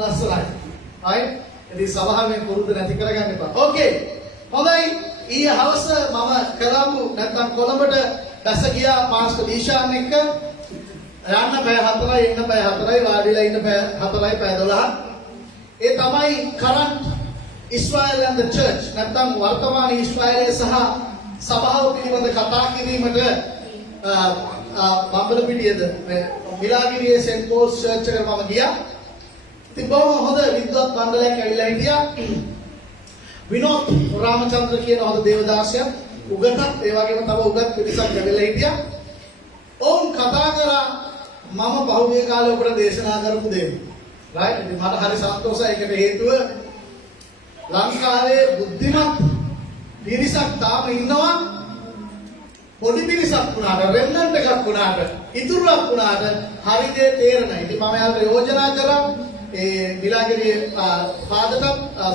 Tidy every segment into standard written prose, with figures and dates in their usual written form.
ලස්සනයි. right? ඉතින් සභාවෙන් පුරුදු නැති කරගන්න එපා. okay. හොඳයි. ඊයේ හවස මම කළාමු නැත්නම් කොළඹට දැස ගියා මාස්ටර් දීශාන් එක්ක. යන්න පැය 4යි එන්න පැය 4යි වාඩිලා ඉන්න පැය 4යි පැය 12. ඒ තමයි current Israel and the church නැත්නම් වර්තමාන ඊශ්‍රායලය සහ සභාව පිළිබඳ කතා කිරීමට බම්බලපිටියේද මිලාගිරියේ සෙන්ට් පෝල්ස් චර්ච් එකට මම ගියා. ඉතින් බොහොම හොඳ විද්වත් මණ්ඩලයක් ඇවිල්ලා හිටියා. විනෝද් රාමචන්ද්‍ර කියන හොඳ දේවදාසයා උගතත් ඒ වගේම තව උගත් පිරිසක් ඇවිල්ලා හිටියා. ඔවුන් කතා කරා මම පහුගිය කාලේ ඔබට දේශනා කරපු දේ. right? ඉතින් මට හරි සතුටුයි ඒකට හේතුව ලංකාවේ බුද්ධිමත් පිරිසක් තාම ඉන්නවා. පොඩි පිරිසක් වුණාට රෙන්නන්ට් එකක් වුණාට ඉතුරුක් වුණාට හරි දේ තේරෙනවා. ඉතින් මම යාළුවා යෝජනා කරා ඒ මිලාගිරියේ පාදට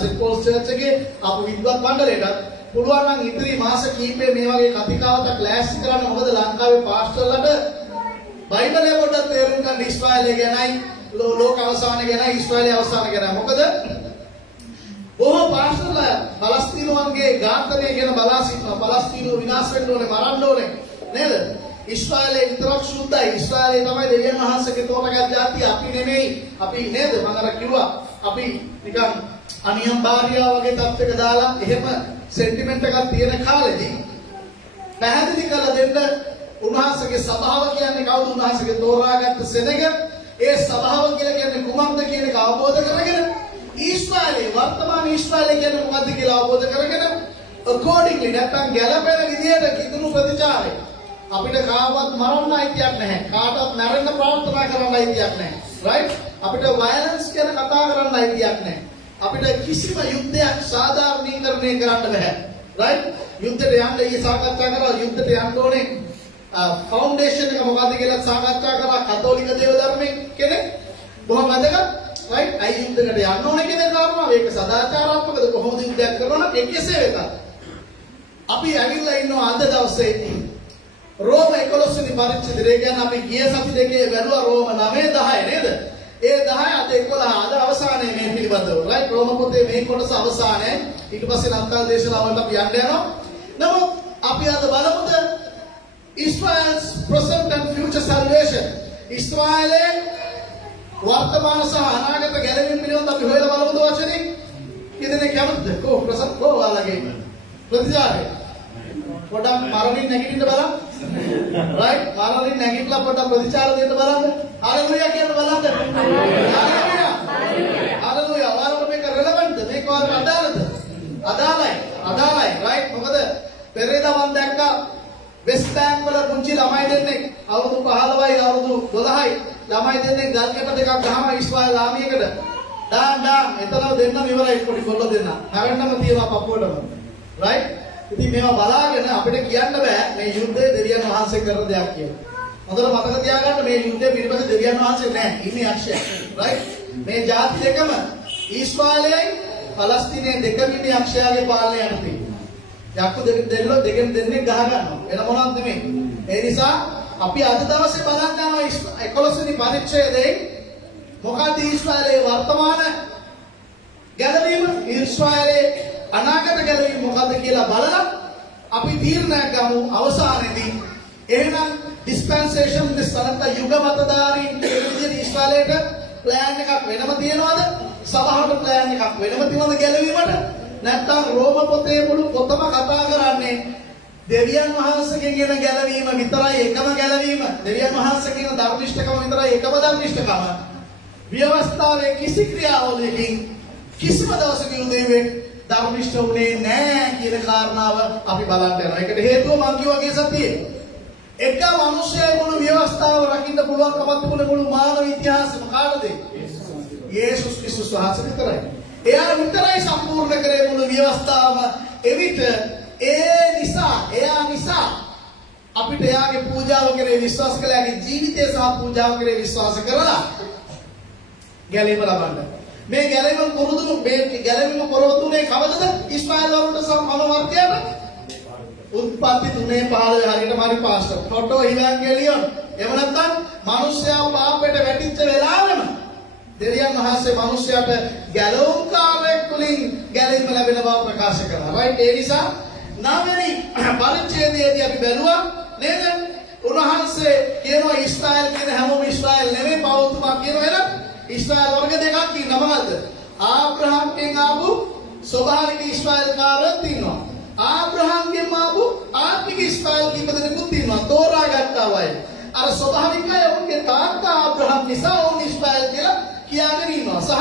සෙන්ට් පෝල්ස් චර්ච් එකේ අපු විද්වත් මණ්ඩලයට පුළුවන් නම් ඉදිරි මාස කිහිපෙ මේ වගේ කතිකාවතක් ලෑස්ති කරන්න. මොකද ලංකාවේ පාස්ටර්ලට බයිබලය පොඩ්ඩක් තේරුම් ගන්න ඊශ්‍රායලය ගැනයි ලෝක අවසානය ගැනයි ඊශ්‍රායලයේ අවසානය ගැනයි. මොකද බොහෝ පාස්ටර්ලා පලස්තීනුවන්ගේ ඝාතනය ගැන බලා සිටිනවා. පලස්තීනුව විනාශ වෙන්න ඕනේ, මරන්න ඕනේ නේද? ඊශ්‍රායලයේ විතරක් සුද්ධයි. ඊශ්‍රායලයේ තමයි දෙවියන් වහන්සේගේ තෝරගත් ජාතිය. අපි නෙමෙයි. අපි නේද? මම අර කිව්වා අපි නිකන් අනියම් භාර්යාව වගේ තත්ත්වයක දාලා එහෙම සෙන්ටිමන්ට් එකක් තියෙන කාලෙදී පැහැදිලි කරලා දෙන්න උන්වහන්සේගේ සභාව කියන්නේ කවුද? උන්වහන්සේගේ තෝරාගත්ත සෙනග. ඒ සභාව කියලා කියන්නේ කුමක්ද කියන එක අවබෝධ කරගෙන ඊශ්‍රායලයේ වර්තමාන ඊශ්‍රායලය කියන්නේ මොකක්ද කියලා අවබෝධ කරගෙන accordingly නැත්නම් ගැළපෙන විදියට කිතුණු ප්‍රතිචාරය අපිට කාවත් මරන්න අයිතියක් නැහැ. කාටවත් මැරෙන්න ප්‍රාර්ථනා කරන්න අයිතියක් නැහැ. right? අපිට violence ගැන කතා කරන්න අයිතියක් නැහැ. අපිට කිසිම යුද්ධයක් සාධාරණීකරණය කරන්න බෑ. right? යුද්ධයට යන්න ඊ සාකච්ඡා කරා යුද්ධයට යන්න ඕනේ ෆවුන්ඩේෂන් එක මොකද්ද කියලා සාකච්ඡා කරා කතෝලික දේව ධර්මයේ කෙනෙක්. බොහොම වැදගත්. right? අයි යුද්ධයකට යන්න ඕනේ කියන කාරණාව ඒක සදාචාරාත්මකද කොහොමද යුද්ධයක් කරනවා නම් ඒක කෙසේ වෙතත් අපි ඇවිල්ලා ඉන්නවා අද දවසේ රෝම 11 වෙනි පරිච්ඡේදය කියන්නේ අපි ගිය සති දෙකේ වැළුවා රෝම 9 10 නේද? ඒ 10 අද 11 අද අවසානයේ මේ පිළිබඳව. right? රෝම පොතේ මේ කොටස අවසානයේ ඊට පස්සේ ලංකා දේශනාවලට අපි යන්න යනවා. නමුත් අපි අද බලමුද Israel's present and future salvation. ඉස්රායලයේ වර්තමාන සහ අනාගත ගැලවීම පිළිබඳව අපි හොයලා බලමුද වචනේ? කීදෙනෙක් කැමතිද? ඔයාලගේ ප්‍රතිචාරය. පොඩක් මරණින් නැගිටින්න බලන්න. right? මරණින් නැගිටලා පොඩක් ප්‍රතිචාර දෙන්න බලන්න. හalleluya කියන්න බලන්න. හalleluya. හalleluya. ඔයාලට මේක relevant ද? මේක ඔයාලට අදාළද? අදාළයි. අදාළයි. right? මොකද පෙරේදා මම දැක්කා වෙස්ට් බෑන්ක් වල පුංචි ළමයි දෙන්නෙක් අවුරුදු 15යි අවුරුදු 12යි ළමයි දෙන්නෙක් ගල් කැට දෙකක් ගහම ඉස්රායල් ආමියකට දාන්න එතනම දෙන්නම ඉවරයි පොඩි කොල්ල දෙන්න. හැවෙන්නම තියනවා පපුවටම. right? ඉතින් මේවා බලාගෙන අපිට කියන්න බෑ මේ යුද්ධය දෙවියන් වහන්සේ කරන දෙයක් කියලා. හොඳට මතක තියාගන්න මේ යුද්ධය පිළිබඳ දෙවියන් වහන්සේ නෑ. ඉන්නේ අක්ෂය. right? මේ ජාති දෙකම ඊශ්‍රායලයයි පලස්තීනයේ දෙකම ඉන්නේ අක්ෂයාගේ පාලනය යටතේ. යක්කු දෙන්නෝ දෙකෙන් දෙන්නේ ගහ ගන්නවා. වෙන මොනවත් නෙමෙයි. ඒ නිසා අපි අද දවසේ බලන්න යනවා 11 වෙනි පරිච්ඡේදයේ මොකක්ද ඊශ්‍රායලයේ වර්තමාන ගැලවීම ඊශ්‍රායලයේ අනාගත ගැලවීම මොකක්ද කියලා බලලා අපි තීරණයක් ගමු අවසානයේදී එහෙනම් dispensation දිස්තරක යුග මතධාරී කියන විදිහට ඊශ්‍රායලයට ප්ලෑන් එකක් වෙනම තියනවාද? සභාවට ප්ලෑන් එකක් වෙනම තියනවද ගැලවීමට? නැත්නම් රෝම පොතේ මුළු පොතම කතා කරන්නේ දෙවියන් වහන්සේගෙන් කියන ගැලවීම විතරයි එකම ගැලවීම. දෙවියන් වහන්සේ කියන ධර්මිෂ්ඨකම විතරයි එකම ධර්මිෂ්ඨකම. ව්‍යවස්ථාවේ කිසි ක්‍රියාවලියකින් කිසිම දවසක යුදෙවෙක් ධර්මිෂ්ඨ වුණේ නැහැ කියන කාරණාව අපි බලන්න යනවා. ඒකට හේතුව මම කිව්වාගේ සතියේ. එක මිනිසෙක් මුළු ව්‍යවස්ථාව රකින්න පුළුවන්කමක් තිබුණේ මුළු මානව ඉතිහාසෙම කාටද? යේසුස් ක්‍රිස්තුස් වහන්සේ විතරයි. එයා විතරයි සම්පූර්ණ කරේ මුළු ව්‍යවස්ථාවම. එවිට එයා නිසා අපිට එයාගේ පූජාව කරේ විශ්වාස කළා. එයාගේ ජීවිතය සහ පූජාව කරේ විශ්වාස කරලා ගැලවීම ලබන්න. මේ ගැලවීම කරවතුනේ කවදද? ඊශ්‍රායල් වරුන්ට සමවර්තයද? උත්පත්ති 3:15 හරියට මාරි පාස්ටර් ෆොටෝ ඉවැන්ගලියන් එහෙම නැත්නම් මිනිස්යා පාපයට වැටිච්ච වෙලාවෙම දෙවියන් වහන්සේ මිනිසයාට ගැලවුම්කාරයෙක් තුලින් ගැලවීම ලැබෙන බව ප්‍රකාශ කළා. රයිට්? ඒ නිසා නවවෙනි පරිච්ඡේදයේදී අපි බැලුවා නේද? උන්වහන්සේ කියනවා ඊශ්‍රායල් කියන හැමෝම ඊශ්‍රායල් නෙමෙයි පෞතුමා කියනවා නේද? ඊශ්‍රායල් වර්ග දෙකක් ඉන්නවා මොකද්ද? ආබ්‍රහම්ගෙන් ආපු ස්වභාවික ඊශ්‍රායල්කාරයෝ ඉන්නවා. ආබ්‍රහම්ගෙන් ආපු ආත්මික ඊශ්‍රායල් කීප දෙනෙකුත් ඉන්නවා. තෝරාගත්තා වයි. අර ස්වභාවික අය ඔවුන්ගේ තාත්තා ආබ්‍රහම් නිසා ඔවුන් ඊශ්‍රායල් කියලා කියාගෙන ඉන්නවා. සහ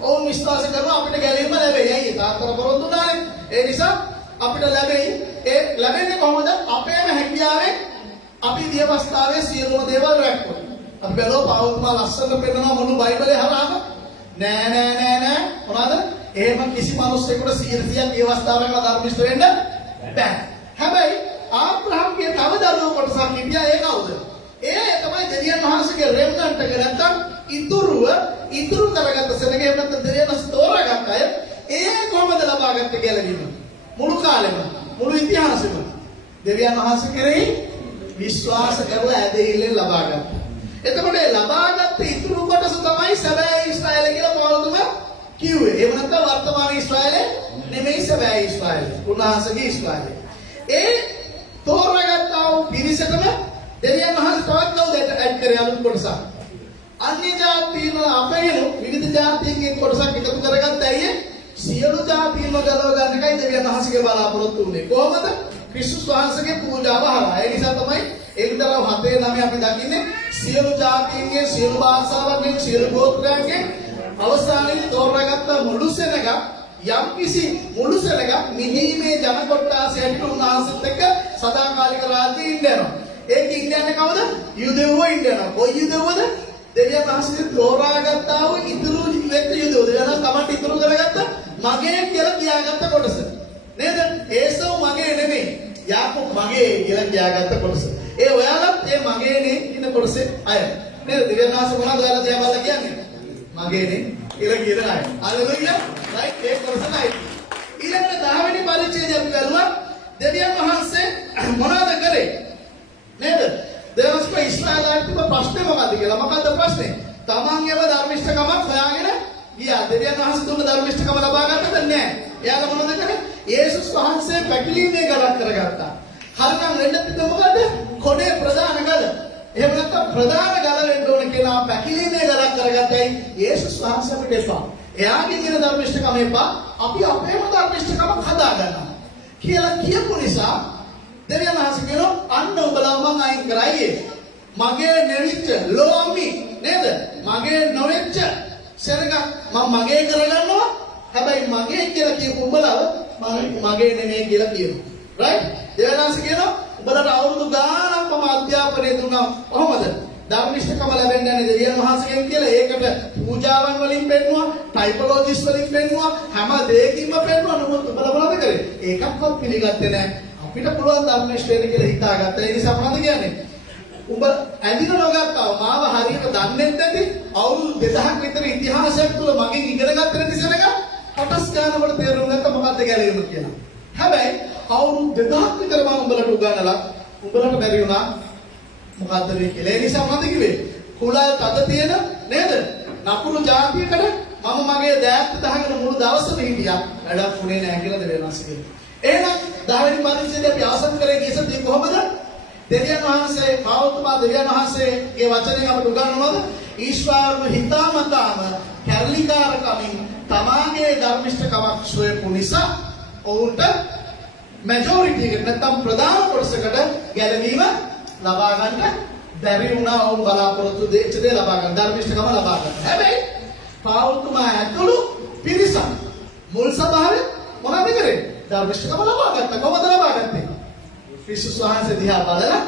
ඔවුන් විශ්වාස කරනවා අපිට ගැලවීම ලැබෙයි. ඇයි? තාත්තලා පොරොන්දු වුණානේ. ඒ නිසා අපිට ලැබෙයි. ඒ ලැබෙන්නේ කොහොමද? අපේම හැකියාවෙන් අපි දිවස්තාවේ සියලුම දේවල් රැක්කොත්. අපි බැලුවා පෞතුමා ලස්සනට පෙන්නනවා මොන බයිබලේ හරහාම. නෑ. මොනවාද? එහෙම කිසි මිනිස්සෙකුට 100% දිවස්තාවයක ධර්මිෂ්ඨ වෙන්න බෑ. හැබැයි ආබ්‍රහම්ගේ තව දරුවෝ කොටසක් හිටියා. ඒ කවුද? ඒ තමයි දෙවියන් වහන්සේගේ රෙම්නන්ට් එක නැත්තම් ඉතුරු කරගත්ත සෙනගේ එහෙම නැත්නම් දෙවියන් වහන්සේ තෝරාගත්ත අය. ඒ කොහොමද ලබාගත්තේ කියලා කියනවා. මුළු කාලෙම මුළු ඉතිහාසෙම දෙවියන් වහන්සේ කෙරෙහි විශ්වාස කරලා ඇදහිල්ලෙන් ලබා ගත්තා. එතකොට ඒ ලබාගත් ඉතුරු කොටස තමයි සැබෑ ඊශ්‍රායල කියලා පෞතුමා කිව්වේ. එහෙම නැත්නම් වර්තමාන ඊශ්‍රායල නෙමෙයි සැබෑ ඊශ්‍රායල. උන්වහන්සේගේ ඊශ්‍රායල. ඒ තෝරාගත්තා වූ පිරිසටම දෙවියන් වහන්සේ තවත් කවුද ඇඩ් කරේ අලුත් කොටසක්. අන්‍ය ජාතීන් අපේන විවිධ ජාතීන්ගේ කොටසක් එකතු කරගත්ත ඇයි? සියලු ජාතීන්ව ගලව ගන්න එකයි දෙවියන් වහන්සේගේ බලාපොරොත්තු වුනේ. කොහොමද? ක්‍රිස්තුස් වහන්සේගේ පූජාව හරහා. ඒ නිසා තමයි එක්දරව 7:9 අපි දකින්නේ සියලු ජාතීන්ගේ සියලු භාෂාවන්ගේ සියලු ගෝත්‍රයන්ගේ අවසානයේ තෝරාගත්ත මුළු සෙනඟ යම්කිසි මුළු සෙනඟ මිහිමේ ජන කොට්ටාසයට උන්වහන්සේත් එක්ක සදාකාලික රාජ්‍යයේ ඉන්නවා. ඒක ඉන්නේ කවුද? යුදෙව්වෝ ඉන්නවා. කොයි යුදෙව්වද? දෙවියන් වහන්සේ තෝරාගත්තා වූ ඉතුරු වෙච්ච යුදෙව්වෝ. දෙවියන් තමයි ඉතුරු කරගත්ත මගේ කියලා කියාගත්ත කොටස. නේද? ඒසව මගේ නෙමෙයි. යාකෝබ් මගේ කියලා කියාගත්ත කොටස. ඒ ඔයාලත් ඒ මගේනේ කියන කොටසේ අය. නේද? දෙවියන් වහන්සේ මොනවද ඔයාලා දිහා බලලා කියන්නේ? මගේනේ කියලා කියන අය. හalleluya. රයිට් ඒ කොටසයි. ඊළඟට 10 වෙනි පරිච්ඡේදය අපි බලුවා. දෙවියන් වහන්සේ මොනවද කරේ? නේද? දෙවියන් වහන්සේ ඊශ්‍රායලට තිබ්බ ප්‍රශ්නේ මොකද්ද කියලා. මොකද්ද ප්‍රශ්නේ? තමන්ගේම ධර්මිෂ්ඨකමක් හොයාගෙන ගියා. දෙවියන් වහන්සේ දුන්න ධර්මිෂ්ඨකම ලබා ගන්නද නැහැ. එයාලා මොනවද කරේ? යේසුස් වහන්සේ පැකිලීමේ ගලක් කරගත්තා. හරිනම් වෙන්න තිබ්බ මොකද්ද? කොනේ ප්‍රධාන ගල. එහෙම නැත්නම් ප්‍රධාන ගල වෙන්න ඕන කියලා පැකිලීමේ ගලක් කරගත්තයි යේසුස් වහන්සේ අපිට එපා. එයාගේ දින ධර්මිෂ්ඨකම එපා. අපි අපේම ධර්මිෂ්ඨකමක් හදා ගන්නවා. කියලා කියපු නිසා දෙවියන් වහන්සේ කියනවා අන්න ඔබලා මං අයින් කරයි. මගේ නෙවිච්ච ලෝමි නේද? මගේ නොවෙච්ච සෙනඟ මම මගේ කරගන්නවා. හැබැයි මගේ කියලා කියපු උඹලව මගේ නෙමෙයි කියලා කියනවා. රයිට්? දෙවියන් වහන්සේ කියනවා උඹලට අවුරුදු ගාණක් මම අධ්‍යාපනය දුන්නා. කොහොමද? ධර්මිෂ්ඨකම ලැබෙන්නේ නැහැ දෙවියන් වහන්සේගෙන් කියලා. ඒකට පූජාවන් වලින් පෙන්නුවා, ටයිපොලොජිස් වලින් පෙන්නුවා, හැම දෙයකින්ම පෙන්නුවා. නමුත් උඹලා මොනවද කරේ? ඒකක්වත් පිළිගත්තේ නැහැ. අපිට පුළුවන් ධර්මිෂ්ඨ වෙන්න කියලා හිතාගත්තා. ඒ නිසා මොනවද කියන්නේ? උඹ ඇඳින නොගත්තා මාව හරියට දන්නේ නැති අවුරුදු 2000ක් විතර ඉතිහාසයක් තුල මගෙන් ඉගෙන ගන්න නැති සෙනඟ කොටස් ගන්න වල තේරුම් ගත්ත මොකද්ද ගැලවීම කියලා. හැබැයි අවුරුදු 2000ක් විතර මම උඹලට උගන්වලා උඹලට බැරි වුණා මොකද්ද මේ කියලා. ඒ නිසා මොකද කිව්වේ? කුලල් තද තියෙන නේද? නපුරු ජාතියකට මම මගේ දෑත් දහගෙන මුළු දවසම හිටියා. වැඩක් වුණේ නැහැ කියලා දෙවියන් වහන්සේ කිව්වා. එහෙනම් 10 වෙනි පරිච්ඡේදය අපි අවසන් කරේ කිව්සදී කොහොමද? දෙවියන් වහන්සේ පෞතුමා දෙවියන් වහන්සේගේ වචනයෙන් අපට උගන්වනවාද? ඊශ්වරව හිතාමතාම කැරලිකාරකමින් තමාගේ ධර්මිෂ්ඨකමක් සොයපු නිසා ඔවුන්ට මැජොරිටි එකට නැත්නම් ප්‍රධාන කොටසකට ගැලවීම ලබා ගන්න බැරි වුණා. ඔවුන් බලාපොරොත්තු දෙච්ච දේ ලබා ගන්න ධර්මිෂ්ඨකම ලබා ගන්න. හැබැයි පෞතුමා ඇතුළු පිරිස මුල් සභාවේ මොනවද කරේ? ධර්මිෂ්ඨකම ලබා ගත්තා. කොහොමද ලබා ගත්තේ? ක්‍රිස්තුස් වහන්සේ දිහා බලලා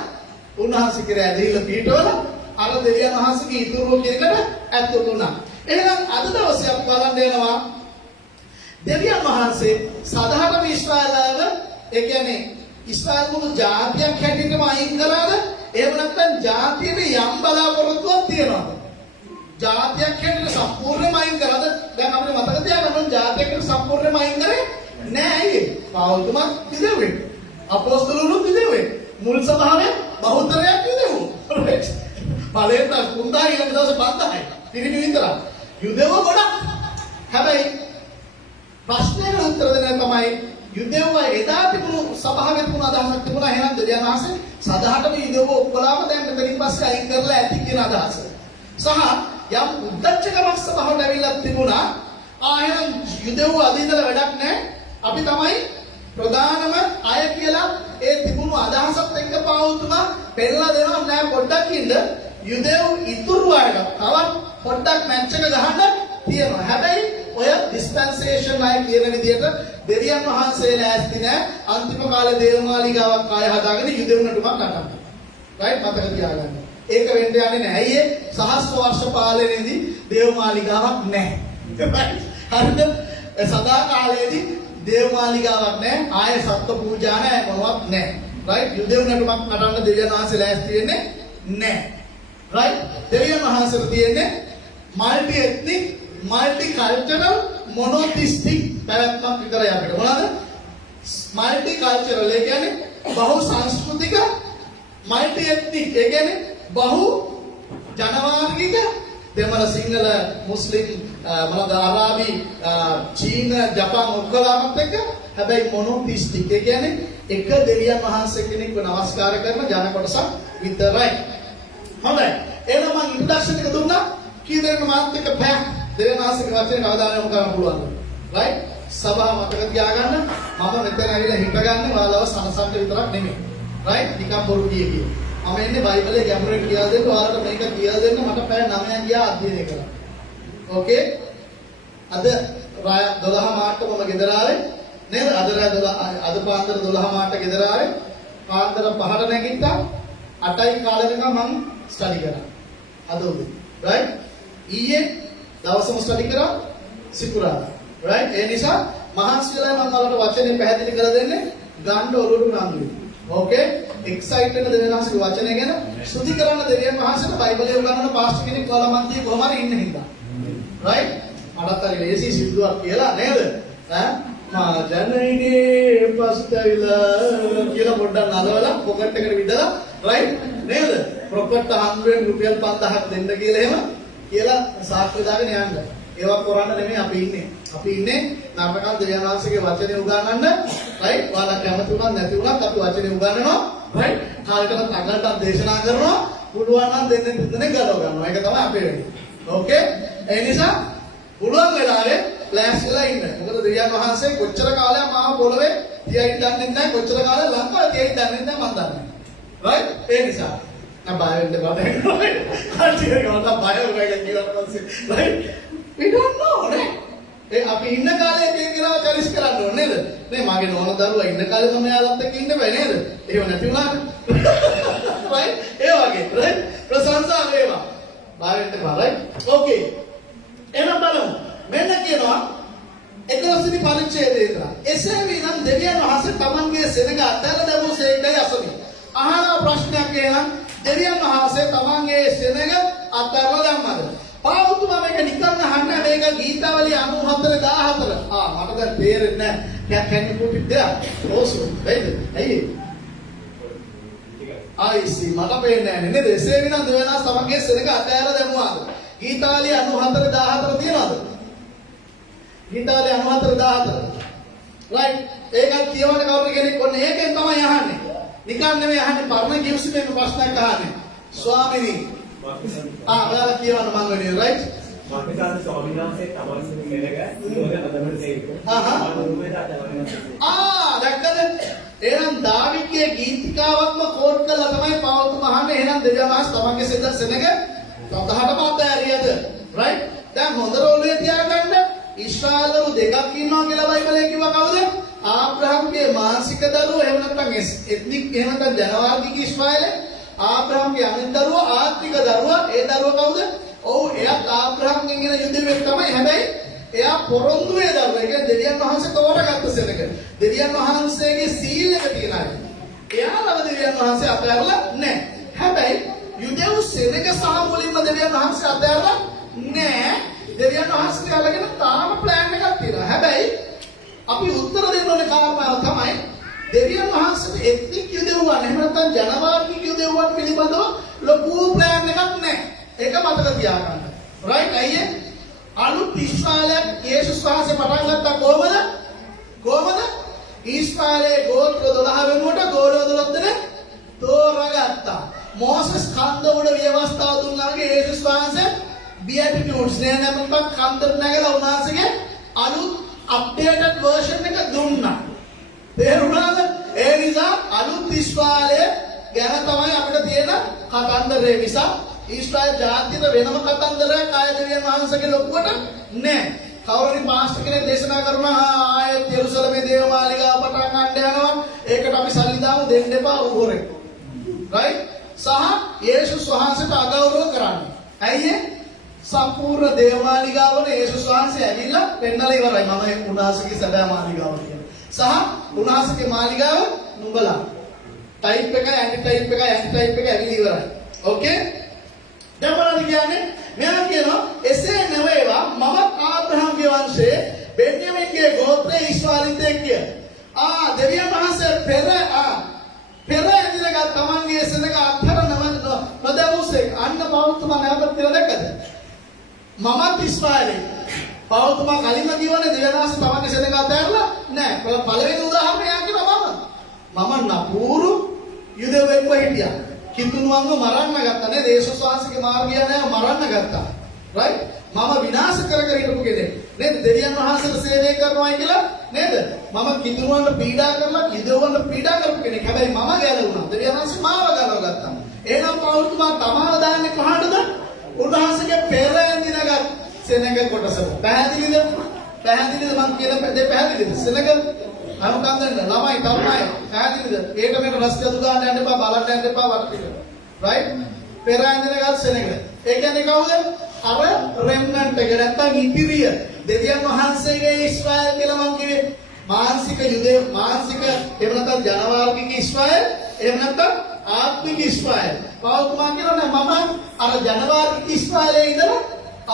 උන්වහන්සේ කෙරේ ඇදහිල්ල පිටවල අර දෙවියන් වහන්සේගේ ඉතුරු කෙරකට ඇතුළු වුණා. එහෙනම් අද දවසේ අපි බලන්න යනවා දෙවියන් වහන්සේ සදාහම ඊශ්‍රායලව ඒ කියන්නේ ඊශ්‍රායල් මුළු ජාතියක් හැටියටම අයින් කළාද? එහෙම නැත්නම් ජාතියේ යම් බලාපොරොත්තුවක් තියෙනවද? ජාතියක් හැටියට සම්පූර්ණයෙන්ම අයින් කළාද? දැන් අපිට මතක තියාගන්න ජාතියකට සම්පූර්ණයෙන්ම අයින් කරේ නෑ. ඇයි? පෞතුමා කිදෙන්නේ? අපොස්තලුණු කිදෙන්නේ? මුල් සභාවේ බහුතරයක් කිදෙව්වා. බලෙන් කුන්දා ඊළඟ දවසේ 5000යි. පිරිමි විතරයි. යුදෙව ගොඩක්. හැබැයි ප්‍රශ්නෙට උත්තර දෙන්න තමයි යුදෙව එදා තිබුණු සභාවේ තිබුණු අදහසක් තිබුණා. එහෙනම් දෙවියන් වහන්සේ සදාහටම යුදෙව ඔක්කොලාම දැන් මෙතනින් පස්සේ අයින් කරලා ඇති කියන අදහස. සහ යම් උද්දච්චකමක් සභාවට ඇවිල්ලා තිබුණා. එහෙනම් යුදෙව අදින්දල වැඩක් නැහැ. අපි තමයි ප්‍රධානම අය කියලා ඒ තිබුණු අදහසත් එක්ක පාවුතුමා පෙන්නලා දෙනවා. නෑ පොඩ්ඩක් ඉන්න යුදෙව් ඉතුරු අයට තවත් පොඩ්ඩක් මැච් එක ගහන්න තියෙනවා. හැබැයි ඔය ඩිස්පෙන්සේෂන් අය කියන විදිහට දෙවියන් වහන්සේ ලෑස්ති නෑ අන්තිම කාලේ දේවමාලිගාවක් ආය හදාගෙන යුදෙව් නටුමක් නටන්න. රයිට් මතක තියාගන්න. ඒක වෙන්න යන්නේ නැහැ. ඇයි ඒ සහස්‍ර වර්ෂ පාලනයේදී දේවමාලිගාවක් නැහැ. හරිද? සදා කාලයේදී දේවමාලිගාවක් නැහැ. ආයේ සත්ව පූජා නැහැ. මොනවත් නැහැ. රයිට්? යුදෙව් නටුමක් නටන්න දෙවියන් වහන්සේ ලෑස්ති වෙන්නේ නැහැ. රයිට්? දෙවියන් වහන්සේට තියෙන්නේ මල්ටි එත්නික්, මල්ටි කල්චරල්, මොනොතිස්ටික් පැවැත්මක් විතරයි අපිට. මොනවාද? මල්ටි කල්චරල් ඒ කියන්නේ බහු සංස්කෘතික, මල්ටි එත්නික් ඒ කියන්නේ බහු ජනවාර්ගික, දෙමළ සිංහල මුස්ලිම් මොනවාද අරාබි චීන ජපාන් ඔක්කොලාමත් එක්ක. හැබැයි මොනොතිස්ටික් ඒ කියන්නේ එක දෙවියන් වහන්සේ කෙනෙක්ව නමස්කාර කරන ජන කොටසක් විතරයි. හොඳයි. එහෙනම් මම ඉන්ට්‍රොඩක්ෂන් එක දුන්නා. කී දෙනෙක් මාත් එක්ක පැයක් දෙවියන් වහන්සේගේ වචනේ අවධානය යොමු කරන්න පුළුවන්ද? රයිට්? සභාව මතක තියාගන්න. මම මෙතන ඇවිල්ලා හිටගන්නේ ඔයාලව සනසන්න විතරක් නෙමෙයි. රයිට්? නිකම් බොරු කිය. මම එන්නේ බයිබලයේ ගැඹුරින් කියලා දෙන්න. ඔයාලට මේක කියලා දෙන්න මට පැය 9ක් ගියා අධ්‍යයනය කරා. ඕකේ? අද රාය 12 මාට මම ගෙදර ආවේ. නේද? අද පාන්දර 12 මාට ගෙදර ආවේ. පාන්දර 5ට නැගිට්ටා. 8යි කාලෙකම මම ස්ටඩි කරා. අද උදේ. රයිට්? ඊයේ දවසම ස්ටඩි කරා සිකුරාදා. රයිට්? ඒ නිසා මහන්සි වෙලා මම ඔයාලට වචනේ පැහැදිලි කරලා දෙන්නේ ගන්න ඔළුවට නංගුයි. ඕකේ? එක්සයිට් වෙන දෙවියන් වහන්සේගේ වචනය ගැන ස්තුති කරන දෙවියන් වහන්සේට බයිබලයේ උගන්වන පාස්ටර් කෙනෙක් ඔයාලා මන්තිය කොහොම හරි ඉන්න හින්දා. රයිට්? මටත් හරි ලේසි සිද්ධුවක් කියලා නේද? ඈ මා ජනයිනේ පස්තවිලා කියලා පොඩ්ඩක් නලවලා පොකට් එකට විදලා රයිට් නේද? ප්‍රොපර්ට 100 රුපියල් 5000ක් දෙන්න කියලා එහෙම කියලා සාක්ෂි දාගෙන යන්න. ඒවා කරන්න නෙමෙයි අපි ඉන්නේ. අපි ඉන්නේ නරකල් දෙවියන් වහන්සේගේ වචනේ උගන්වන්න. රයිට්? ඔයාලා කැමති වුණත් නැති වුණත් අපි වචනේ උගන්වනවා. රයිට්? කාලයකට අඟලට දේශනා කරනවා. පුළුවන් නම් දෙන්නේ ගලව ගන්නවා. ඒක තමයි අපේ වැඩේ. ඕකේ? ඒ නිසා පුළුවන් වෙලාවේ ක්ලාස්ලා ඉන්න. මොකද දෙවියන් වහන්සේ කොච්චර කාලයක් මාව පොළවේ තියයි දන්නේ නැහැ. කොච්චර කාලයක් ලංකාවේ තියයි දන්නේ නැහැ මම දන්නේ. රයිට්? ඒ නිසා I'm buying the bottle. I'm doing all the bio right? We don't know, right? අපි ඉන්න කාලේ මේ කියලා චරිස් කරන්න ඕනේ නේද? නේ මගේ නෝන දරුවා ඉන්න කාලේ තමයි යාළුවත් එක්ක ඉන්න බෑ නේද? එහෙම නැති වුණාට. right? ඒ වගේ, right? ප්‍රශංසා වේවා. බාවෙන්න බා, right? Okay. එහෙනම් බලමු. මෙන්න කියනවා 11 වෙනි පරිච්ඡේදය ඉදලා. එසේ විනම් දෙවියන් වහන්සේ තමන්ගේ සෙනඟ අත්හැරලා දැමුසේකයි අසමි. අහන ප්‍රශ්නයක් එහෙනම් දෙවියන් වහන්සේ තමන්ගේ සෙනඟ අත්හැරලා දැම්මද? පාවුතුමා මේක නිකන් අහන්න මේක ගීතාවලිය 94:14. මට දැන් තේරෙන්නේ නැහැ. can you put it there? also right? ඇයි? ආයිසි මට පේන්නේ නැහැ නේද? එසේ විනම් දෙවියන් වහන්සේ තමන්ගේ සෙනඟ අත්හැරලා දැමුවාද? ගීතාවලිය 94:14 තියනවද? ගීතාවලිය 94:14. right? ඒකත් කියවන කවුරු කෙනෙක් ඔන්න ඒකෙන් තමයි අහන්නේ. නිකන් නෙමෙයි අහන්නේ පරණ කිව්සිතේම ප්‍රශ්නයක් අහන්නේ. ස්වාමිනී ඔයාලා කියවන්න මං වෙන්නේ right? මාතෘකාවේ ස්වාමීන් වහන්සේ තමන්ගේ මෙලක නිරෝධ අදමන දැක්කද? එහෙනම් දාවිද්ගේ ගීතිකාවක්ම කෝඩ් කරලා තමයි පාවුතුම අහන්නේ. එහෙනම් දෙවියන් වහන්සේ තමන්ගේ සෙනඟ සතහටම අතහැරියද? right? දැන් හොඳ රෝලේ තියාගන්න ඊශ්‍රායලරු දෙකක් ඉන්නවා කියලා බයිබලයේ කිව්වා කවුද? ආබ්‍රහම්ගේ මානසික දරුවෝ එහෙම නැත්නම් එත්නික් එහෙම නැත්නම් ජනවාර්ගික ඊශ්‍රායලේ ආබ්‍රහම්ගේ අනිත් දරුවා ආත්මික දරුවා ඒ දරුවා කවුද? ඔව් එයාත් ආබ්‍රහම්ගෙන් එන යුදෙවෙක් තමයි. හැබැයි එයා පොරොන්දුවේ දරුවා. ඒ කියන්නේ දෙවියන් වහන්සේ තෝරාගත්ත සෙනඟ. දෙවියන් වහන්සේගේ සීල් එක තියෙන අය. එයාලව දෙවියන් වහන්සේ අතහැරලා නැහැ. හැබැයි යුදෙව් සෙනඟ සහ මුලින්ම දෙවියන් වහන්සේ අතහැරලා නැහැ. දෙවියන් වහන්සේ අල්ලගෙන තාම ප්ලෑන් එකක් තියෙනවා. හැබැයි අපි උත්තර දෙන්න ඕනේ කාරණාව තමයි දෙවියන් වහන්සේට එත්නික් යුදෙව්වන් එහෙම නැත්නම් ජනවාර්ගික යුදෙව්වන් පිළිබඳව ලොකු ප්ලෑන් එකක් නැහැ. ඒක මතක තියාගන්න. රයිට්? අයියේ අලුත් ඊශ්‍රායලයක් යේසුස් වහන්සේ පටන් ගත්තා කොහමද? කොහමද? ඊශ්‍රායලයේ ගෝත්‍ර 12 වෙනුවට ගෝලෝ 12 දෙනෙක් තෝරාගත්තා. මෝසස් කන්ද උඩ ව්‍යවස්ථාව දුන්නාගේ යේසුස් වහන්සේ බියටිටියුඩ්ස් නේනමක කන්දට නැගලා උන්වහන්සේගේ අලුත් අප්ඩේටඩ් වර්ෂන් එක දුන්නා. තේරුණාද? ඒ නිසා අලුත් ඊශ්‍රායලයේ ගැන තමයි අපිට තියෙන කතන්දරේ නිසා ඊශ්‍රායල් ජාතියට වෙනම කතන්දරයක් ආය දෙවියන් වහන්සේගේ ලොකුවට නැහැ. කවුරුනි පාස්ටර් කෙනෙක් දේශනා කරනවා ආයෙත් යෙරුසලමේ දේවමාලිගාව පටන් ගන්න යනවා. ඒකට අපි සල්ලි දාමු දෙන්න එපා උහුරේ. right? සහ යේසුස් වහන්සේට අගෞරව කරන්නේ. ඇයි ඒ? සම්පූර්ණ දේවමාලිගාවන යේසුස් වහන්සේ ඇවිල්ලා පෙන්නලා ඉවරයි. මම උන්වහන්සේගේ සැබෑ මාලිගාව කියලා. සහ උන්වහන්සේගේ මාලිගාව නුඹලා. ටයිප් එක ඇන්ටි ටයිප් එක ඇවිල්ලා ඉවරයි. ඕකේ? දැන් බලන්න කියන්නේ මෙයා කියනවා එසේ නෙවෙයිවා මම ආබ්‍රහම්ගේ වංශයේ බෙන්යමීන්ගේ ගෝත්‍රයේ ඊශ්‍රායලින්තේ කිය. දෙවියන් වහන්සේ පෙර ඇඳිනගත් තමන්ගේ සෙනඟ අත්හැර නොදැවුසෙක් අන්න පෞතුමා නැවත කියලා දැක්කද? මමත් ඊශ්‍රායලෙක්. පෞතුමා කලින්ම කියවනේ දෙවියන් වහන්සේ තමන්ගේ සෙනඟ අත්හැරලා නෑ. පළවෙනි උදාහරණය යා කියනවා මම නපුරු යුදෙවෙක්ව හිටියා. කිතුනුවන්ව මරන්න ගත්තා නේද? යේසුස් වහන්සේගේ මාර්ගය නෑ මරන්න ගත්තා. right? මම විනාශ කර හිටපු කෙනෙක්. නේද? දෙවියන් වහන්සේට සේවය කරනවායි කියලා නේද? මම කිතුනුවන්ට පීඩා කරලා කිදවන්න පීඩා කරපු කෙනෙක්. හැබැයි මම ගැලවුණා. දෙවියන් වහන්සේ මාව ගලව ගත්තා. එහෙනම් පෞතුමා තමාව දාන්නේ කොහාටද? උන්වහන්සේගේ පෙර ඇඳිනගත් සෙනඟ කොටසට. පැහැදිලිද? පැහැදිලිද මං කියන දේ පැහැදිලිද? සෙනඟ අනුකම්පෙන් ළමයි තරුණයි පැහැදිලිද? ඒක මේක රස යතු ගන්න යන්න එපා බලන්න යන්න එපා වටපිට. right? පෙර ඇඳිනගත් සෙනඟ. ඒ කියන්නේ කවුද? අර රෙම්නන්ට් එක නැත්තම් ඉතිරිය. දෙවියන් වහන්සේගේ ඊශ්‍රායල් කියලා මං කිව්වේ. මානසික යුදේ මානසික එහෙම නැත්නම් ජනවාර්ගික ඊශ්‍රායල් එහෙම නැත්නම් ආත්මික ඊශ්‍රායල්. පෞතුමා කියනවා මම අර ජනවාර්ගික ඊශ්‍රායලේ ඉඳලා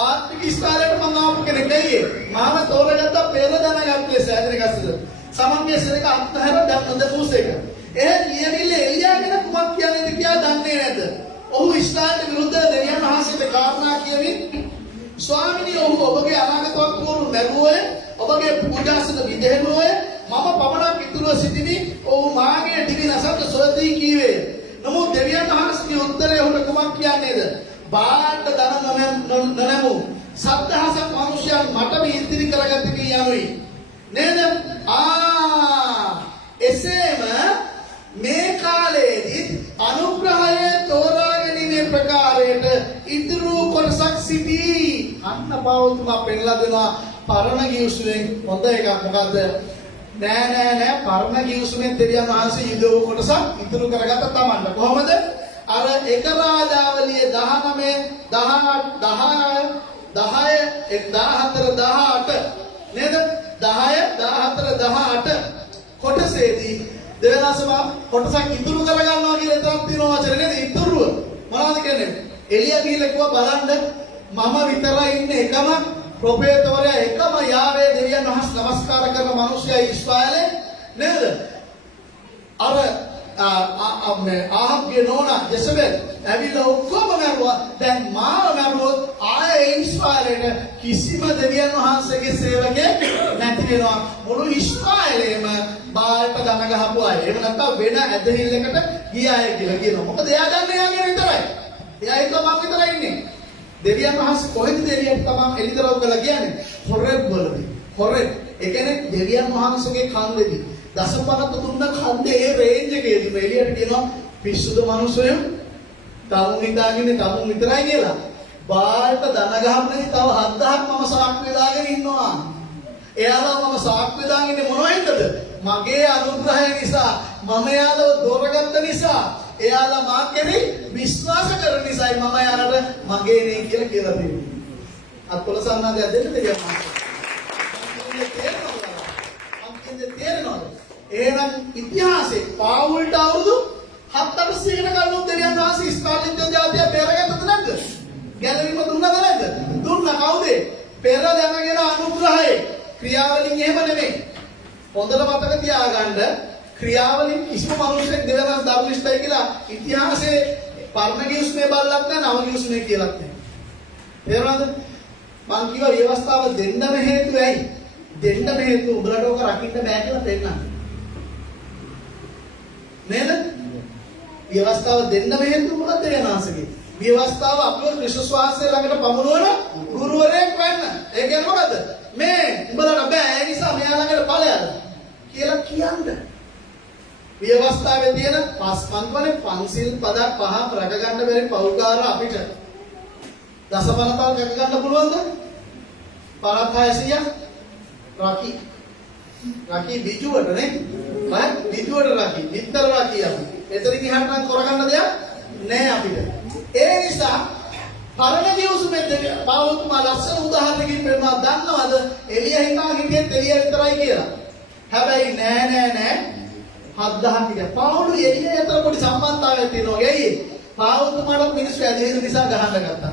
ආත්මික ඊශ්‍රායලට මම ආපු කෙනෙක් නෙයි. මම තෝරගත්ත පෙර දැනගත් ලෙස ඇදෙනකස්සද. සමන්ගේ සෙනඟ අත්හැර දැන් නොදැසුසේක. එහෙත් ලියවිල්ල එලියාගෙන කුමක් කියන්නේද කියලා දන්නේ නැද්ද? ඔහු ඊශ්‍රායලට විරුද්ධව දෙවියන් වහන්සේට කාරණා කියමින් ස්වාමිනී ඔහු ඔබගේ අනාගත වතුරු මැරුවෝය ඔබගේ පූජාසන විදෙනුවෝය මම පමණක් ඉතුරුව සිටිමි ඔහු මාගේ දිවි නසත් සොයදී කීවේ. නමුත් දෙවියන් වහන්සේගේ උත්තරය ඔහුට කුමක් කියන්නේද? බාට දන නොනැමු සත්දහසක් මිනිසයන් මටම ඉදිරි කරගත්තේ කියනුයි. නේද? එසේම මේ කාලයේදී අනුග්‍රහයේ තෝරා ගැනීමේ ප්‍රකාරයට ඉදිරි කොටසක් සිටී. අන්න පෞතුමා පෙන්නලා දෙනවා පරණ ගිවිසුමෙන් හොඳ එකක් මොකද්ද? නෑ පරණ ගිවිසුමෙන් දෙවියන් වහන්සේ යුදව කොටසක් ඉදිරි කරගත්ත තමන්ට. කොහොමද? අර එක රාජාවලිය 19 නේද? 10 කොටසේදී දෙවනසම කොටසක් ඉතුරු කරගන්නවා කියලා එතනක් තියෙනවා වචන නේද? ඉතුරුව මොනවද කියන්නේ? එලියා ගිහිල්ලා කිව්වා බලන්න මම විතරයි ඉන්නේ එකම ප්‍රොෆේතවරයා එකම යාවේ දෙවියන් වහන්සේ නමස්කාර කරන මිනිස්සයා ඊශ්‍රායලේ නේද? අර ආහබ්ගේ නෝනා ජෙසබෙල් ඇවිල්ලා ඔක්කොම මරුවා. දැන් මාව මරුවොත් ආයේ ඊශ්‍රායලේට කිසිම දෙවියන් වහන්සේගේ සේවකයෙක් නැති වෙනවා. මුළු ඊශ්‍රායලේම බාල්ට දන ගහපු අය. එහෙම නැත්නම් වෙන ඇදහිල්ලකට ගිය අය කියලා කියනවා. මොකද එයා දන්නේ යාගෙන විතරයි. එයා හිතුවා මම විතරයි ඉන්නේ. දෙවියන් වහන්සේ කොහෙද දෙවියන් තමන් එලිදරව් කළා කියන්නේ? හොරෙක් වලදී. හොරෙක්. ඒ කියන්නේ දෙවියන් වහන්සේගේ කන්දේදී දසපනත දුන්න කන්දේ ඒ රේන්ජ් එකේදී මේ එළියට කියනවා පිස්සුද මිනිස්සුයෝ තමුන් හිතාගෙන තමුන් විතරයි කියලා. බාල්ට දන ගහන්නේ තව 7000ක් මම සාක්කුවේ දාගෙන ඉන්නවා. එයාලා මම සාක්කුවේ දාගෙන ඉන්නේ මොනවෙන්ද? මගේ අනුග්‍රහය නිසා මම එයාලව දොරගත්ත නිසා එයාලා මා කෙරෙහි විශ්වාස කරන නිසායි මම එයාලට මගේ නේ කියලා කියලා දෙන්නේ. අත්කොල සම්මාදයක් දෙන්න දෙවියන් වහන්සේ. තේරෙනවද? එහෙනම් ඉතිහාසයේ පාවුල්ට අවුරුදු 700කට කලින් දෙවියන් වහන්සේ ඉස්රායල් ජාතිය පෙරගත්තද නැද්ද? ගැලවීම දුන්නද නැද්ද? දුන්නා. කවුද? පෙර දැනගෙන අනුග්‍රහය. ක්‍රියාවලින් එහෙම නෙමෙයි. හොඳට මතක තියාගන්න ක්‍රියාවලින් කිසිම මිනිසෙක් දෙවියන් දරුනිෂ්ඨයි කියලා ඉතිහාසයේ පරණ ගිවිසුමේ බලලත් නැහැ නව ගිවිසුමේ කියලාත් නැහැ. තේරුණාද? මං කිව්වා ව්‍යවස්ථාව දෙන්නම හේතුව ඇයි? දෙන්නම හේතුව උඹලට ඕක රකින්න බෑ කියලා පෙන්නන්න. නේද? ව්‍යවස්ථාව දෙන්නම හේතුව මොකක්ද වෙනාසගේ? ව්‍යවස්ථාව අපේ ක්‍රිස්තුස් වහන්සේ ළඟට පමුණුවන ගුරුවරයෙක් වෙන්න. ඒ කියන්නේ මොකද? මේ උඹලට බෑ ඒ නිසා මෙයා ළඟට ඵලයද කියලා කියන්න. ව්‍යවස්ථාවේ තියෙන පස්පන්වනේ පන්සිල් පද පහ රැක ගන්න බැරි පෞකාර අපිට දසපනතල් රැක ගන්න පුළුවන්ද? පරක් 600 රකි. රකි බිජුවට නේ. මම බිජුවට රකි. විතර රකි අපි. එතනින් ඉහට නම් කරගන්න දෙයක් නෑ අපිට. ඒ නිසා පරණ දියුසුමෙන් පාවතුමා ලස්සන උදාහරණකින් පෙන්නනවා. දන්නවද? එළිය හිතා හිටියෙත් එළිය විතරයි කියලා. හැබැයි නෑ 7000 කියලා. පාවුළු එළිය අතර පොඩි සම්බන්ධතාවයක් තියෙනවා. ඒයි පාවතුමාට මිනිස්සු ඇදෙන නිසා ගහන්න ගත්තා.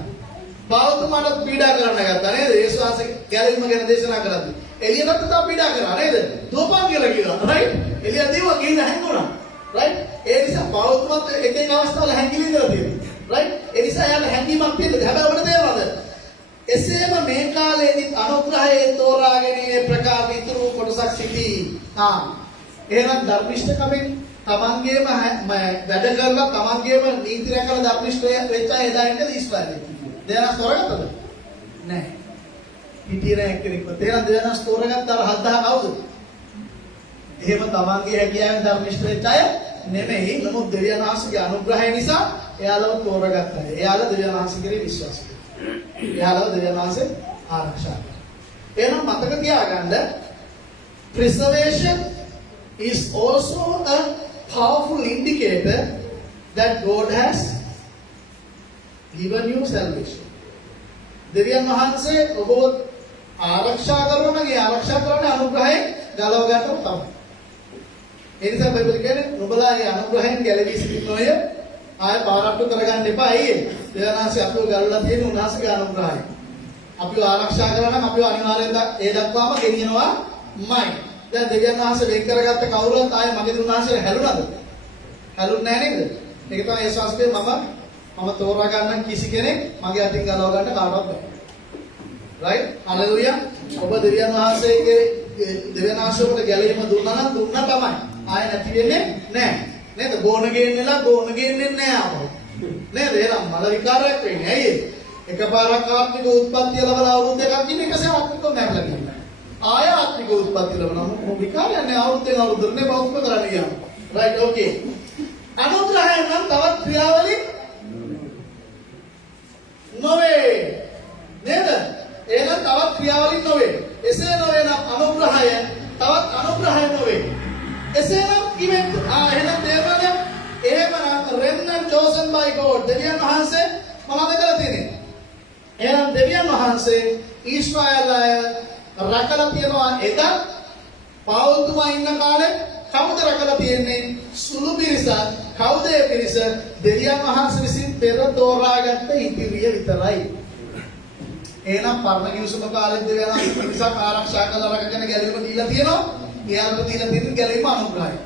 පාවතුමාට පීඩා කරන්න ගත්තා නේද? යේසුස් වහන්සේ ගැලවීම ගැන දේශනා කරද්දී. එළියටත් තා පීඩා කරා නේද? දුවපන් කියලා කිව්වා. රයිට්? එළිය දීවා ගිහින් හැංගුණා. රයිට්? ඒ නිසා පාවතුමාත් එක එක අවස්ථාවල හැංගිලි ඉඳලා තියෙනවා. රයිට්? ඒ නිසා යාළුවා හැංගීමක් තියෙනවා. හැබැයි ඔබට තේරෙනවද? එසේම මේ කාලයේදී අනුග්‍රහයේ තෝරාගැනීමේ ප්‍රකාර ඉතුරු කොටසක් සිටී. එහෙනම් ධර්මිෂ්ඨකමෙන් තමන්ගේම වැඩ කරලා තමන්ගේම නීති රැකලා ධර්මිෂ්ඨය වෙච්ච එදා ඉඳලා ඊශ්වරයෙක්. දෙයනස් තෝරගත්තද? නැහැ. හිටියේ නැහැ කෙනෙක්ව. දෙයනස් තෝරගත්ත අර 7000 කවුද? එහෙම තමන්ගේ හැකියාවෙන් ධර්මිෂ්ඨ වෙච්ච අය නෙමෙයි. නමුත් දෙවියන් වහන්සේගේ අනුග්‍රහය නිසා එයාලව තෝරගත්තා. එයාලා දෙවියන් වහන්සේ කෙරෙහි විශ්වාස කරනවා. එයාලව දෙවියන් වහන්සේ ආරක්ෂා කරනවා. එහෙනම් මතක තියාගන්න preservation is also a powerful indicator that God has given you salvation. දෙවියන් වහන්සේ ඔබව ආරක්ෂා කරනවා නම් ඒ ආරක්ෂා කරන්නේ අනුග්‍රහයෙන් ගලව ගන්නව තමයි. ඒ නිසා බයිබල් කියන්නේ නුඹලා ඒ අනුග්‍රහයෙන් ගැලවී සිටිනෝය ආය පාරට්ටු කරගන්න එපා. අයියේ දෙවියන් වහන්සේ අපිව ගලවලා තියෙන උන්වහන්සේගේ අනුග්‍රහය. අපිව ආරක්ෂා කරනවා නම් අපිව අනිවාර්යෙන් ඒ දක්වාම ගෙනියනවාමයි. දැන් දෙවියන් වහන්සේ වෙන් කරගත්ත කවුරුත් ආයේ මගේ උන්වහන්සේ හැලුණාද? හැලුන්නේ නැහැ නේද? ඒක තමයි ඒ ශාස්ත්‍රයේ මම තෝරා ගන්න කිසි කෙනෙක් මගේ අතින් ගලව ගන්න කාටවත් බෑ. රයිට්? හලෙලුයා. ඔබ දෙවියන් වහන්සේගේ දෙවියන් වහන්සේට ගැලීම දුන්නා නම් දුන්නා තමයි. ආයේ නැති වෙන්නේ නැහැ. නේද? ගෝණ ගේන්නලා ගෝණ ගේන්නේ නැහැ ආපහු. නේද? එහෙනම් මල විකාරයක් වෙන්නේ. ඇයි ඒ? එකපාරක් ආත්මික උත්පත්තිය ලැබලා අවුරුදු දෙකක් ඉන්න එකසේ ආත්මිකව මැරලා ගිහින්. ආය ආත්මික උත්පත්තිය ලැබුණාම විකාරයක් නෑ අවුරුද්දෙන් අවුරුද්දට නේ බෞද්ධ කරන්නේ කියනවා. රයිට් ඕකේ. අනුග්‍රහයෙන් නම් තවත් ක්‍රියාවලි නොවේ. නේද? එහෙනම් තවත් ක්‍රියාවලින් නොවේ. එසේ නොවේ නම් අනුග්‍රහය තවත් අනුග්‍රහය නොවේ. එසේනම් කිවෙත් එහෙනම් තේරෙනවද? එහෙමනම් remnant chosen by God දෙවියන් වහන්සේ මොනවද කරලා තියෙන්නේ? එහෙනම් දෙවියන් වහන්සේ ඊශ්‍රායල් අය රැකලා තියනවා එදා පාවුල්තුමා ඉන්න කාලේ කවුද රැකලා තියෙන්නේ? සුළු පිරිසක්. කවුද ඒ පිරිස? දෙවියන් වහන්සේ විසින් පෙර තෝරාගත්ත ඉතිරිය විතරයි. එහෙනම් පරණ කිවිසුම කාලේ දෙවියන් වහන්සේ පිරිසක් ආරක්ෂා කරලා රැකගෙන ගැලවීම දීලා තියෙනවා. එයාට දීලා තියෙන ගැලවීම අනුග්‍රහය.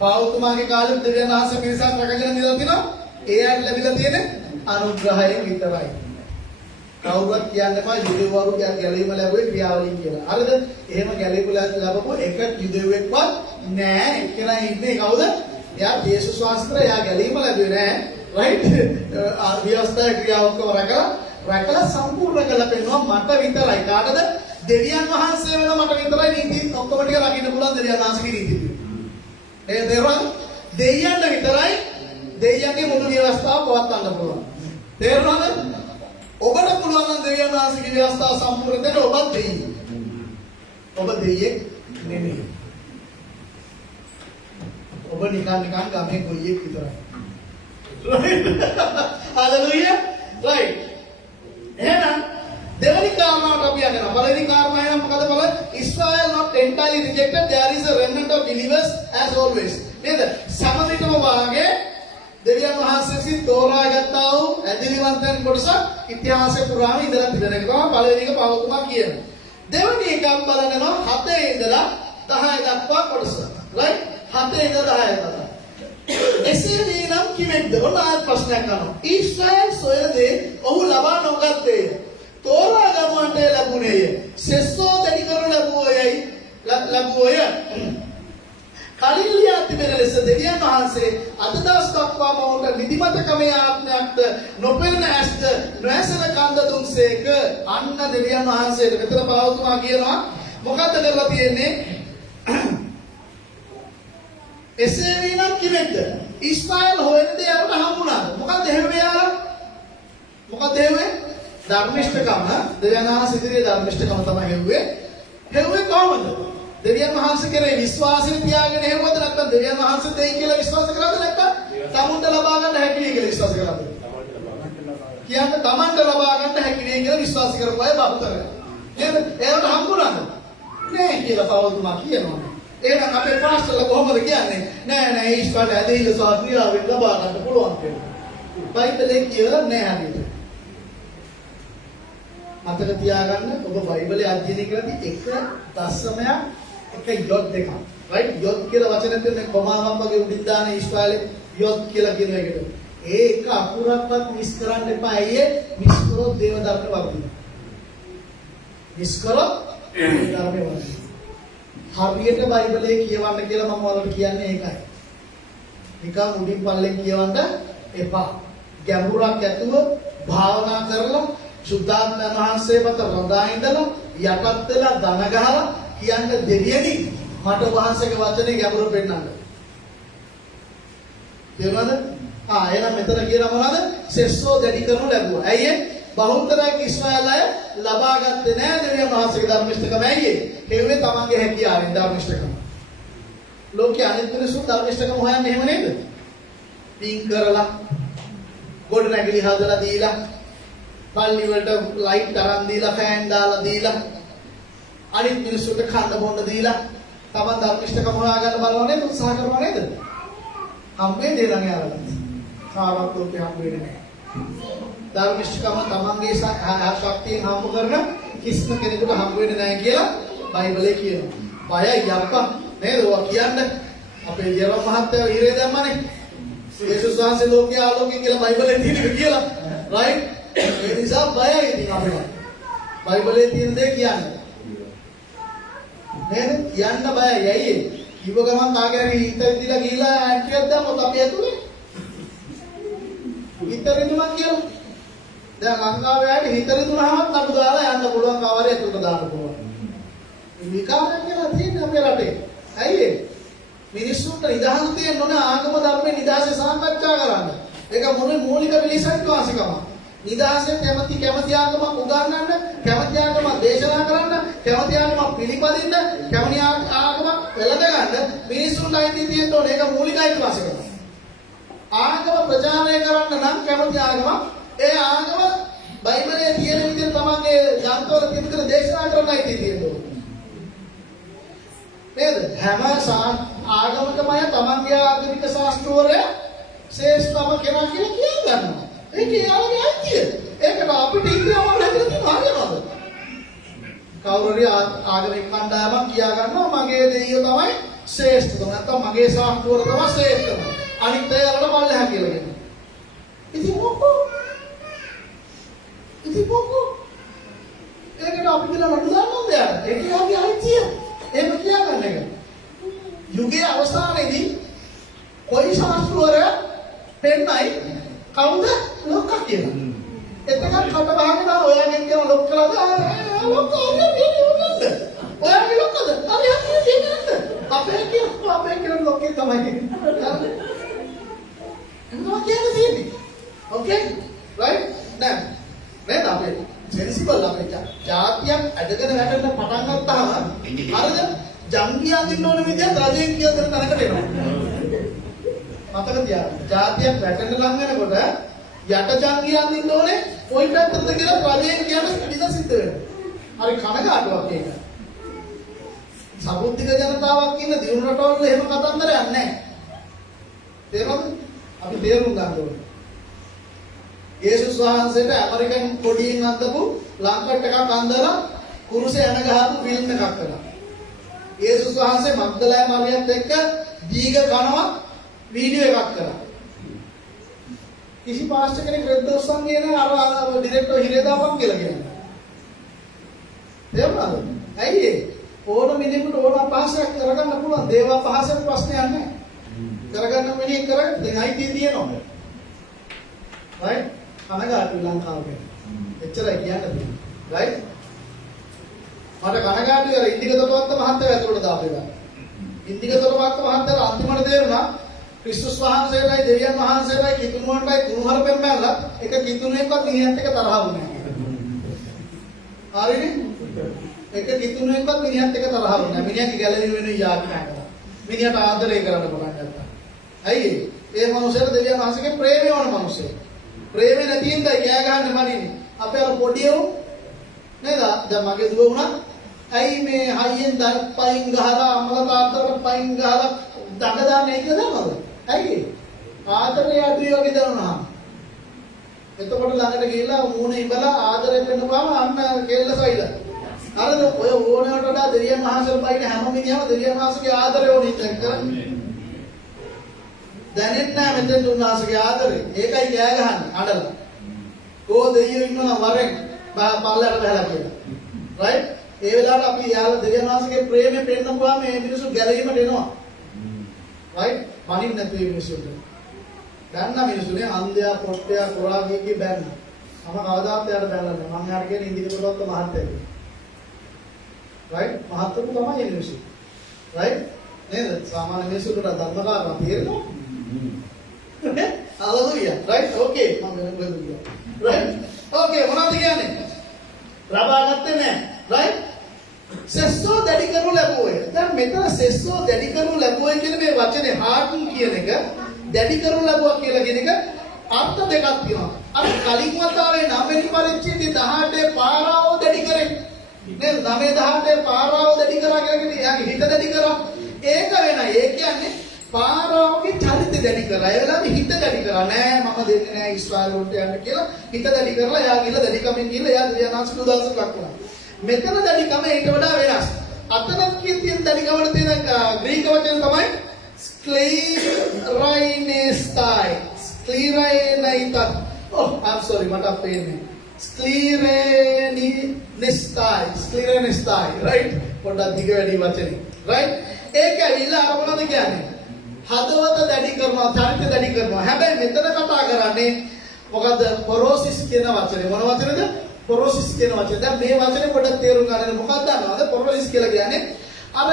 පාවුල්තුමාගේ කාලේ දෙවියන් වහන්සේ පිරිසක් රැකගෙන දීලා තියෙනවා. එයාට ලැබිලා තියෙන අනුග්‍රහය විතරයි. කවුරුත් කියන්නේ මා යුදෙවරු ගැලීම ලැබුවේ ක්‍රියාවලින් කියලා. හරිද? එහෙම ගැලීම ලැබපුව එක යුදෙවෙක්වත් නෑ. එක්කෙනා ඉන්නේ කවුද? එයා යේසුස් වහන්සේට එයා ගැලීම ලැබුවේ නෑ. රයිට්? ආවිස්ථා ක්‍රියාවක රැකලා සම්පූර්ණ කරලා පෙන්නවා මට විතරයි. කාටද? දෙවියන් වහන්සේ වෙන මට විතරයි නීති ඔක්කොම ටික රකින්න පුළුවන් දෙවියන් වහන්සේගේ නීති. ඒ දේවල් දෙවියන්ට විතරයි දෙවියන්ගේ මුළු ව්‍යවස්ථාව පවත්වන්න පුළුවන්. තේරුණාද? ඔබට පුළුවන් නම් දෙවියන් වහන්සේගේ ව්‍යවස්ථාව සම්පූර්ණ දෙන්න ඔබත් දෙයි. ඔබ දෙයියෙක් නෙමෙයි. ඔබ නිකන් ගමේ ගොයියෙක් විතරයි. හalleluya. right. එහෙනම් දෙවනි කාරණාවට අපි යනවා. පළවෙනි කාරණාව නම් මොකද බලන්න? Israel not entirely rejected. There is a remnant of believers as always. නේද? සමවිතම වාගේ දෙවියන් වහන්සේ විසින් තෝරාගත්තා වූ ඇදිලිවන්තයන් කොටස ඉතිහාසය පුරාම ඉඳලා තිබෙන එක තමයි පළවෙනි එක පවතුමා කියන්නේ. දෙවෙනි එකක් බලනවා 7 ඉඳලා 10 දක්වා කොටස. right? 7 ඉඳලා 10 දක්වා. එසේ නම් කිමෙක්ද? ඔන්න ආත් ප්‍රශ්නයක් අහනවා. ඊශ්‍රායල් සොයදී ඔහු ලබා නොගත්තේ. තෝරා ගමන්ට ලැබුණේය. සෙස්සෝ දැඩි කරනු ලැබුවෝය. කලින් ලියා තිබෙන ලෙස දෙවියන් වහන්සේ අද දවස් දක්වාම ඔවුන්ට නිදිමත කමේ ආත්මයක්ද නොපෙනෙන ඇස්ද නොඇසෙන කන්ද දුන්සේක. අන්න දෙවියන් වහන්සේට මෙතන පාවතුමා කියනවා මොකද්ද කරලා තියෙන්නේ? එසේ වීනම් කිවෙද්ද? ඉස්මායිල් හොයන දේ අරට හම්බුණාද? මොකද්ද හේවේ යාලා? මොකද්ද හේවේ? ධර්මිෂ්ඨකම. දෙවියන් වහන්සේ ඉදිරියේ ධර්මිෂ්ඨකම තමයි හේවේ. හේවේ කොහොමද? දෙවියන් වහන්සේ කෙරේ විශ්වාසය තියාගෙන හේවුවද නැත්නම් දෙවියන් වහන්සේ දෙයි කියලා විශ්වාස කරාද නැත්නම් තමුන්ට ලබා ගන්න හැකි වෙයි කියලා විශ්වාස කරාද? කියන්නේ තමන්ට ලබා ගන්න හැකි වෙයි කියලා විශ්වාස කරපු අය බබුතරය. නේද? ඒකට හම්බුණාද? නෑ කියලා පවල්තුමා කියනවා. එහෙනම් අපේ පාස්ටර්ලා කොහොමද කියන්නේ? නෑ ඊශ්වරය ඇදහිල්ල සහ ක්‍රියාවෙන් ලබා ගන්න පුළුවන් කියලා. බයිබලයේ කියලා නෑ හරියට. මතක තියාගන්න ඔබ බයිබලයේ අධ්‍යයනය කරද්දී එක දශමයක් එක යොත් දෙකක්. රයිට්? යොත් කියලා වචනේ තියෙන කොමාවක් වගේ උඩින් දාන ඊශ්වරයේ යොත් කියලා කියන එකට. ඒ එක අකුරක්වත් මිස් කරන්න එපා. අයියේ මිස් කරොත් දේව ධර්ම වර්ධිනවා. මිස් කරොත් දේව ධර්ම වර්ධිනවා. හරියට බයිබලයේ කියවන්න කියලා මම ඔයාලට කියන්නේ ඒකයි. නිකන් උඩින් පල්ලෙන් කියවන්න එපා. ගැඹුරක් ඇතුව භාවනා කරලා සුද්ධාත්මයන් වහන්සේ මත රඳා ඉඳලා යටත් වෙලා දන ගහලා කියන්න දෙවියනි මට වහන්සේගේ වචනේ ගැඹුර පෙන්නන්න. තේරුණාද? එහෙනම් මෙතන කියන මොනවද? සෙස්සෝ දැඩි කරනු ලැබුවා. ඇයි ඒ? බහුතරයක් ඉස්රායල් අය ලබා ගත්තේ නැහැ දෙවියන් වහන්සේගේ ධර්මිෂ්ඨකම. ඇයි ඒ? හේවේ තමන්ගේ හැකියාවෙන් ධර්මිෂ්ඨකම. ලෝකයේ අනිත් මිනිස්සු ධර්මිෂ්ඨකම හොයන්නේ එහෙම නේද? පින් කරලා ගොඩ නැගිලි හදලා දීලා පල්ලි වලට ලයිට් අරන් දීලා ෆෑන් දාලා දීලා අනිත් මිනිස්සුන්ට කන්න බොන්න දීලා තමන් ධර්මිෂ්ඨකම හොයාගන්න බලනවා නේද? උත්සාහ කරනවා නේද? හම්බෙන්නේ ළඟ යාළුවා. සාවත් ලෝකේ හම්බෙන්නේ නැහැ. ධර්මිෂ්ඨකම තමන්ගේ ශක්තියෙන් හම්බ කරන කිසිම කෙනෙකුට හම්බ වෙන්නේ නැහැ කියලා බයිබලයේ කියනවා. බයයි යප්පා නේද? ඔවා කියන්නේ අපේ ජීවම් මහත්තයා ඉරේ දැම්මනේ. යේසුස් වහන්සේ ලෝකයේ ආලෝකය කියලා බයිබලයේ තියෙන කියලා. රයිට්? ඒ නිසා බයයි ඉතින් අපිට. බයිබලයේ තියෙන දේ කියන්නේ. නේද? කියන්න බයයි. ඇයි ඒ? කිව්ව ගමන් කාගේ හරි හිත විදිලා ගිහිලා ඇන්ටියක් දැම්මොත් අපි ඇතුලේ. හිතරින්ම කියලා. දැන් ලංකාවේ ආයේ හිතරින්මවත් නඩු දාලා යන්න පුළුවන් කවරේ ඇතුලට දාන්න පුළුවන්. මේ විකාරය කියලා තියෙන්නේ අපේ රටේ. ඇයි ඒ? මිනිස්සුන්ට නිදහස තියෙන්න ඕනේ ආගම ධර්මයේ නිදහසේ සාකච්ඡා කරන්න. ඒක මොනේ මූලික විලිසයිවාසිකම. නිදහසේ කැමති ආගමක් උගන්වන්න, කැමති ආගමක් දේශනා කරන්න, කැමති ආගමක් පිළිපදින්න, කැමති ආගමක් එළද ගන්න මිනිස්සුන්ට අයිති තියෙන්න ඕනේ. ඒක මූලික අයිතිවාසිකම. ආගම ප්‍රචාරණය කරන්න නම් කැමති ආගමක් ඒ ආගම බයිබලයේ තියෙන විදිහට තමන්ගේ යන්ත්‍රවල පිටකර දේශනා කරන්න අයිති තියෙන්න ඕනේ. නේද? හැම ආගමකම අය තමන්ගේ ආගමික ශාස්ත්‍රවලය ශ්‍රේෂ්ඨම කෙනා කියලා කියනවා. ඒක යාළුවෝ අයිතිය. ඒකට අපිට ඉන්දියාවල හැදෙන්න තියෙනවා. කවුරු හරි ආගමික කණ්ඩායමක් කියා ගන්නවා මගේ දෙයියෝ තමයි ශ්‍රේෂ්ඨම. නැත්නම් මගේ ශාස්ත්‍රවල තමයි ශ්‍රේෂ්ඨම. අනිත් අය වල පල්ලෙහා කියලා කියනවා. ඉතින් මොකෝ? ඒකට අපි කියලා නඩු දාන්නද යාර? ඒක යාගේ අයිතිය. එහෙම කියාගන්න එක. යුගයේ අවසානයේදී කොයි ශාස්ත්‍රවල පෙන්නයි කවුද ලොක්කා කියලා. එතකන් කට බහගෙන ඔයාගෙන් කියන ලොක්කලාද ලොක්කා නේද? ඔයාගේ ලොක්කද? හරි හරි නේද? අපේ කියන ලොක්කේ තමයි. එනවා කියන්නේ. ඕකේ? රයිට්? දැන් නේද අපේ සෙන්සිබල් අපේ ජාතියක් අදගෙන වැටෙන්න පටන් ගත්තාම හරිද? ජංගියා දින්න ඕන විදිහට රජෙන් කියන තැනකට එනවා. මතක තියාගන්න. ජාතියක් වැටෙන්න ලං වෙනකොට යට ජංගියා දින්න ඕනේ කොයි පැත්තටද කියලා රජෙන් කියන විදිහ සිද්ධ වෙනවා. හරි කනගාටුවක් ඒක. සබුද්ධික ජනතාවක් ඉන්න දියුණු රටවල එහෙම කතන්දරයක් නැහැ. තේරුණාද? අපි තේරුම් ගන්න ඕනේ. යේසුස් වහන්සේට ඇමරිකන් පොඩියෙන් අන්දපු ලංකට් එකක් අන්දලා කුරුසේ යන ගහපු ෆිල්ම් එකක් කළා. යේසුස් වහන්සේ මග්දලෑ මරියත් එක්ක දීග කනවා වීඩියෝ එකක් කළා. කිසි පාස්ටර් කෙනෙක් රෙද්දොස්සන් කියන අර ඩිරෙක්ටර් හිරේ දාපන් කියලා කියනවා. තේරුණාද? ඇයි ඒ? ඕන මිනිහෙකුට ඕන අපහාසයක් කරගන්න පුළුවන්. දේව අපහාසයක් ප්‍රශ්නයක් නැහැ. කරගන්න මිනිහෙක් කරගන්න දැන් අයිතිය තියෙනවා. right? කනගාටුයි ලංකාවේ. එච්චරයි කියන්න. right? මට කනගාටුයි අර ඉන්දිකතොටවත් මහත්තයා ඇතුළට දාපු එක. ඉන්දිකතොටවත් මහත්තයා අන්තිමට තේරුණා ක්‍රිස්තුස් වහන්සේටයි දෙවියන් වහන්සේටයි කිතුණුවන්ටයි කුණුහරුපෙන් බැලලා එක කිතුණුවෙක්වත් මිනිහත් එක්ක තරහ වුණේ නැහැ. හරිනේ? එක කිතුණුවෙක්වත් මිනිහත් එක්ක තරහ වුණේ නැහැ. මිනිහගේ ගැලවීම වෙන යාති නැහැ. මිනිහට ආදරය කරන්න පටන් ගත්තා. ඇයි ඒ මනුස්සයාට දෙවියන් වහන්සේගේ ප්‍රේමය වුණ මනුස්සයෙක්. ප්‍රේමය නැති හින්දා කෑ ගහන්න මනින්නේ. අපේ අර පොඩියෝ නේද? දැන් මගේ දුව වුණා. ඇයි මේ හයියෙන් පයින් ගහලා අම්මලා තාත්තලා පයින් ගහලා දඬ දාන්නේ කියලා දන්නවද? ඇයි? ආදරේ අඩුයි වගේ දන්නවා. එතකොට ළඟට ගිහිල්ලා මූණ ඉඹලා ආදරේ පෙන්නපුවාම අන්න කෙල්ල සයිල. හරිද? ඔය ඕනකට වඩා දෙවියන් වහන්සේලා බයින හැම මිනිහම දෙවියන් වහන්සේගේ ආදරය ඕනේ දැන් කරන්නේ. දැනෙන්නේ නැහැ මෙතෙන් උන්වහන්සේගේ ආදරේ. ඒකයි කෑ ගහන්නේ අඬලා. කෝ දෙයියෝ ඉන්නවා වරෙන් පල්ලයට බහලා කියලා. right? ඒ වෙලාවට අපි යාළුවා දෙවියන් වහන්සේගේ ප්‍රේමය පෙන්නපුවාම මේ මිනිස්සු ගැලවීමට එනවා. right? මනින් නැති මේ මිනිස්සුන්ට. බැන්න මිනිස්සුනේ අන්ධයා පොට්ටයා කොරාගියගේ බැන්න. මම කවදාත් එයාට බැලලා නැහැ. මම යාට කියන්නේ ඉන්දිකටවත් මහත්තයෙක්. right? මහත්තයෙකු තමයි මේ මිනිස්සු. right? නේද? සාමාන්‍ය මිනිස්සුන්ට ධර්මකාරණා තේරෙනවා. Hallelujah. Right? Okay. මම වෙන ගියා. right? okay මොනවද කියන්නේ? ලබා ගත්තේ නැහැ. right? සෙස්සෝ දැඩි කරනු ලැබුවේ. දැන් මෙතන සෙස්සෝ දැඩි කරනු ලැබුවේ කියන මේ වචනේ හාටුන් කියන එක දැඩි කරනු ලැබුවා කියලා කියන එක අර්ථ දෙකක් තියෙනවා. අර කලින් වතාවේ 9 වෙනි පරිච්ඡේදයේ 18 පාරාව දැඩි කරේ. නේද? 9 18 පාරාව දැඩි කරා කියලා කියන්නේ එයාගේ හිත දැඩි කරා. ඒක වෙනයි. ඒ කියන්නේ පාරාවගේ චරිතය දැඩි කරා. ඒ වෙලාවේ හිත දැඩි කරා. නෑ මම දෙන්නේ නෑ ඊශ්‍රායල වලට යන්න කියලා හිත දැඩි කරලා එයා ගිහලා දැඩි කමින් ගිහලා එයා දෙවියන්වහන්සේගේ උදාසට ලක් වුණා. මෙතන දැඩිකම ඊට වඩා වෙනස්. අතනක් කියන දැඩිකමට තියෙන ග්‍රීක වචන තමයි ස්ක්ලීරයිනෙස්ටයි. ස්ක්ලීරයිනයිත. oh I'm sorry මට අපේන්නේ. ස්ක්ලීරෙනිස්ටයි. ස්ක්ලීරෙනිස්ටයි. right? පොඩ්ඩක් දිග වැඩි වචනේ. right? ඒක ඇවිල්ලා අර මොනවද කියන්නේ? හදවත දැඩි කරනවා, චරිත දැඩි කරනවා. හැබැයි මෙතන කතා කරන්නේ මොකද්ද? පොරොසිස් කියන වචනේ. මොන වචනේද? පොරොසිස් කියන වචනේ. දැන් මේ වචනේ පොඩ්ඩක් තේරුම් ගන්න. මොකක්ද දන්නවද? පොරොසිස් කියලා කියන්නේ අර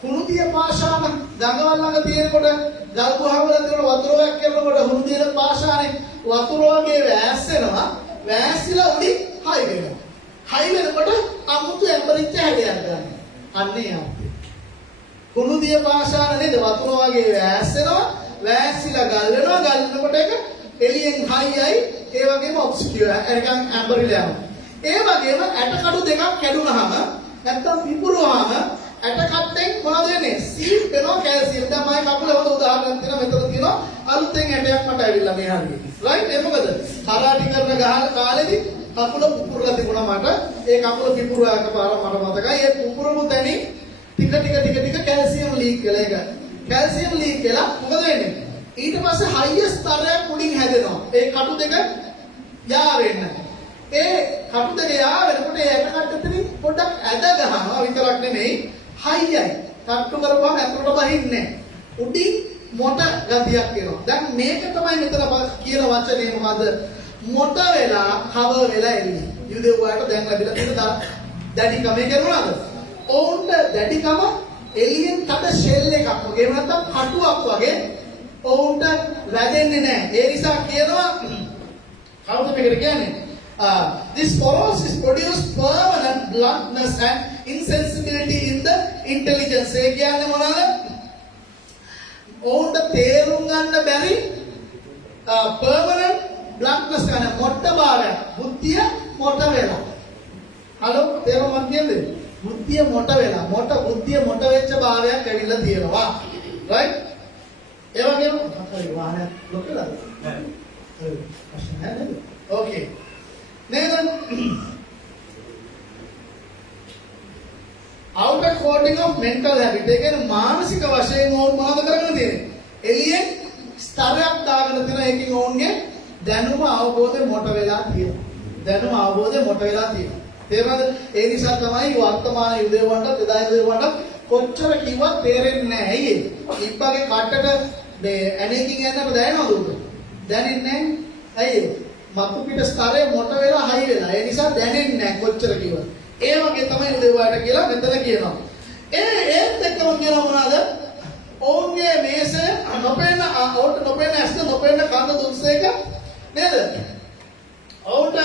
කුණුතිය පාෂාණ ගඟවල් ළඟ තියෙනකොට ගල් ගුහාවල තියෙන වතුරක් කරනකොට හුරුදින පාෂාණේ වතුර වගේ වැස්සෙනවා. වැස්සිලා උඩින් හයි වෙනවා. හයි වෙනකොට අමුතු ඇඹරිච්ච හැඩයක් ගන්නවා. අන්නේ යන්නේ. කුණුදිය පාෂාණ නේද? වතුර වගේ වැස්සෙනවා. වැස්සිලා ගල් වෙනවා. ගල් වෙනකොට ඒක එළියෙන් හයියයි ඒ වගේම ඔබ්ස්කියුර් එකෙන් ඇම්බරිලා යනවා. ඒ වගේම ඇට කඩු දෙකක් කැඩුනහම නැත්තම් පිපුරුවාම ඇට කට්ටෙන් මොනවද වෙන්නේ? සීල් වෙනවා කැල්සියම්. දැන් මම කකුල හොඳ උදාහරණයක් දෙනවා. මෙතන තියෙනවා අලුතෙන් ඇටයක් මට ඇවිල්ලා මේ හරියට. රයිට්? ඒ මොකද? කරාටි කරන ගහන කාලෙදී කකුල පුපුරලා තිබුණා මට. ඒ කකුල පිපුරුවා එකපාර මට මතකයි. ඒ පුපුරමු තැනින් ටික කැල්සියම් ලීක් වෙලා ඒක. කැල්සියම් ලීක් වෙලා මොකද වෙන්නේ? ඊට පස්සේ හයියස් ස්තරයක් උඩින් හැදෙනවා. ඒ කටු දෙක යා වෙන්න. ඒ කටු දෙක යා වෙනකොට ඒ ඇට කට්ටෙන් පොඩ්ඩක් ඇද ගහනවා විතරක් නෙමෙයි හයියයි. කට්ටු කරපුවම ඇතුළට බහින්නේ නැහැ. උඩින් මොට ගතියක් එනවා. දැන් මේක තමයි මෙතන කියන වචනේ මොකද්ද? මොට වෙලා කව වෙලා එන්නේ. යුදෙව්වාට දැන් ලැබිලා තියෙන දැඩිකම කියනවාද? ඕන්ට දැඩිකම එළියෙන් තද ෂෙල් එකක් වගේ නැත්නම් කටුවක් වගේ ඔවුන්ට වැදෙන්නේ නැහැ. ඒ නිසා කියනවා කවුද මේකට කියන්නේ? This porosis produce permanent bluntness and insensibility in the intelligence. ඒ කියන්නේ මොනවාද? ඔවුන්ට තේරුම් ගන්න බැරි permanent bluntness කියන්නේ මොට්ට භාවය. බුද්ධිය මොට වෙලා. හලෝ තේරුම් ගන්නද? බුද්ධිය මොට වෙලා. බුද්ධිය මොට වෙච්ච භාවයක් ඇවිල්ලා තියෙනවා. right? ඒ වගේම හරි වාහන ලොකලා නෑ හරි ප්‍රශ්න නෑ නේද ඕකේ නේද outer coating of mental habit ඒ කියන්නේ මානසික වශයෙන් ඕන මොනවද කරගෙන තියෙන්නේ එළියෙන් ස්තරයක් දාගෙන තියෙන එකකින් ඕන්ගේ දැනුම අවබෝධය මොට වෙලා තියෙනවා තේරෙනවද? ඒ නිසා තමයි වර්තමාන යුදෙවන්ට එදා යුදෙවන්ට කොච්චර කිව්වත් තේරෙන්නේ නැහැ. ඇයි ඒ? ඉබ්බගේ කට්ටට මේ ඇණේකින් යන්නට දැනෙනවද උඹ? දැනෙන්නේ නැහැ. ඇයි ඒ? මතු පිට ස්තරේ මොට වෙලා හයි වෙලා. ඒ නිසා දැනෙන්නේ නැහැ කොච්චර කිව්වත්. ඒ වගේ තමයි යුදෙවන්ට කියලා මෙතන කියනවා. ඒත් එක්කම කියනවා මොනවාද? ඔවුන්ගේ මේසය නොපෙන්න ඔවුන්ට නොපෙන්න ඇස්ත නොපෙන්න කඳ දුස්සේක නේද? ඔවුන්ට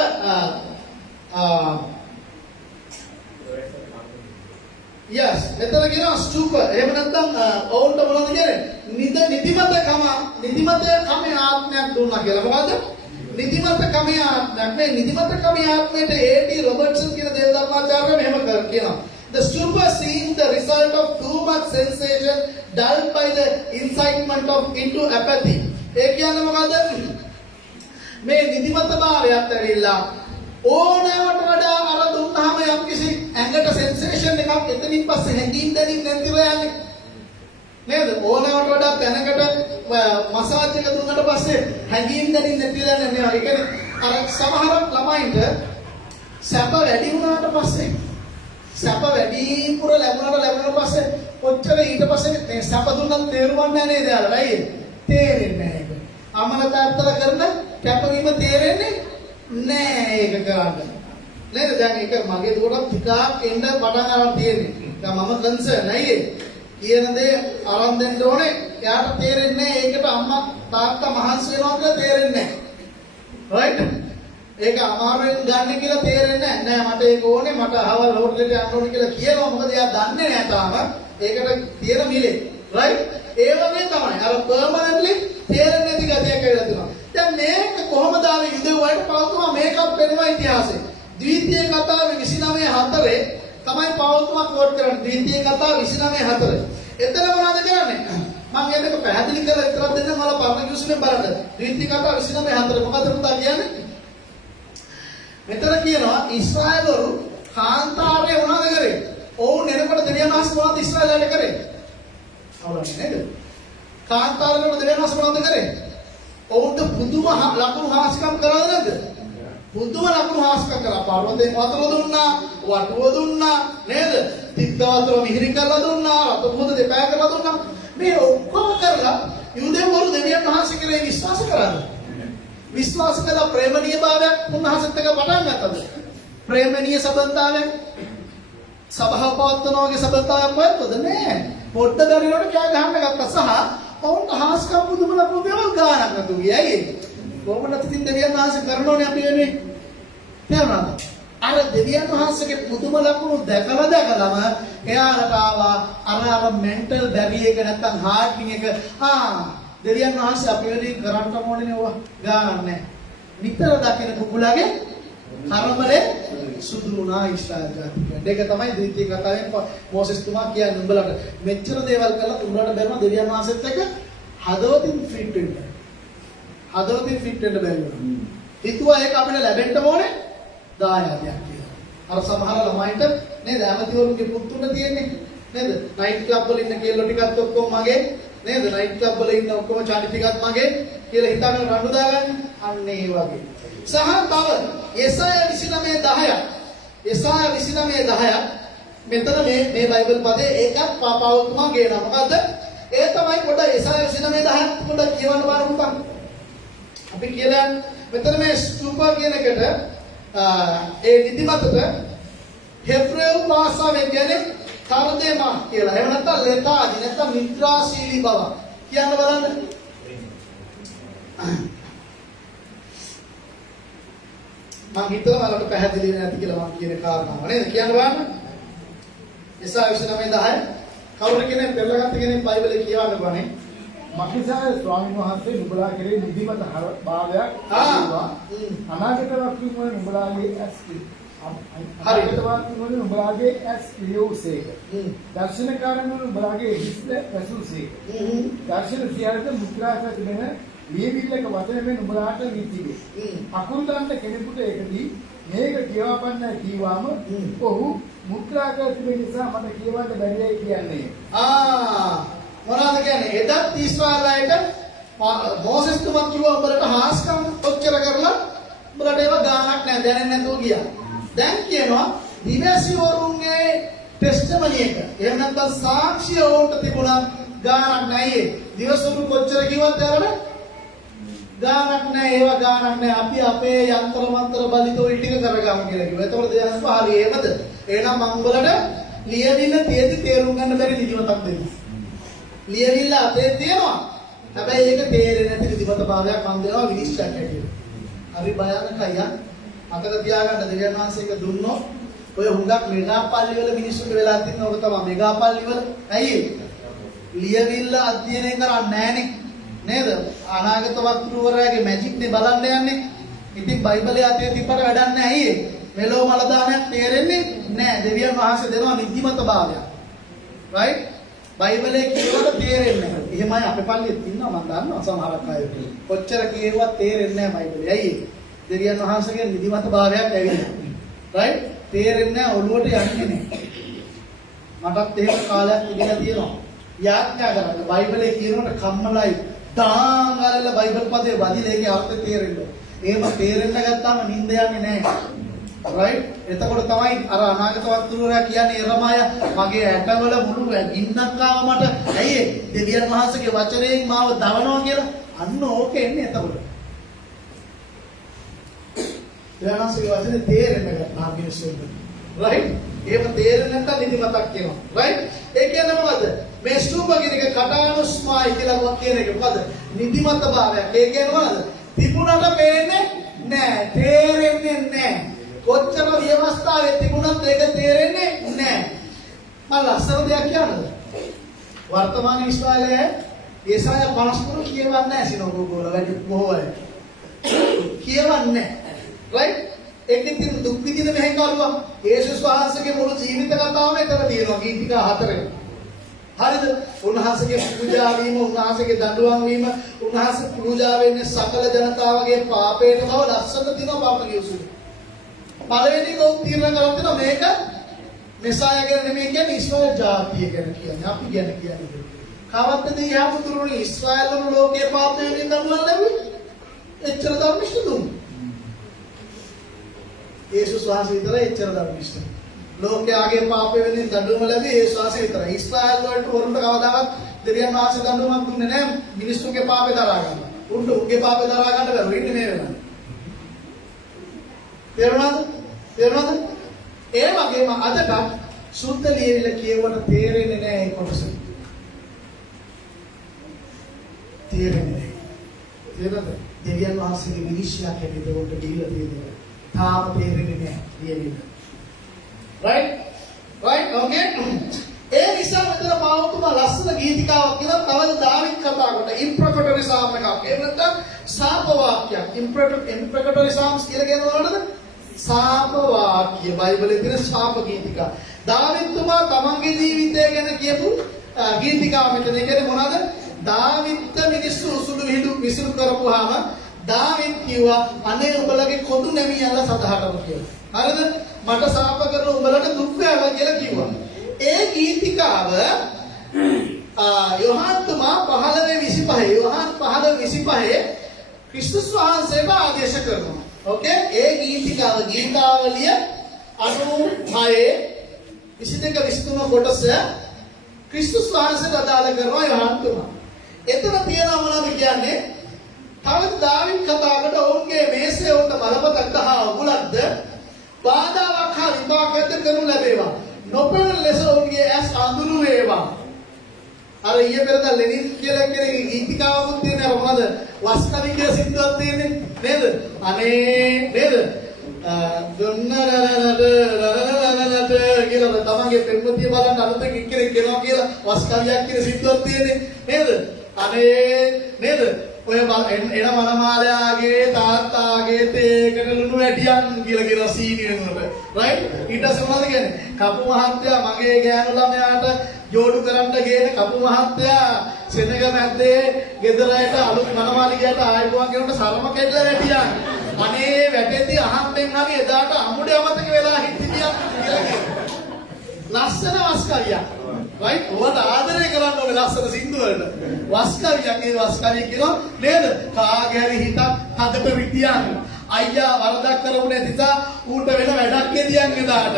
yes මෙතන කියනවා ස්තූප. එහෙම නැත්නම් ඔවුන්ට මොනවද කියන්නේ? නිදිමත කමේ ආත්මයක් දුන්නා කියලා. මොකද්ද? නිදිමත කමේ ආත්මයක්. මේ නිදිමත කමේ ආත්මයට A.T. රොබර්ට්සන් කියන දේවදර්මාචාර්යයා මෙහෙම කියනවා. The stupor seeing the result of too much sensation dulled by the incitement of into apathy. ඒ කියන්නේ මොකද්ද? මේ නිදිමත භාවයත් ඇවිල්ලා ඕනෑමට වඩා අර දුන්නාම යම්කිසි ඇඟට සෙන්සේෂන් එකක් එතනින් පස්සේ හැංගීම් දැනීම් නැතිව යන්නේ නේද? ඕනෑමට වඩා දැනකට මසාජ් එක දුන්නාට පස්සේ හැංගීම් දැනීම් නැතිව යන්නේ නේද? ඒ කියන්නේ අර සමහර ළමයින්ට සැප වැඩි වුණාට පස්සේ සැප වැඩිපුර ලැබුණාට පස්සේ කොච්චර ඊට පස්සේ මේ සැප දුන්නත් තේරුම්න්නේ නැහැ නේද යාළුවා? ඇයි තේරෙන්නේ නැහැ ඒක. අමන තාත්තල කරන කැපවීම තේරෙන්නේ නැහැ ඒක කරන්න. නේද? දැන් ඒක මගේ දුරට ටිකක් එන්න පටන් ගන්න තියෙන්නේ. දැන් මම කන්සර්න් නෑ කියන දේ අරන් දෙන්න ඕනේ. එයාට තේරෙන්නේ නැහැ. ඒකට අම්මා තාත්තා මහන්සි වෙනවා කියලා තේරෙන්නේ නැහැ. රයිට්? ඒක අමාරුවෙන් ගන්න කියලා තේරෙන්නේ නැහැ. මට ඒක ඕනේ. මට අහවල් හෝටලෙට යන්න ඕනේ කියලා කියනවා. මොකද එයා දන්නේ නැහැ තාම. ඒකට තියෙන මිලේ. රයිට්? ඒ වගේ තමයි. අර පර්මනන්ට්ලි තේරෙන්නේ නැති ගතියක් ඇවිල්ලා තියෙනවා. දැන් මේක කොහොමද ආවේ යුදෙව්වට පවතුමා මේකක් වෙනවා ඉතිහාසෙ. ද්විතීය කතාවේ 29:4 තමයි පවතුමා කෝට් කරන්නේ. ද්විතීය කතාව 29:4. එතන මොනවද කරන්නේ? මම මේක පැහැදිලි කරලා විතරක් දෙන්න මම පරණ කිව්සුනේ බලන්න. ද්විතීය කතාව 29:4 මොකද පුතා කියන්නේ? මෙතන කියනවා ඊශ්‍රායලවරු කාන්තාරේ මොනවද කරේ? ඔවුන් එනකොට දෙවියන් වහන්සේ මොනවද ඊශ්‍රායලයට කරේ? අවුලන්නේ නේද? කාන්තාරවල දෙවියන් වහන්සේ මොනවද කරේ? ඔවුන්ට පුදුම ලකුණු හාස්කම් කරාද නැද්ද? පුදුම ලකුණු හාස්කම් කරා. පර්වතයෙන් වතුර දුන්නා, වටුව දුන්නා නේද? තිත්ත වතුර මිහිරි කරලා දුන්නා, රතු මුහුද දෙපෑ කරලා දුන්නා. මේ ඔක්කොම කරලා යුදෙවරු දෙවියන් වහන්සේ කෙරේ විශ්වාස කරාද? විශ්වාස කළා. ප්‍රේමණීය භාවයක් උන්වහන්සේත් එක්ක පටන් ගත්තද? ප්‍රේමණීය සබඳතාවයක් සභාව පවත්වනවා වගේ සබඳතාවයක් වත්තද නෑ. පොඩ්ඩ දරිනකොට කෑ ගහන්න ගත්තා. සහ ඔවුන්ට හාස්කම් පුදුම ලකුණු දේවල් ගානක් නතු ගියයි. කොහොමද තින් දෙවියන් වහන්සේ කරනෝනේ අපි වෙන්නේ? තේරුණාද? අර දෙවියන් වහන්සේගේ පුදුම ලකුණු දැකලම එයාලට ආවා අර මෙන්ටල් බැරියර් එක නැත්තම් හાર્ටින් එක දෙවියන් වහන්සේ අපි වෙනින් කරන්න ඕනේ නේ ගානක් නැහැ. නිතර දකින කුකුලගේ කර්මලේ සුදු වුණා ඊශ්‍රායල් ජාතිකයන්. ඒක තමයි ද්විතීය කතාවෙන් මොසෙස් තුමා කියන්නේ උඹලට මෙච්චර දේවල් කළා උඹලට බැරිම දෙවියන් වහන්සේත් එක්ක හදවතින් ෆිට වෙන්න. හදවතින් ෆිට වෙන්න බැරි වුණා. හිතුවා ඒක අපිට ලැබෙන්න ඕනේ දායාදයක් කියලා. අර සමහර ළමයින්ට නේද ඇමතිවරුන්ගේ පුතුන්ට තියෙන්නේ නේද? නයිට් ක්ලබ් වල ඉන්න කෙල්ලෝ ටිකත් ඔක්කොම මගේ නේද? නයිට් ක්ලබ් වල ඉන්න ඔක්කොම චාටි ටිකත් මගේ කියලා හිතාගෙන රණ්ඩු දාගන්නේ. අන්න ඒ වගේ. සහ තව යෙසාය 29:10 යෙසාය 29:10 මෙතන මේ බයිබල් පදේ ඒකත් පාපවතුමා ගේනවා. මොකද්ද? ඒ තමයි පොඩ යෙසාය 29:10 පොඩ කියවන්න බලමු තා. අපි කියලා මෙතන මේ ස්තූපා කියන එකට ඒ නිදිමතට හෙබ්‍රේව භාෂාවෙන් කියන්නේ තර්දේමා කියලා. එහෙම නැත්නම් ලෙතාදි නැත්නම් මිත්‍රාශීලී බව කියන්න බලන්න. මම හිතුවා වලට පැහැදිලි නැති කියලා මම කියන කාරණාව නේද? කියන්න බලන්න. යෙසාය 29:10 කවුරු කෙනෙක් පෙරලගත්ත කෙනෙක් බයිබලේ කියවන්න බනේ. මක්නිසාය ස්වාමීන් වහන්සේ නුඹලා කෙරේ නිදිමත භාවයක් ආවා. අනාගත වක්කින් වල නුඹලාගේ ඇස් අනාගත වක්කින් වල නුඹලාගේ ඇස් පියෝසේක. දර්ශනකාරයන් වල නුඹලාගේ හිස්ද පැසුසේක. දර්ශන සියල්ලද මුද්‍රාසක තිබෙන ලියවිල්ලක වචනයෙන් නුඹලාට වීතිගේ. අකුරු දාන්න කෙනෙකුට ඒකදී මේක කියවපන්න කීවාම ඔහු මුද්‍රාකර තිබෙන නිසා මට කියවන්න බැරියයි කියන්නේ. මොනවද කියන්නේ? එදත් ඊශ්‍රායලයට මොසෙස් තුමා කිව්වා උඹලට හාස්කම් ඔච්චර කරලා උඹලට ඒව ගානක් නැහැ දැනෙන්නේ නැතුව ගියා. දැන් කියනවා දිවැසිවරුන්ගේ ටෙස්ටිමනි එක. එහෙම නැත්නම් සාක්ෂිය ඕන්ට තිබුණා ගානක් නැහැ. දිවසුරු කොච්චර කිව්වත් යාළුවනේ ගානක් නැහැ. ඒවා ගානක් නැහැ. අපි අපේ යන්ත්‍ර මන්ත්‍ර බලිතෝ ටික කරගමු කියලා කිව්වා. එතකොට දෙයන්ස් හරි එහෙමද? එහෙනම් මම උඹලට ලියවිල්ල තියෙදි තේරුම් ගන්න බැරි නිදිමතක් දෙන්න. ලියවිල්ල අතේ තියෙනවා. හැබැයි ඒක තේරෙන්නේ නැති නිදිමත භාවයක් මම දෙනවා විනිශ්චයක් හැටියට. හරි භයානකයි යා. අතක තියාගන්න දෙවියන් වහන්සේ එක දුන්නොත් ඔය හුඟක් මෙගා පල්ලි වල මිනිස්සුන්ට වෙලා තියෙන ඕක තමයි මෙගා පල්ලි වල. ඇයි ලියවිල්ල අධ්‍යයනය කරන්නේ නැහනේ. නේද? අනාගත වක්තෘවරයාගේ මැජික් නේ බලන්න යන්නේ. ඉතින් බයිබලයේ අතේ තිබ්බට වැඩක් නැහැ. ඇයි මෙලෝ මල දානයක් තේරෙන්නේ නැහැ. දෙවියන් වහන්සේ දෙනවා නිදිමත භාවයක්. right? බයිබලයේ කියවට තේරෙන්නේ නැහැ. එහෙමයි අපේ පල්ලියෙත් ඉන්නවා මම දන්නවා සමහරක් අය. කොච්චර කියෙව්වත් තේරෙන්නේ නැහැ බයිබලයේ. ඇයි දෙවියන් වහන්සේගේ නිදිමත භාවයක් ඇවිල්ලා. right? තේරෙන්නේ නැහැ ඔළුවට යන්නේ නැහැ. මටත් එහෙම කාලයක් ඉඳලා තියෙනවා. යාඥා කරන්න බයිබලයේ කියනකොට කම්මලයි දාංගාලල බයිබල් පදේ වදිලේගේ අර්ථය තේරෙන්නේ. එහෙම තේරෙන්න ගත්තාම නිින්ද යන්නේ නැහැ. right? එතකොට තමයි අර අනාගත වක්තෘවරයා කියන්නේ එරමය මගේ ඇටවල මුළු ගින්නක් ආව මට. ඇයි දෙවියන් වහන්සේගේ වචනයෙන් මාව දවනවා කියලා. අන්න ඕක එන්නේ එතකොට. දෙවියන් වහන්සේගේ වචනේ තේරෙන්න ගත්තා මිනිස්සුන්ට. right? එහෙම තේරෙන්නේ නැත්නම් නිදිමතක් කියනවා. right? ඒ කියන්නේ මොකද? මේ ස්තූපගිරික කටානුස්මායි කියලා කියන එක මොකද? නිදිමත භාවයක්. ඒ කියන්නේ මොකද? තිබුණට පේන්නේ නැහැ. තේරෙන්නේ නැහැ. කොච්චර ව්‍යවස්ථාවේ තිබුණත් ඒක තේරෙන්නේ නැහැ. මම ලස්සන දෙයක් කියන්නද? වර්තමාන ඉස්රායලයේ යෙසායා 53 කියවන්නේ නැහැ සිනෝගෝග වල වැඩි බොහෝ අය. කියවන්නේ නැහැ. right? ඒකෙන් තියෙන දුක් විඳින මෙහෙන් කරුවා යේසුස් වහන්සේගේ මුළු ජීවිත කතාවම එතන තියෙනවා ගීතිකා 4. හරිද? උන්වහන්සේගේ පූජා වීම, උන්වහන්සේගේ දඬුවම් වීම, උන්වහන්සේ පූජා වෙන්නේ සකල ජනතාවගේ පාපයට බව ලස්සන දිනවා පාප කියුසුනේ. පළවෙනි කෝ තීරණ කරලා තියෙනවා මේක මෙසාය ගැන නෙමෙයි කියන්නේ ඉස්රායල් ජාතිය ගැන කියන්නේ. අපි ගැන කියන්නේ. කවද්දද යහපතුරුනි ඉස්රායල් වල ලෝකයේ පාප වෙනින් දඬුවම් ලැබුවේ? එච්චර ධර්මිෂ්ඨ දුන්නේ. යේසුස් වහන්සේ විතරයි එච්චර ධර්මිෂ්ඨ. ලෝකයාගේ පාප වෙනින් දඬුවම ලැබී යේසුස් වහන්සේ විතරයි. ඉස්රායල් වලට වරුන්ට කවදාවත් දෙවියන් වහන්සේ දඬුවමක් දුන්නේ නැහැ. මිනිස්සුන්ගේ පාපේ දරා ගන්න. උන්ට උන්ගේ පාපේ දරා ගන්න බැරුව ඉන්නේ මේ වෙලාවේ. තේරුණාද? තේරුණාද? ඒ වගේම අදට සුද්ධ ලියවිල කියවන තේරෙන්නේ නැහැ ඒ කොටස. තේරෙන්නේ නැහැ. තේරෙනවද? දෙවියන් වහන්සේගේ විනිශ්චයක් හැටියට උන්ට දීලා තියෙනවා. තාම තේරෙන්නේ නැහැ ලියවිල. right? right? okay? ඒ නිසා මෙතන පාවතුමා ලස්සන ගීතිකාවක් කියලා තවද දාවිත් කතා කොට ඉම්ප්‍රොකටරි සාම් එකක්. ඒ නැත්නම් සාප වාක්‍යයක්. ඉම්ප්‍රොකටරි සාම්ස් කියලා කියනවලද? සාප වාක්‍ය. බයිබලයේ තියෙන සාප ගීතිකා. දාවිත්තුමා තමන්ගේ ජීවිතය ගැන කියපු ගීතිකාව මෙතන. ඒ කියන්නේ මොනවද? දාවිත්ත මිනිස්සු උසුළු විසුළු කරපුවාම දාවිත් කිව්වා අනේ උඹලගේ කොඳු නැමියලා සතහටම කියලා. හරිද? මට සාප කරන උඹලට දුක් වේවා කියලා කිව්වා. ඒ ගීතිකාව යොහාන්තුමා 15:25 යොහාන් 15:25 ක්‍රිස්තුස් වහන්සේට ආදේශ කරනවා. ඕකේ? ඒ ගීතිකාව ගීතාවලිය 96 22 23 කොටස ක්‍රිස්තුස් වහන්සේට අදාළ කරනවා යොහාන්තුමා. එතන තියෙනවා මොනවද කියන්නේ? තවත් දාවිත් කතාවකට ඔවුන්ගේ මේසේ උන්ට බලපතක් හා උගලක්ද බාධාවක් හා විපාකයක් කරනු ලැබේවා. නොපෙනෙන ලෙස ඔවුන්ගේ ඇස් අඳුරු වේවා. අර ඊයේ පෙරද ලෙනින් කියලා කෙනෙක්ගේ ගීතිකාවකුත් තියෙන අර මොනවද? වස්කවි කියලා සින්දුවක් තියෙන්නේ නේද? අනේ නේද? දුන්නරනට කියලා තමන්ගේ පෙම්වතිය බලන්න අලුතෙන් එක්කෙනෙක් එනවා කියලා වස්කවියක් කියන සින්දුවක් තියෙන්නේ නේද? අනේ නේද? ඔය එන මනමාලයාගේ තාත්තාගේ තේකට ලුණු වැටියන් කියලා කියන සීනි වෙනකොට රයිට් ඊට පස්සේ මොනවද කියන්නේ කපු මහත්තයා මගේ ගෑනු ළමයාට ජෝඩු කරන්න ගේන කපු මහත්තයා සෙනග මැද්දේ ගෙදරට අලුත් මනමාලිගයට ආයුබෝවන් කියනකොට සරම කෙඩලා වැටියන් අනේ වැටෙද්දි අහම්බෙන් හරි එදාට අමුඩේ අමතක වෙලා හිටියක් කියලා කියනවා ලස්සන වස්කවියක් right? ඔබට ආදරය කරන්න ඕනේ ලස්සන සින්දු වලට. වස්කවියක් ඒ වස්කවිය කියනවා නේද? කාගේ හරි හිතක් හදට විදියන්. අයියා වරදක් කරපු නැති නිසා ඌට වෙන වැඩක් කියදියන්නේ තාට.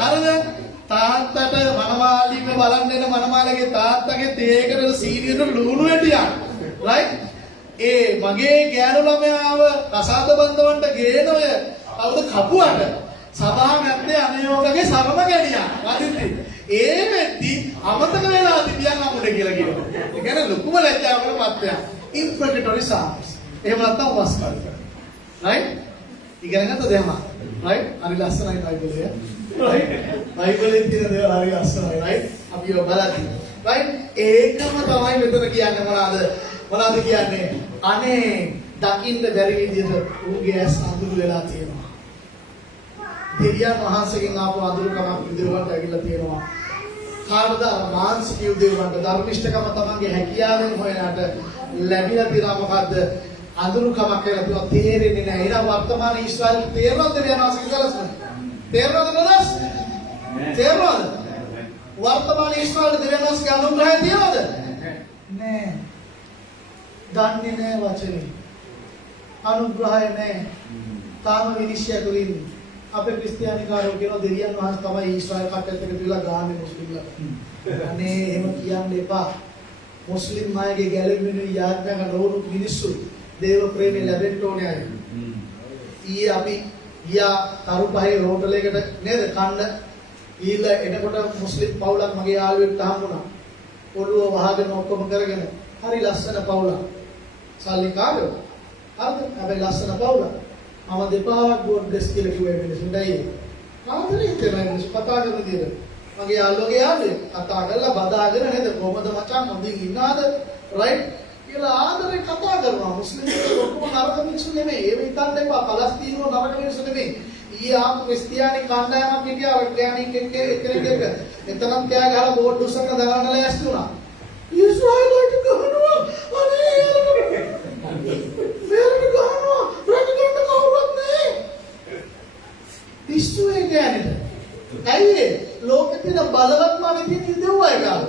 හරිද? තාත්තට මනමාලිව බලන්න එන මනමාලගේ තාත්තගේ තේකට සීනියට ලුණු වැටියක්. රයිට්? ඒ මගේ ගෑනු ළමයාව කසාද බඳවන්න ගේන ඔය අවුද කපුවට සභා මැද්දේ අනයෝගගේ සරම ගැණියා. වදින්ති. ඒ වෙද්දි අමතක වෙලා තිබියන් අමුඩ කියලා කියනවා. ඒ කියන්නේ ලොකුම ලැජ්ජාවකට පත් වෙනවා. ඉන්ෆ්‍රොගේටරි සාම්ස්. එහෙම නැත්නම් වස්කල්. රයිට්? ඉගෙන ගන්නද දෙහම? රයිට්? හරි ලස්සනයි බයිබලය. රයිට්? බයිබලයේ තියෙන දේවල් හරි ලස්සනයි. රයිට්? අපි ඔය බලද්දි. රයිට්? ඒකම තමයි මෙතන කියන්නේ මොනවාද කියන්නේ? අනේ දකින්න බැරි විදිහට ඌගේ ඇස් අඳුර වෙලා තියෙනවා. දෙවියන් වහන්සේගෙන් ආපු අඳුරකමක් විදිහට ඇවිල්ලා තියෙනවා. කාර්ද මානසික යුදේවන්ට ධර්මිෂ්ඨකම තමන්ගේ හැකියාවෙන් හොයනට ලැබිලා තියෙනවා මොකද්ද? අඳුරකමක් කියලා තියෙනවා තේරෙන්නේ නැහැ. ඒලා වර්තමාන ඊශ්‍රායල් තේරෙනවද දෙවියන් වහන්සේගේ සලස්ම? තේරෙනවද නේද? තේරෙනවද? වර්තමාන ඊශ්‍රායල් දෙවියන් වහන්සේගේ අනුග්‍රහය තියනවද? නෑ. දන්නේ නෑ වචනේ. අනුග්‍රහය නෑ. තාම විනිශ්චය කරන්නේ. අපේ ක්‍රිස්තියානිකාරෝ කියන දෙවියන් වහන්සේ තමයි ඊශ්‍රායල් කට්ටියත් එක්ක තියලා ගාන්නේ මුස්ලිම්ලා. අනේ එහෙම කියන්න එපා. මුස්ලිම් අයගේ ගැලවෙන යාඥා කරන මිනිස්සු දේව ප්‍රේමය ලැබෙන්න ඕනේ අය. ඊයේ අපි ගියා තරුපහේ හෝටලයකට නේද කන්න ඊළ එනකොට මුස්ලිම් පවුලක් මගේ යාළුවෙක්ට හම්බුණා. ඔළුව වහගෙන ඔක්කොම කරගෙන හරි ලස්සන පවුලක්. සල්ලි කාරයෝ. හරිද? හැබැයි ලස්සන පවුලක්. මම දෙපාරක් බෝඩ් ඩෙස් කියලා කිව්වා මිනිස්සුන්ට අයියේ. ආදරේ හිතෙනවා මිනිස්සු කතා කරන විදිහට. මගේ යාළුවගේ යාළුවෙක් කතා කරලා බදාගෙන නේද කොහමද මචං හොඳින් ඉන්නවද? රයිට්? කියලා ආදරේ කතා කරනවා. මුස්ලිම්වරු ඔක්කොම නරක මිනිස්සු නෙමෙයි. ඒව හිතන්න එපා. පලස්තීනව නරක මිනිස්සු නෙමෙයි. ඊයේ ආපු ක්‍රිස්තියානි කණ්ඩායමක් හිටියා ක්‍රිස්තියානි එක්කෙනෙක්. එතනම කෑ ගහලා බෝඩ් උස්සන්න දාන්න ලෑස්ති වුණා. ඊශ්‍රායලට ගහනවා. අනේ මෙයාලට ගහනවා. රජකන්ට කවුරුත් නැහැ. පිස්සු ඒ කියන්නේ. ඇයි ලෝකෙ තියෙන බලවත්ම විදිහට ඉදෙව්වා ඒගාල.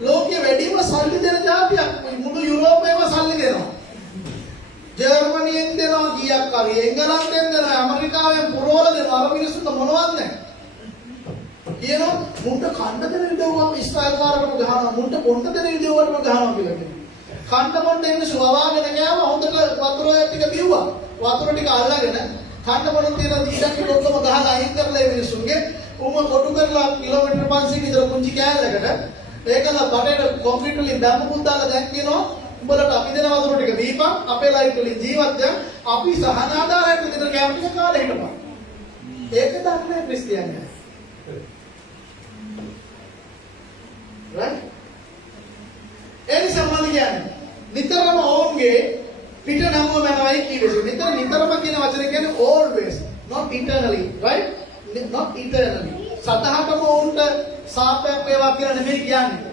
ලෝකයේ වැඩිම සල්ලි දෙන ජාතියක් මුළු යුරෝපේම සල්ලි දෙනවා. ජර්මනියෙන් දෙනවා කීයක් හරි එංගලන්තයෙන් දෙනවා ඇමරිකාවෙන් පුරවල දෙනවා අර මිනිස්සුන්ට මොනවත් නැහැ. කියනවා මුන්ට කණ්ඩ දෙන විදිහවම ඉස්රායල් කාරකම ගහනවා මුන්ට පොණ්ඩ දෙන විදිහවම ගහනවා කියලා කියනවා. කණ්ඩ පොණ්ඩ මිනිස්සු වවාගෙන ගෑව හොඳට වතුර ටික බිව්වා. වතුර ටික අල්ලගෙන කණ්ඩ පොණ්ඩ තියෙන දීඩක් ඔක්කොම ගහලා අයින් කරලා ඒ මිනිස්සුන්ගේ උම කොටු කරලා කිලෝමීටර් 500 විතර පුංචි කෑල්ලකට ඒකල බඩේට කොන්ක්‍රීට් වලින් දැම්මකුත් දාලා දැන් කියනවා උඹලට අපි දෙන වතුර ටික දීපන් අපේ ලයිෆ් වලින් ජීවත් වෙන අපි සහන ආධාරයෙන් විතර කෑම ටික කාලා හිටපන්. ඒක දන්නේ ක්‍රිස්තියානිය. right? එනි සම්මාන කියන්නේ නිතරම ඕන්ගේ පිට නමුව මනවයි කියවෙන්නේ. නිතරම කියන වචනේ කියන්නේ always not eternally right? not eternally. සතහටම ඕන්ට සාපයක් වේවා කියලා නෙමෙයි කියන්නේ.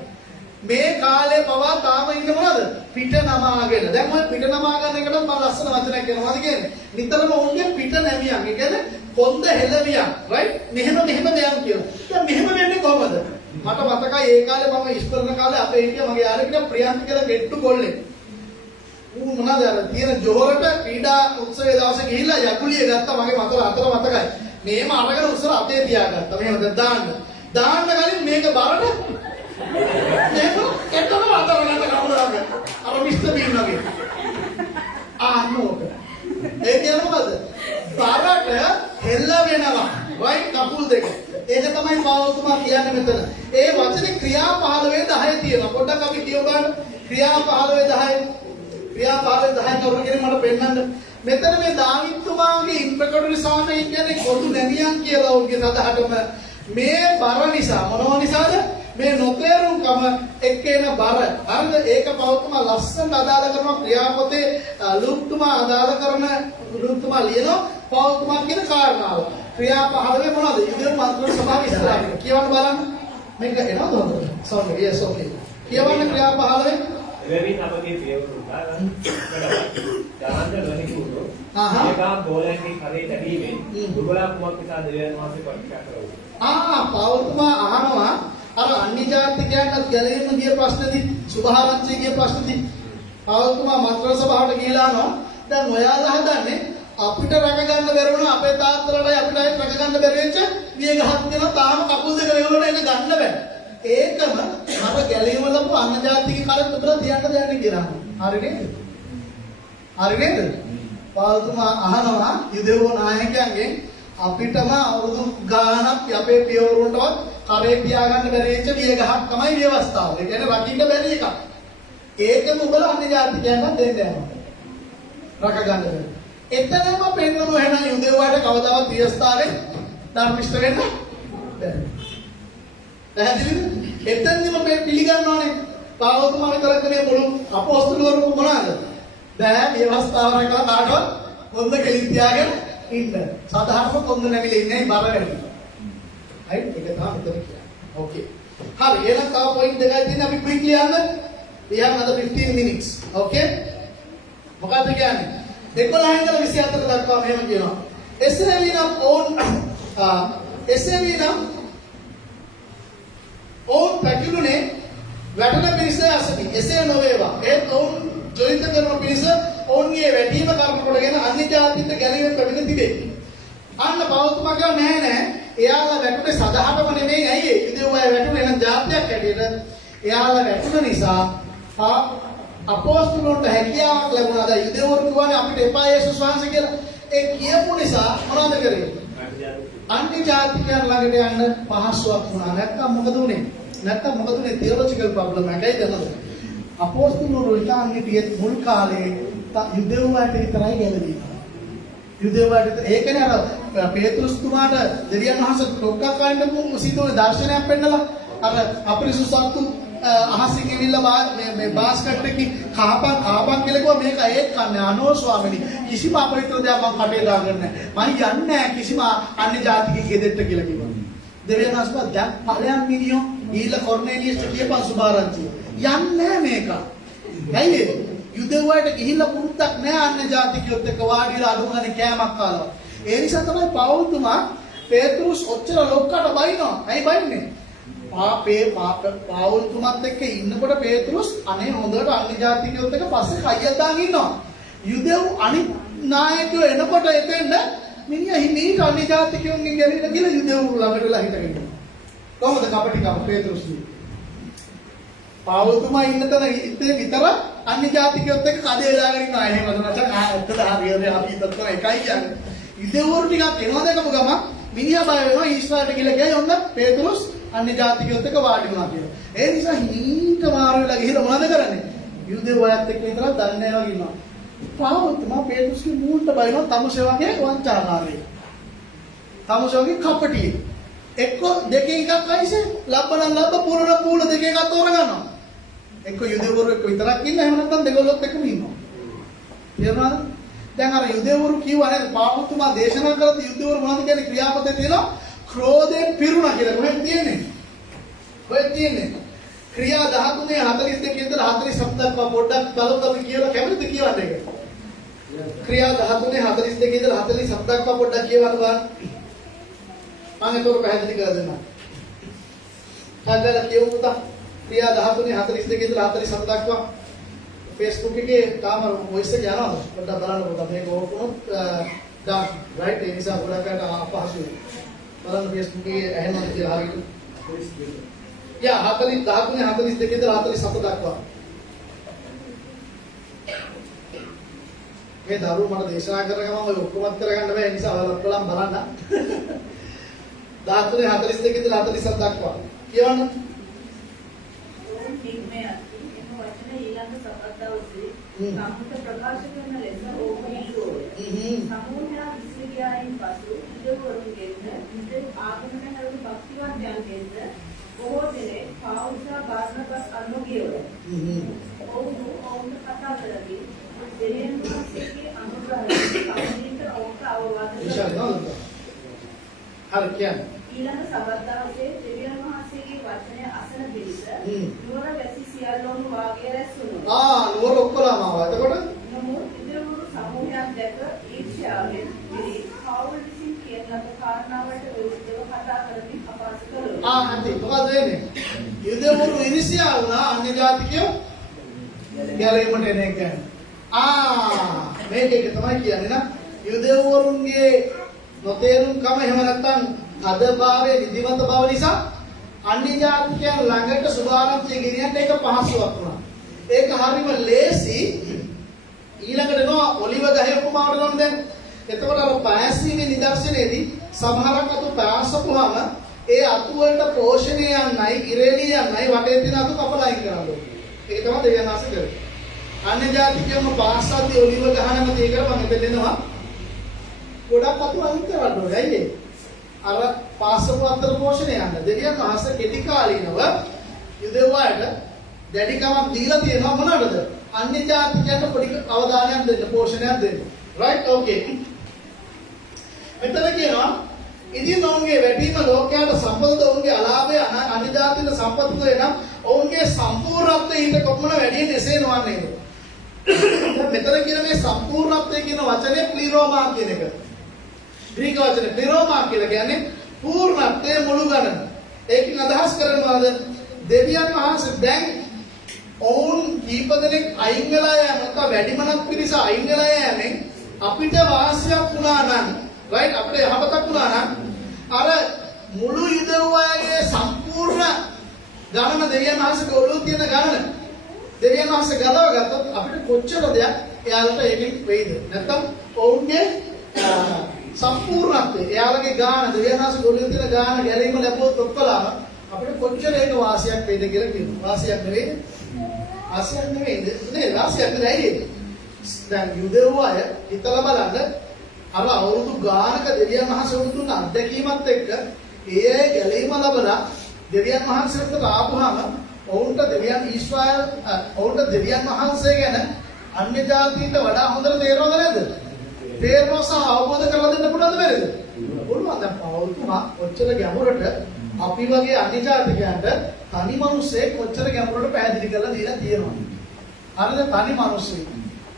මේ කාලේ පවා තාම ඉන්නේ මොනවද? පිට නමාගෙන. දැන් ඔය පිට නමා ගන්න එකට මම ලස්සන වචනයක් කියනවා. මොකද කියන්නේ? නිතරම ඕන්ගේ පිට නැමියන්. ඒ කියන්නේ කොන්ද හෙලවියන්. right? මෙහෙම යන් කියනවා. දැන් මෙහෙම වෙන්නේ කොහොමද? මට මතකයි ඒ කාලේ මම ඉස්කෝලේ කාලේ අපේ හිටිය මගේ යාළුවෙක් ප්‍රියන්ත කියලා ගෙට්ටු කොල්ලෙක්. ඌ මොනවාද අර තියෙන ජෝහරට ක්‍රීඩා උත්සවයේ දවසේ ගිහිල්ලා යකුලිය ගත්තා මගේ අතර මතකයි. මේම අරගෙන උසර අතේ තියාගත්තා. මෙහෙම දාන්න කලින් මේක බරට මේක එතන අතවලට කවුරුහරි අර මිස්ටර් බීන් වගේ. ආනෝක. ඒ කියන්නේ මොකද? බරට හෙල්ල වෙනවා. right කකුල් දෙක. ඒක තමයි පාවතුමා කියන්නේ මෙතන. ඒ වචනේ ක්‍රියා 15 10 තියෙනවා. පොඩ්ඩක් අපි කියව ගන්න. ක්‍රියා 15 10 ක්‍රියා 15 10 කවුරු කෙනෙක් මට පෙන්නන්න. මෙතන මේ දාවිත්තුමාගේ ඉම්පෙකටරි සාමය කියන්නේ පොදු නැමියන් කියලා උන්ගේ සදහටම මේ බර නිසා මොනව නිසාද? මේ නොතේරුම්කම එක්කේන බර. හරිද? ඒක පවතුමා ලස්සනට අදාළ කරන ක්‍රියාපතේ ලූප්තුමා අදාළ කරන ලූප්තුමා ලියන පවතුමා කියන කාරණාව. ක්‍රියා 15 මොනවද? යුදෙව් මන්ත්‍ර සභාව ඉස්සරහින්. කියවන්න බලන්න. මේක එනවද හොඳට? Sorry yes okay. කියවන්න ක්‍රියා 15 එබැවින් අපගේ පියවරුන්ලා දානද ලැබෙන්නේ ආහා ඒකා බෝලන්නේ කරේ දැඩීමේ දුබලා කුමක් නිසා දෙවියන් වහන්සේ පරික්ෂා කරනවා. පවතුමා අහනවා අර අන්‍ය ජාතිකයන්ට ගැලවීම ගිය ප්‍රශ්නදී සුභාරංචි ගිය ප්‍රශ්නදී පවතුමා මන්ත්‍ර සභාවට ගිහලා අහනවා දැන් ඔයාලා හදන්නේ අපිට රැක ගන්න බැරි වුණා අපේ තාත්තලාටයි අපිට අයිත් රැක ගන්න බැරි වෙච්ච විය ගහක් දෙනවා තාම කකුල් දෙක වේවලට එන්න ගන්න බෑ. ඒකම අර ගැලීම ලබු අන්න ජාතික කාලෙත් උඹලා තියන්න දෙන්නේ කියලා. හරි නේද? හරි නේද? පාල්තුමා අහනවා යුදෙව්ව නායකයන්ගෙන් අපිටම අවුරුදු ගාණක් අපේ පියවරුන්ටවත් කරේ පියාගන්න බැරි වෙච්ච විය ගහක් තමයි ව්‍යවස්ථාව. ඒ කියන්නේ රකින්න බැරි එකක්. ඒකම උඹලා අන්න ජාතිකයන්ට දෙන්න යනවා. රක ගන්න බැරි. එතනම පෙන්නමු එහෙනම් යුදෙව්වට කවදාවත් වියස්ථාවේ ධර්මිෂ්ඨ වෙන්න බැහැ. පැහැදිලිද? එතනදිම මේ පිළිගන්නවනේ. පාවතුමා විතරක් නෙමෙයි මුළු අපොස්තුලවරු මොනවාද? බෑ විවස්ථාව රැකලා කාටවත් කොන්ද කෙලින් තියාගෙන ඉන්න. සාධාරණව කොන්ද නැවිලා ඉන්නේ බර වෙන්නේ. හරි ඒක තමයි මෙතන කියන්නේ. ඕකේ. හරි එහෙනම් තව පොයින්ට් දෙකක් තියෙනවා අපි ක්වික්ලි යන්න. we have another 15 minutes. okay? මොකද්ද කියන්නේ? 11 ඉඳලා 24 දක්වා මෙහෙම කියනවා. එසේ විනම් ඕන් පැකිලුනේ වැටෙන පිරිස අසති. එසේ නොවේවා. ඒත් ඔවුන් ජොලිත කරන පිරිස ඔවුන්ගේ වැටීම කර්ම කොටගෙන අන්‍ය ජාතින්ට ගැලීම පැමිණ තිබේ. අන්න පවතුමා කියව නෑ. එයාලා වැටුනේ සදාහටම නෙමෙයි. ඇයි ඒ? යුදෙව්වය වැටුනේ නම් ජාතියක් හැටියට. එයාලා වැටුන නිසා අපොස්තුලන්ට හැකියාවක් ලැබුණා. දැන් යුදෙව්වරු කියන්නේ අපිට එපා යේසුස් වහන්සේ කියලා. ඒ කියපු නිසා මොනවද කරේ? අන්‍ය ජාතිකයන් ළඟට යන්න පහසුවක් වුණා. නැත්තම් මොකද උනේ? තියොලොජිකල් ප්‍රොබ්ලම් එකයි දැනගන්න. අපොස්තුලවරු ඉතාලි පියත් මුල් කාලේ යුදෙව්වට විතරයි ගැලවීම. යුදෙව්වට ඒකනේ අර පේතුරුස් තුමාට දෙවියන් වහන්සේ ටොක්කක් කාණ්ඩ සිදුවන දර්ශනයක් පෙන්නලා අර අපරිසුසත්තු අහසින් ගිහිල්ලා මේ බාස්කට් එකේ කාපන් කියලා කිව්වා මේක ඒත් කන්නේ අනෝ ස්වාමීනි කිසිම අපරිත්‍ර දෙයක් මම කටේ දාගන්නේ නැහැ. මම යන්නේ නැහැ කිසිම අන්‍ය ජාතිකයෙක් ගෙදරට කියලා කිව්වා. දෙවියන් වහන්සේ දැන් ඵලයන් මිනියෝ ඊළ කොර්නේලියස්ට කියපන් සුභාරංචිය. යන්නේ මේක. ඇයි ඒ? යුදෙව්වට ගිහිල්ලා පුරුද්දක් නැහැ අන්‍ය ජාතිකයොත් එක්ක වාඩිලා අඳුරන්නේ කෑමක් කාලා. ඒ නිසා තමයි පවුල්තුමා පේතුරුස් ඔච්චර ලොක්කට බයිනවා. ඇයි බයින්නේ? පවුල්තුමත් එක්ක ඉන්නකොට පේතුරුස් අනේ හොඳට අන්‍ය ජාතිකයොත් එක්ක පස්සේ කයියක් දාගෙන ඉන්නවා. යුදෙව් අනිත් නායකයෝ එනකොට එතෙන්ද මිනිහා හිමීට අන්‍ය ජාතිකයන්ගෙන් ගැලවිලා ගිහලා යුදෙව් ළඟට වෙලා හිටගෙන ඉන්නවා. කොහොමද කපටිකම පේතුරුස් පාවතුමා ඉන්න තැන විතර අන්‍ය ජාතිකයොත් එක්ක කඩේ දාගෙන ඉන්නවා. එහෙමද නැත්නම් ඇත්තද හරියද අපි හිතත් එකයි කියන්නේ. යුදෙව්වරු ටිකක් එනවා දැකපු ගම මිනිහා බය වෙනවා ඊශ්‍රායලට කියලා කියයි ඔන්න පේතුරුස් අන්‍ය ජාතිකයොත් එක්ක වාඩි වුණා කියලා. ඒ නිසා හිමීට මාරු වෙලා ගිහලා මොනවද කරන්නේ? යුදෙව්වයත් එක්ක විතරක් දන්නේ නැහැ වගේ ඉන්නවා. පාවතුමා පේතුරුස්ගේ මූණට බයිනවා තමුසෙවගේ වංචාකාරයෙක්. තමුසෙවගේ කපටියෙක්. එක්ක දෙකේ එකක් අයිසේ ලබ්බ පූල දෙකේ එකක් තෝරගන්නවා. එක්ක යුදෙව්වරු එක්ක විතරක් ඉන්න එහෙම නැත්නම් දෙගොල්ලොත් එක්කම ඉන්නවා. තේරුණාද? දැන් අර යුදෙව්වරු කිව්වා නේද පාවතුමා දේශනා කරත් යුදෙව්වරු මොනවද කියන්නේ ක්‍රියාපතේ තියෙනවා ක්‍රෝධයෙන් පිරුණා කියලා. කොහෙද තියෙන්නේ? ක්‍රියා 13:42 ඉඳලා 47 දක්වා පොඩ්ඩක් බලමු කියලා කැමතිද කියවන්න එක. ක්‍රියා 13:42 ඉඳලා 47 දක්වා පොඩ්ඩක් කියවන්න බලන්න. මම ඒක පැහැදිලි කරලා දෙන්නම්. හදලා කියමු තා. ක්‍රියා 13:42 ඉඳලා 47 දක්වා Facebook එකේ තාම වොයිස් එක යනවා. පොඩ්ඩක් බලන්න පොඩ්ඩක් මේක ඕකුණොත් ඩාක් රයිට් ඒ නිසා ගොඩකට අපහසුයි. බලන්න Facebook එකේ ඇහෙනවද කියලා හරියට. යා 13:42 ඉඳලා 47 දක්වා. මේ දරුවෝ මට දේශනා කරන ගමන් ඔය ඔක්කොමත් කරගන්න බෑ. ඒ නිසා ඔයාලා බලන්න. 13:42 ඉඳලා 47 දක්වා. කියවන්න. සම්මුත ප්‍රකාශ කරන ලෙස ඕක ඉල්ලුවෝ. සමූහයක් විශ්වවිද්‍යාලයෙන් පසු යුදෙව්වරුන්ගෙන් යුදෙව් ආගමනවල භක්තිවන්තයන්ගෙන් බොහෝ දෙනෙක් පාවුසා බාර්නබස් අනුගියෝ. ඔවුන් කතා කරදී දෙවියන් වහන්සේගේ අනුග්‍රහයෙන් සම්මිත ඔවුන්ට අවවාද කළා. හරි කියන්නේ. ඊළඟ සබත් දවසේ දෙවියන් වහන්සේගේ වචනය අසන පිළිස නුවර වැසි සියල්ලෝම වාගේ රැස් වුණා. නුවර ඔක්කොලාම ආවා. එතකොට නමුත් යුදෙව්වරු සමූහයක් දැක ඊර්ෂ්‍යාවෙන් පිරි පවුල් විසින් කියන ලද කාරණාවට විරුද්ධව කතා කරමින් අපහාස කළා. හරි. මොකද වෙන්නේ? යුදෙව්වරු ඊර්ෂ්‍යා වුණා අන්‍ය ජාතිකයෝ ගැලීමට එන එක. මේක තමයි කියන්නේ නා යුදෙව්වරුන්ගේ නොතේරුම්කම එහෙම නැත්නම් අදභාවයේ නිදිමත බව නිසා අන්‍ය ජාතිකයන් ළඟට සුභාරම්භය ගෙනියන්න ඒක පහසුවක් වුණා. ඒක හරිම ලේසි. ඊළඟට එනවා ඔලිව ගහේ උපමාවට ගමු දැන්. එතකොට අර පෑසීමේ නිදර්ශනයේදී සමහරක් අතු පෑසපුවාම ඒ අතු වලට පෝෂණය යන්නයි ඉරේලිය යන්නයි වටේ තියෙන අතු කපලා අයින් කරන්න ඕනේ. ඒක තමයි දෙවියන් ආස කරන්නේ. අන්‍ය ජාතිකයන්ම පාස්සද්දී ඔලිව ගහනම තේ කරපන් එතෙන්නවා. ගොඩක් අතු අයින් කරන්න ඕනේ. ඇයි ඒ? අර පාස්සපු අතර පෝෂණය යන්න. දෙවියන් ආස කෙටි කාලීනව යුදෙව්වාට දැඩිකමක් දීලා තියෙනවා මොනවටද? අන්‍ය ජාතිකයන්ට පොඩි අවධානයක් දෙන්න, පෝෂණයක් දෙන්න. right okay. මෙතන කියනවා ඉතින් ඔවුන්ගේ වැඩිම ලෝකයට සම්පත ඔවුන්ගේ අලාභය අන්‍ය ජාතික සම්පත වෙනම් ඔවුන්ගේ සම්පූර්ණත්වය ඊට කොපමණ වැඩි එසේ නොවන්නේද? මෙතන කියන මේ සම්පූර්ණත්වය කියන වචනේ ප්ලිරෝමා කියන එක. ග්‍රීක වචනේ ප්ලිරෝමා කියලා කියන්නේ පූර්ණත්වයේ මුළු ගණන. ඒකෙන් අදහස් කරනවාද දෙවියන් වහන්සේ දැන් ඔවුන් කීප දෙනෙක් අයින් වෙලා යෑම නැත්නම් වැඩිමනක් පිරිස අයින් වෙලා යෑමෙන් අපිට වාසියක් වුණා නම් right අපිට යහපතක් වුණා නම් අර මුළු යුදෙව්වාගේ සම්පූර්ණ ගණන දෙවියන් වහන්සේගේ ඔළුව තියෙන ගණන දෙවියන් වහන්සේ ගලව ගත්තොත් අපිට කොච්චර දෙයක් එයාලට ඒකෙන් වෙයිද නැත්නම් ඔවුන්ගේ සම්පූර්ණත්වය එයාලගේ ගාන දෙවියන් වහන්සේගේ ඔළුවේ තියෙන ගාන ගැලීම ලැබුවොත් ඔක්කොලාම අපිට කොච්චර ඒක වාසියක් වෙයිද කියලා කියනවා. වාසියක් නෙවෙයි. වාසියක් නෙවෙයි නේද? වාසියක් නෙවෙයි. දැන් යුදෙව්වාය හිතලා බලන්න අර අවුරුදු ගානක දෙවියන් වහන්සේ උතුම් අත්දැකීමත් එක්ක ඒ ගැලීම ලැබලා දෙවියන් වහන්සේට ආපුවාම ඔවුන්ට දෙවියන් ඊශ්‍රායල් ඔවුන්ට දෙවියන් වහන්සේ ගැන අන්‍ය ජාතීන්ට වඩා හොඳට තේරෙනවද නැද්ද? තේරෙනවා සහ අවබෝධ කරලා දෙන්න පුළුවන්ද බැරිද? පුළුවන්. දැන් පෞල්තුමා ඔච්චර ගැඹුරට අපි වගේ අන්‍ය ජාතිකයන්ට තනි මිනිස්සෙක් කොච්චර ගැඹුරට පැහැදිලි කරලා දීලා තියෙනවා. හරිද? තනි මිනිස්සෙක්.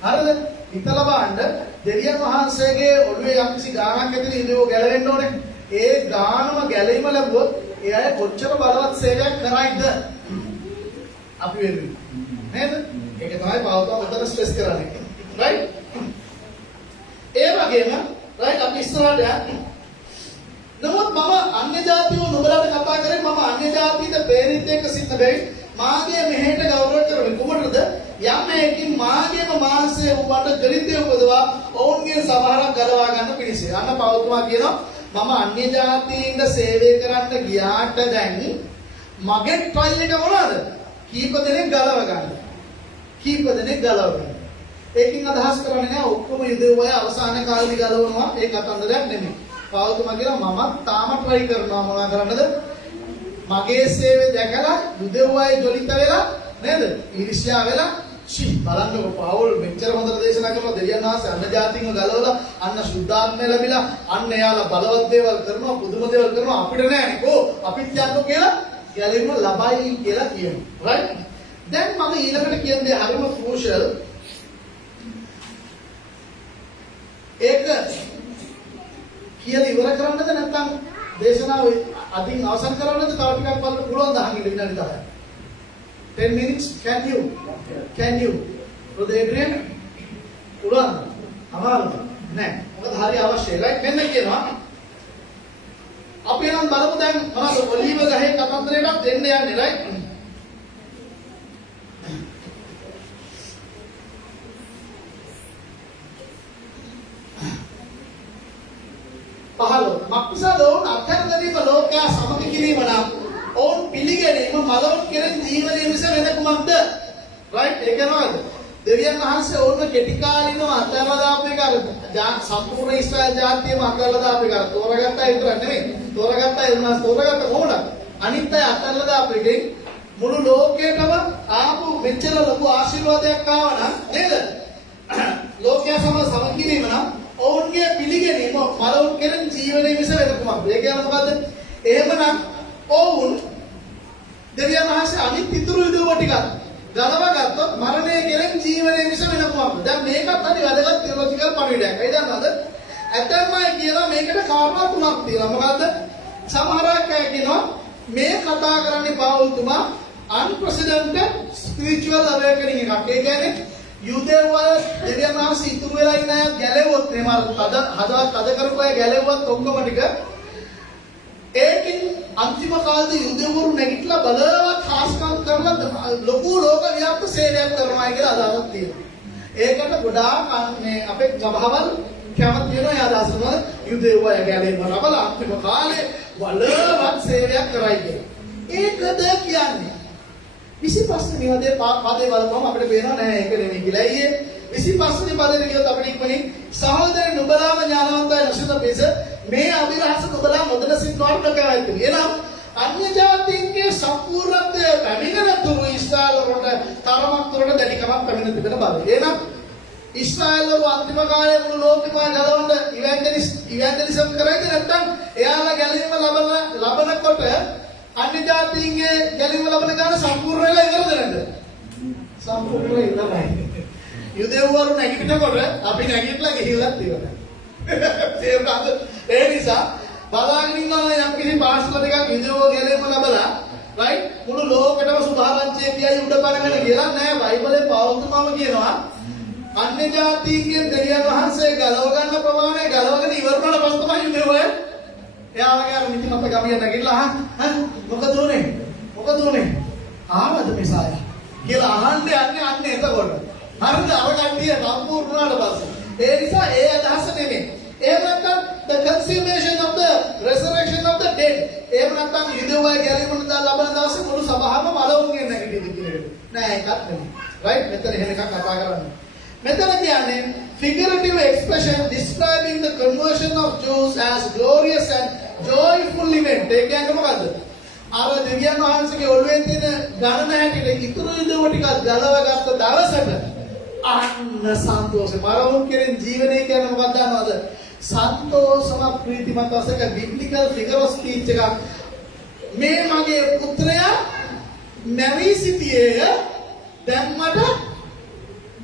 හරිද? හිතලා බලන්න දෙවියන් වහන්සේගේ ඔළුවේ යම්කිසි ගානක් ඇතුළේ ඉඳෝ ගැලවෙන්න ඕනේ. ඒ ගානම ගැලීම ලැබුවොත් ඒ අය කොච්චර බලවත් සේවයක් කරයිද? අපි වෙන්නේ. නේද? ඒක තමයි පෞල්තුමා මෙතන ස්ට්‍රෙස් කරන්නේ. right? ඒ වගේම right අපි ඉස්සරහට නමුත් මම අන්‍ය ජාතිව නුඹලාට කතා කරේ මම අන්‍ය ජාතියට බේරිත් එක්ක සිට බැරි මාගේ මෙහෙට ගෞරව කරන්නේ කුමටද යම් හේකින් මාගේම මාංශය උඹට ජනිතය උපදවා ඔවුන්ගේ සමහරක් ගලවා ගන්න පිණිස. අන්න පෞතුමා කියනවා මම අන්‍ය ජාතීන්ට සේවය කරන්න ගියාට දැන් මගේ ට්‍රයිල් එක මොනවාද? කීප දෙනෙක් ගලව ගන්න. කීප දෙනෙක් ගලව ගන්න. ඒකෙන් අදහස් කරන්නේ නෑ ඔක්කොම යුදෙව්වාය අවසාන කාලේදී ගලවනවා ඒ කතන්දරයක් නෙමෙයි. පෞතුමා කියනවා මම තාම try කරනවා මොනවා කරන්නද? මගේ සේවය දැකලා යුදෙව්වාය ජොලිත වෙලා නේද? ඊර්ෂ්‍යා වෙලා බලන්නකො පවුල් මෙච්චර හොඳට දේශනා කරනවා දෙවියන් වහන්සේ අන්න ජාතින්ව ගලවලා අන්න සුද්ධාත්මය ලැබිලා අන්න එයාලා බලවත් දේවල් කරනවා පුදුම දේවල් කරනවා අපිට නෑනේ කො අපිත් යන්නෝ කියලා ගැලීම ලබයි කියලා කියනවා. right? දැන් මම ඊළඟට කියන දේ හරිම crucial. ඒක කියලා ඉවර කරන්නද නැත්නම් දේශනාව අදින් අවසන් කරන්නද තව ටිකක් බලන්න පුළුවන් ද අහන්න විනාඩි 10ක් 10 minutes can you brother Adrian පුළුවන් අමාරුද නෑ මොකද හරි අවශ්‍යයි right මෙන්න කියනවා අපි නම් බලමු දැන් මොනවද ඔලිව ගහේ කතන්දරයක් දෙන්න යන්නේ right පහළ මක්නිසාද ඔවුන් අත්හැර දැමීම ලෝකයා සමග කිරීම නම් ඔවුන් පිළිගැනීම මලවුන් කෙරෙන ජීවනයේ මිස වෙන කුමක්ද? right ඒක නේද? දෙවියන් වහන්සේ ඔවුන් කෙටි කාලිනව අත්හැරලා දාපු එක අර සම්පූර්ණ ඊශ්‍රායල් ජාතියම අත්හැරලා දාපු එක තෝරගත්තා විතර නෙමෙයි. තෝරගත්තා ඒ උනාස් තෝරගත්ත කොහොමද? අනිත් අය අත්හැරලා දාපු එකෙන් මුළු ලෝකයටම ආපු මෙච්චර ලොකු ආශිර්වාදයක් ආවා නම් නේද? ලෝකයා සමග කිරීම නම් ඔවුන්ගේ පිළිගැනීම මලවුන් කෙරෙන ජීවනයේ මිස වෙන කුමක්ද? ඒ කියන්නේ මොකද්ද? එහෙමනම් ඔවුන් දෙවියන් වහන්සේ අනිත් ඉතුරු විදුව ටික ගලව ගත්තොත් මරණය කෙරෙන ජීවනයේ මිස වෙන කුමක්ද? දැන් මේකත් හරි වැදගත් තියොලොජිකල් පණිවිඩයක්. ඒ දන්නවද? ඇත්තම අය කියනවා මේකට කාරණා තුනක් තියෙනවා. මොකද්ද? සමහර අය කියනවා මේ කතා කරන්නේ පාවුල්තුමා unprecedented spiritual awakening එකක්. ඒ කියන්නේ යුදෙව්ව දෙවියන් වහන්සේ ඉතුරු වෙලා ඉන්න අය ගැලෙව්වොත් එහෙම හදවත් තද කරපු අය ගැලෙව්වත් ඔක්කොම ටික ඒකින් අන්තිම කාලේ යුදෙව්වරු නැගිටලා බලවත් හාස්කම් කරලා ලොකු ලෝක ව්‍යාප්ත සේවයක් කරනවා කියලා අදහසක් තියෙනවා. ඒකට ගොඩාක් මේ අපේ සභාවල් කැමති වෙනවා ඒ අදහස වල යුදෙව්ව අය ගැලෙන්න රබලා අන්තිම කාලේ බලවත් සේවයක් කරයි කියලා. ඒකද කියන්නේ 25 වෙනි පදේ බලපුවම අපිට පේනවා නෑ ඒක නෙමෙයි කියලා. ඊයේ 25 වෙනි පදේ කියොත් අපිට ඉක්මනින් සහෝදරයන් නුඹලාම ඥානවන්තයි නසුත පිස මේ අභිරහස නුඹලා මොදන සින්නාට කැවයිද. එනම් අන්‍ය ජාතීන්ගේ සම්පූර්ණත්වය පැමිණෙන තුරු ඊශ්‍රායල් වලට තරමක් දුරට දැඩිකමක් පැමිණ තිබෙන බව. එනම් ඊශ්‍රායල් වල අන්තිම කාලේ මුළු ලෝකෙම ගලවන්න ඉවැන්ජලිසම් කරයිද නැත්නම් එයාලා ගැලවීම ලබනකොට අන්‍ය ජාතීන්ගේ ගැලවීම ලබන ගාන සම්පූර්ණ වෙලා ඉවරද නැද්ද? සම්පූර්ණ වෙලා ඉවරයි. යුදෙව්වරු නැගිටිනකොට අපි නැගිටලා ගිහිල්ලත් ඉවරයි. ඒ නිසා බලාගෙන ඉන්නවා යම් කිසි පාර්සල ටිකක් යුදෙව්ව ගැලවීම ලබලා රයිට් මුළු ලෝකෙටම සුභාරංචිය කියයි උඩ පනගෙන කියලා නෑ. බයිබලේ පෞද්ගලිකවම කියනවා අන්‍ය ජාතීන්ගේ දෙවියන් වහන්සේ ගලව ගන්න ප්‍රමාණය ගලවගෙන ඉවර වුණාට පස්සේ තමයි යුදෙව්ව එයාලගේ අර නිතිමත ගමිය නැගිටලා මොකද උනේ? මොකද උනේ? ආවද මෙසාය කියලා අහන්නේ අන්නේ එතකොට. හරිද? අර කට්ටිය සම්පූර්ණ වුණාට පස්සේ. ඒ නිසා ඒ අදහස නෙමෙයි. එහෙම නැත්නම් the consummation of the resurrection of the dead. එහෙම නැත්නම් යුදෙව්වයි ගැලවීම ලබන දවසේ මුළු සභාවම බලවුන්ගේ නැගිටින්න කියන එක. නෑ ඒකත් නෙමෙයි. රයිට්? මෙතන එහෙම එකක් කතා කරන්නේ. මෙතන කියන්නේ figurative expression describing the conversion of Jews as glorious and joyful event. ඒ කියන්නේ මොකද්ද? අර දෙවියන් වහන්සේගේ ඔළුවේ තියෙන ගණන හැටියට ඉතුරු යුදෙව්ව ටිකක් ගලවගත්ත දවසට අන්න සන්තෝෂේ මරවුන් කෙරෙන් ජීවනය කියන්නේ මොකක්ද දන්නවද? සන්තෝෂම ප්‍රීතිමත් වශයෙන් biblical figure of speech එකක්. මේ මගේ පුත්‍රයා මැරී සිටියේය දැන් මට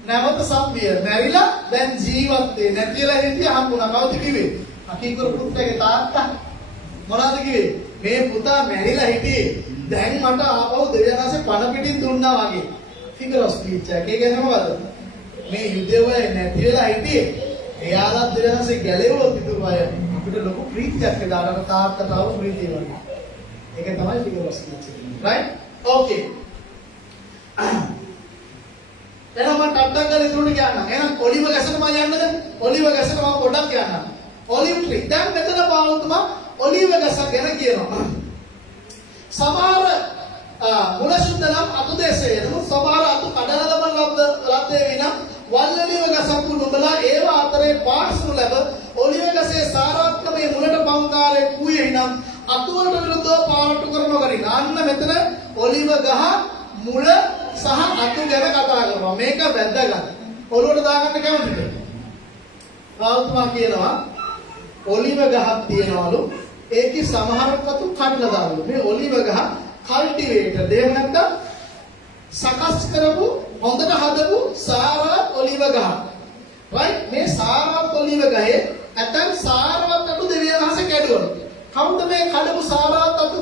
නැවත සම්පිය මැරිලා දැන් ජීවත් වෙන්නේ නැතිලා හිටිය හම්බුණා. කවුද කිව්වේ? අකින්කර පුත්‍රයාගේ තාත්තා. මොනවද කිව්වේ? මේ පුතා මැරිලා හිටියේ දැන් මට ආපහු දෙවියන් වහන්සේ පණ පිටින් දුන්නා වගේ. figure of speech එක. ඒ කියන්නේ මොකද්ද? මේ යුදෙව්වය නැති වෙලා හිටියේ එයාලා දෙවියන් වහන්සේ ගැලෙවුවොත් ඉතුරු අය අපිට ලොකු ප්‍රීතියක් එදාට තාත්තටව ප්‍රීතිය වගේ. ඒක තමයි figure of speech එක. right? okay. එහෙනම් මම ටට්ටක් ගාලා ඉතුරුට කියන්නම්. එහෙනම් ඔලිව ගසට මම යන්නද? ඔලිව ගසට මම පොඩ්ඩක් කියන්නම්. Olive tree. දැන් මෙතන පාවුතුමා ඔලිව ගස ගැන කියනවා. සමහර මුල සුද්ධ නම් අතු දේශයේ නමුත් සමහර අතු කඩන ලබ්දේ විනා වල්ලලිව ගසක් නුඹලා ඒව අතරේ පාර්ශ්ව ලැබ ඔලිව ගසේ සාරාත්මකයේ මුලට පංකාරයේ කුයේ නම් අතු වලට විරුද්ධව පාරට්ටු කරනවා ගනින්. අන්න මෙතන ඔලිව ගහ මුල සහ අතු ගැන කතා කරනවා. මේක වැදගත්. ඔළුවට දාගන්න කැමතිද? පාවුතුමා කියනවා ඔලිව ගහක් තියනවලු. ඒකේ සමහර අතු කඩලා දානවලු. මේ ඔලිව ගහ කල්ටිවේටර් දෙයක් නැත්නම් සකස් කරපු හොඳට හදපු සාරවත් ඔලිව ගහ. right? මේ සාරවත් ඔලිව ගහේ ඇතන් සාරවත් අතු දෙවියන් වහන්සේ කැඩුවලු. කවුද මේ කඩපු සාරවත් අතු?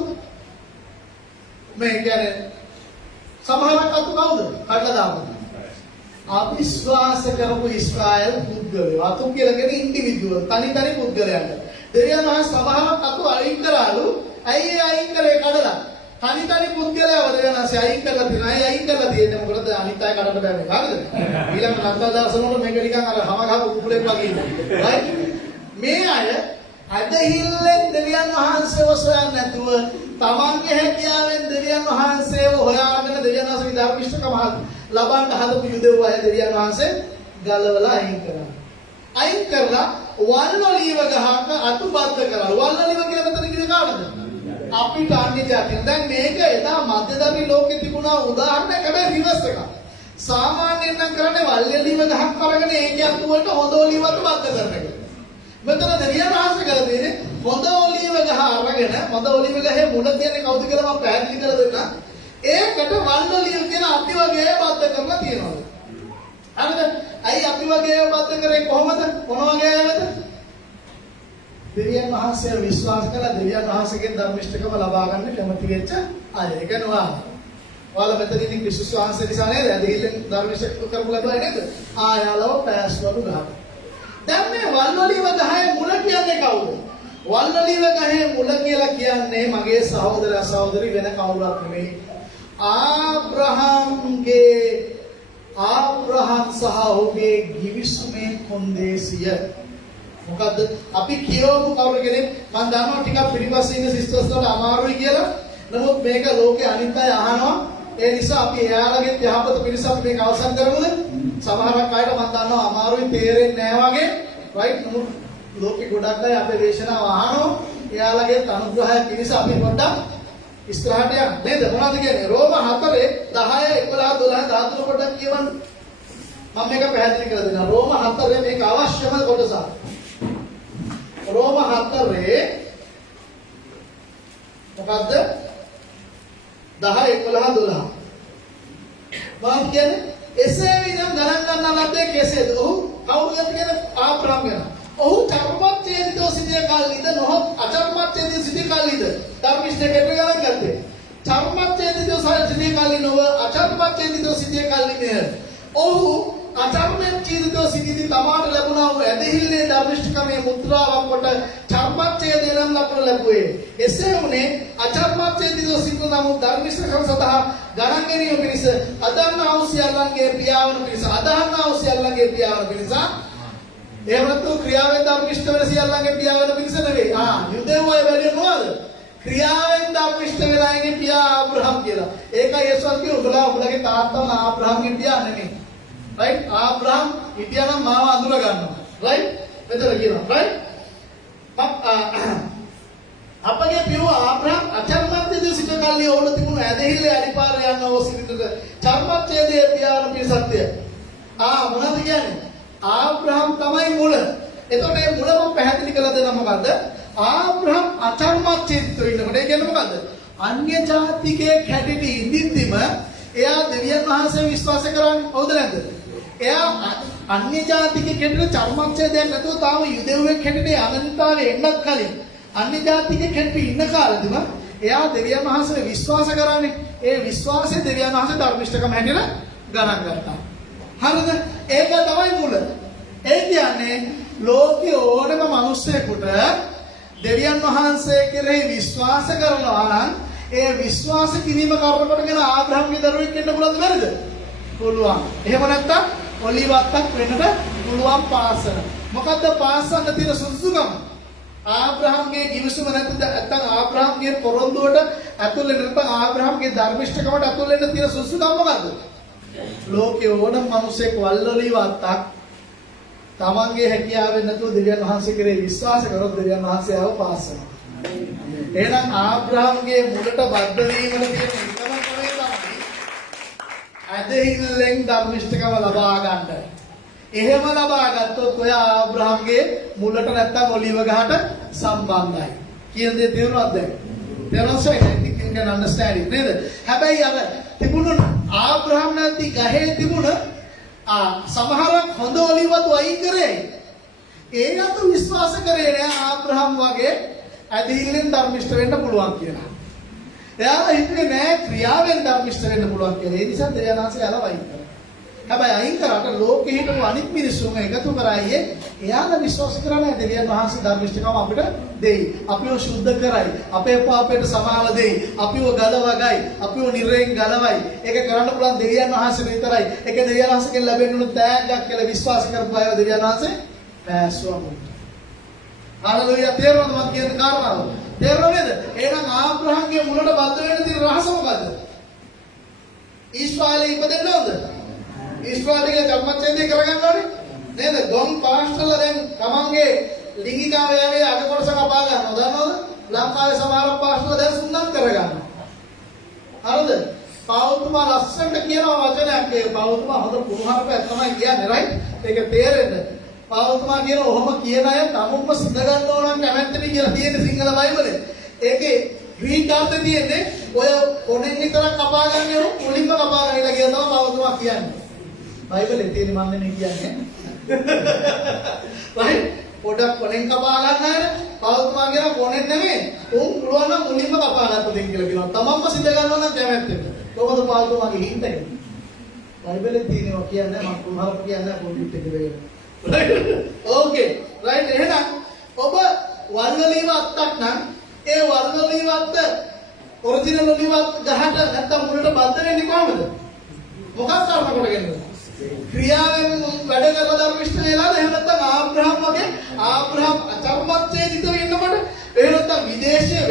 මේ කියන්නේ සමහරක් අතු කවුද? කඩලා දාපු. අවිශ්වාස කරපු ඊශ්‍රායල් පුද්ගලයෝ. අතු කියලා කියන්නේ ඉන්ඩිවිඩුවල් තනි පුද්ගලයන්ට. දෙවියන් වහන්සේ සමහරක් අතු අයින් කරාලු. ඇයි අයින් කරේ කඩලා? තනි පුද්ගලයව දෙවියන් වහන්සේ අයින් කරලා තියෙනවා. අයින් කරලා තියෙන්නේ මොකද? අනිත් අය කඩන්න බෑ මේක. හරිද? ඊළඟ නත්තල් දවසවල මේක නිකන් අර හැම ගහ කුකුලෙක් වගේ ඉන්නේ. right? මේ අය අදහිල්ලෙන් දෙවියන් වහන්සේව සොයන්නේ නැතුව තමන්ගේ හැකියාවෙන් දෙවියන් වහන්සේව හොයාගෙන දෙවියන් වහන්සේගේ ධර්මිෂ්ඨකම ලබන්න හදපු යුදෙව්ව අය දෙවියන් වහන්සේ ගලවලා අයින් කරා. අයින් කරලා වල්ලලිව ගහක අතුබද්ධ කරා. වල්ලලිව කියන මෙතන කිව්වේ කාටද? අපිට අන්නේ જાතිය. දැන් මේක එදා මධ්‍යධර්මී ලෝකෙ තිබුණා උදාහරණයක් හැබැයි රිවර්ස් එකක්. සාමාන්‍යයෙන් නම් කරන්නේ වල්ලලිව ගහක් අරගෙන ඒකේ අතු වලට හොඳ ඔලිව අතු බද්ධ කරන එක. මෙතන දෙවියන් වහන්සේ කරලා තියෙන්නේ හොඳ ඔලිව ගහ අරගෙන හොඳ ඔලිව ගහේ මුල කියන්නේ කවුද කියලා මම පැහැදිලි කරලා දෙන්නම්. ඒකට වල්ලලිව කියන අපි වගේ බද්ධ කරලා තියෙනවා. හරිද? අයි අපි වගේ බද්ධ කරේ කොහොමද? මොන වගේ ආවද? දෙවියන් වහන්සේ විශ්වාස කරලා දෙවියන් වහන්සේගෙන් ධර්මිෂ්ඨකම ලබා ගන්න කැමති වෙච්ච අය. ඒක නවා. ඔයාලා මෙතන ඉන්නේ ක්‍රිස්තුස් වහන්සේ නිසා නේද? ඇදහිල්ලෙන් ධර්මශක්තිය කරපු ලබා නේද? ආයාලව පෑස්වලු ගහනවා. දැන් මේ වල්වලිව ගහේ මුල කියන්නේ කවුද? වල්වලිව ගහේ මුල කියලා කියන්නේ මගේ සහෝදර සහෝදරි වෙන කවුරුත් නෙමෙයි. ආබ්‍රහම් සහ ඔහුගේ ගිවිසුමේ කොන්දේසිය. මොකද්ද? අපි කියවමු කවුරු කෙනෙක් මම දන්නවා ටිකක් පිටිපස්සේ ඉන්න සිස්ටර්ස්ලාට අමාරුයි කියලා. නමුත් මේක ලෝකේ අනිත් අය අහනවා. ඒ නිසා අපි එයාලගේ යහපත පිණිස අපි මේක අවසන් කරමුද? සමහරක් අයට මම දන්නවා අමාරුයි තේරෙන්නේ නැහැ වගේ. රයිට්? නමුත් ලෝකේ ගොඩක් අය අපේ දේශනාව අහනවා. එයාලගේ අනුග්‍රහය පිණිස අපි පොඩ්ඩක් ඉස්සරහට යන්න. නේද? මොනවද කියන්නේ? රෝම 4 10 11 12 13 පොඩ්ඩක් කියවන්න. මම මේක පැහැදිලි කරලා දෙනවා. රෝම 4 මේක අවශ්‍යම කොටසක්. රෝම 4 මොකද්ද? 10 11 12 මම කියන්නේ එසේ විනම් ගණන් ගන්න ලද්දේ කෙසේද? ඔහු කවුරුද කියන්නේ? ආබ්‍රහම් ගැන. ඔහු චර්මච්ඡේදිතව සිටිය කල්ලිද නොහොත් අචර්මච්ඡේදිතව සිටිය කල්ලිද? ධර්මිෂ්ඨකයට ගණන් ගත්තේ. චර්මච්ඡේදිතව සිටිය කල්ලි නොව අචර්මච්ඡේදිතව සිටිය කල්ලිද? ඔහු අචර්මච්ඡේදිතව සිටිදී තමාට ලැබුණා වූ ඇදහිල්ලේ ධර්මිෂ්ඨකමේ මුද්‍රාවක් කොට චර්මච්ඡේදය නම් ලබන ලැබුවේ. එසේ වුණේ අචර්මච්ඡේදිතව සිටින නමුත් ධර්මිෂ්ඨකම සඳහා ගණන් ගැනීම පිණිස අදන්නා වූ සියල්ලන්ගේ පියාවන පිණිස අදහන්නා වූ සියල්ලන්ගේ පියාවන පිණිස එහෙම නැත්නම් ක්‍රියාවෙන් ධර්මිෂ්ඨ වෙන සියල්ලන්ගේ පියාවන පිණිස නෙවෙයි. යුදෙව්වය වැඩි මොනවද? ක්‍රියාවෙන් ධර්මිෂ්ඨ වෙලාගේ පියා ආබ්‍රහම් කියලා. ඒකයි යේසුස් කිව්වේ උඹලගේ තාත්තා ආබ්‍රහම්ගේ පියා නෙමෙයි. රයිට්? ආබ්‍රහම් හිටියා නම් මාව අඳුර ගන්නවා. රයිට්? මෙතන කියනවා. රයිට්? අපගේ පියව ආබ්‍රහම් අචර්මච්ඡේදයේ සිට කල්ලි ඕන තිබුණු ඇදහිල්ලේ අඩිපාර යන ඕ සිරිතට චර්මච්ඡේදයේ පියාවන පිණිසත්ය. මොනවද කියන්නේ? ආබ්‍රහම් තමයි මුල. එතකොට මේ මුල මම පැහැදිලි කරලා දෙනවා මොකද්ද? ආබ්‍රහම් අචර්මච්ඡේදිතව ඉන්නකොට ඒ කියන්නේ මොකද්ද? අන්‍ය ජාතිකයෙක් හැටියට ඉඳින්දිම එයා දෙවියන් වහන්සේ විශ්වාස කරන්නේ. හවුද නැද්ද? එයා අන්‍ය ජාතිකයෙක් හැටියට චර්මච්ඡේදයක් නැතුව තාම යුදෙව්වෙක් හැටියට අනන්තතාවයේ එන්නත් කලින් අන්‍ය ජාතිකයෙක් හැටියට ඉන්න කාලෙදිම එයා දෙවියන් වහන්සේ විශ්වාස කරන්නේ. ඒ විශ්වාසයේ දෙවියන් වහන්සේ ධර්මිෂ්ඨකම හැටියට ගණන් ගත්තා. හරිද? ඒක තමයි මුල. ඒ කියන්නේ ලෝකේ ඕනම මිනිස්සෙකුට දෙවියන් වහන්සේ කෙරෙහි විශ්වාස කරනවා නම් ඒ විශ්වාස කිරීම කරන කොටගෙන ආබ්‍රහම්ගේ දරුවෙක් වෙන්න පුළුවන්ද බැරිද? පුළුවන්. එහෙම නැත්නම් ඔලිවත්තක් වෙන්නට පුළුවන් පාසන. මොකද්ද පාසන්න තියෙන සුදුසුකම? ආබ්‍රහම්ගේ කිවිසුම නැත්නම් ආබ්‍රහම්ගේ පොරොන්දුවට ඇතුල් වෙන්න නැත්නම් ආබ්‍රහම්ගේ ධර්මිෂ්ඨකමට ඇතුල් වෙන්න තියෙන සුදුසුකම මොකද්ද? ලෝකේ ඕනම මිනිසෙක් වල්වලිවත්තක් තමන්ගේ හැකියාවෙන් නැතුව දෙවියන් වහන්සේ කෙරේ විශ්වාස කරොත් දෙවියන් වහන්සේ ආව පාස් වෙනවා. එහෙනම් ආබ්‍රහම්ගේ මුලට බද්ධ වීමට තියෙන එකම ක්‍රමය තමයි ඇදහිල්ලෙන් ධර්මිෂ්ඨකම ලබා ගන්න. එහෙම ලබා ගත්තොත් ඔය ආබ්‍රහම්ගේ මුලට නැත්තම් ඔලිව ගහට සම්බන්ධයි. කියන දේ තේරුණාද දැන්? තේරුණාද? I think you can understand it නේද? හැබැයි අර තිබුණු ආබ්‍රහම් නැති ගහේ තිබුණ සමහරක් හොඳ ඔලිවතු අයින් කරේ. ඒකට විශ්වාස කරේ නෑ ආබ්‍රහම් වගේ ඇදහිල්ලෙන් ධර්මිෂ්ඨ වෙන්න පුළුවන් කියලා. එයා හිතුවේ නෑ ක්‍රියාවෙන් ධර්මිෂ්ඨ වෙන්න පුළුවන් කියලා. ඒ නිසා දෙවියන්වහන්සේ යාළුවා අයින් කරා. හැබැයි අයින් කරාට ලෝකෙ හිටපු අනිත් මිනිස්සුන් එකතු කරායේ එයාලා විශ්වාස කරා නෑ දෙවියන් වහන්සේ ධර්මිෂ්ඨකම අපිට දෙයි. අපිව සුද්ධ කරයි. අපේ පාපයට සමාව දෙයි. අපිව ගලවගයි. අපිව නිරයෙන් ගලවයි. ඒක කරන්න පුළුවන් දෙවියන් වහන්සේ විතරයි. ඒක දෙවියන් වහන්සේගෙන් ලැබෙන්න උණු තෑග්ගක් කියලා විශ්වාස කරපු අය දෙවියන් වහන්සේ පෑස්වමු. හalleluya. තේරුණාද මම කියන කාරණාව? තේරුණා නේද? එහෙනම් ආබ්‍රහම්ගේ මුලට බද්ධ වෙන්න තියෙන රහස මොකද්ද? ඊශ්වාලේ ඉපදෙන්න ඕනද? ඊශ්වාලයේ ධර්මච්ඡේදය කරගන්න ඕනේ නේද? ගොන් පාස්ටර්ලා දැන් තමන්ගේ ලිංගිකාවයාගේ අග කොටස කපා ගන්නවා. දන්නවද? ලංකාවේ සමහර පාස්ටර්ලා දැන් සුන්දම් කරගන්නවා. හරිද? පෞතුමා ලස්සනට කියන වචනයක් ඒ පෞතුමා හොඳ පුරුහරපයක් තමයි කියන්නේ රයිට්? ඒක තේරෙන්න. පෞතුමා කියන ඔහොම කියන අය තමුන්ම සිඳ ගන්න ඕන නම් කැමැත්තෙනි කියලා තියෙන සිංහල බයිබලේ. ඒකේ ග්‍රීක අර්ථය තියෙන්නේ ඔය කොණෙන් විතරක් කපා ගන්න ඕන මුලින්ම කපා ගන්නලා කියලා තමයි පෞතුමා කියන්නේ. බයිබලේ තියෙන මම නෙමෙයි කියන්නේ. රයිට්? පොඩක් කොණෙන් කපා ගන්න අය පෞතුමා කියන කොණෙන් නෙමෙයි. උන් පුළුවන් නම් මුලින්ම කපා ගන්න දෙන්න කියලා කියනවා. තමන්ම සිඳ ගන්නවා නම් කැමැත්තෙන්. කොහොමද පාවුතුමාගේ හින්ට එක? බයිබලෙන් තියෙනවා කියන්නේ මම කුමාරප කියන්නේ පොඩිට එක වෙන. ඕකේ. රයිට් එහෙනම් ඔබ වර්ණලීව අත්තක් නම් ඒ වර්ණලීව අත්ත ඔරිජිනල් ඔලිවත් ගහට නැත්තම් මුලට බද්ධ වෙන්නේ කොහමද? මොකක් කරන කොටගෙනද? ක්‍රියාවෙන් වැඩ කරලා ධර්මිෂ්ඨ වෙලාද? එහෙම නැත්නම් ආබ්‍රහම් වගේ ආබ්‍රහම් අචර්මත්වයේ ඉන්නකොට එහෙම නැත්නම් විදේශයේ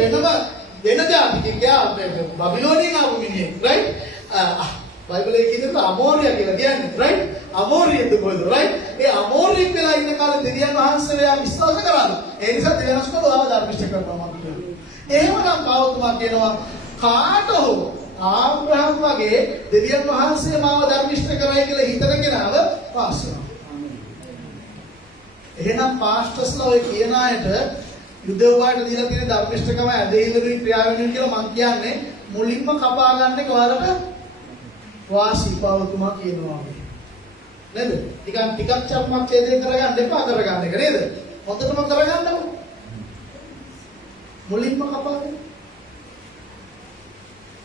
වෙන જાතිකයා බබිලෝනියෙන් ආපු මිනිහෙක් රයිට්? බයිබලයේ කියනවා අමෝරියා කියලා කියන්නේ රයිට්? අමෝරියෙක්ද කොහෙද රයිට්? ඒ අමෝරියෙක් වෙලා ඉන්න කාලේ දෙවියන් වහන්සේ එයා විශ්වාස කරාද? ඒ නිසා දෙවියන් වහන්සේ ඔයාව ධර්මිෂ්ඨ කරනවා කියලා. එහෙමනම් පාවුතුමා කියනවා කාට හෝ ආබ්‍රහම් වගේ දෙවියන් වහන්සේ මාව ධර්මිෂ්ඨ කරයි කියලා හිතන කෙනාව පාස් වෙනවා. එහෙනම් පාස්ටර්ස්ලා ඔය කියන අයට යුදෙව්වාට දීලා තියෙන ධර්මිෂ්ඨකම ඇදහිල්ලුයි ක්‍රියාවෙනුයි කියලා මම කියන්නේ මුලින්ම කපා ගන්න එක වලට වාසි පාවුතුමා කියනවා. නේද? ටිකක් චම්මක් ඡේදය කරගන්න එපා කරගන්න එක නේද? හොඳටම කරගන්නකො. මුලින්ම කපාගෙන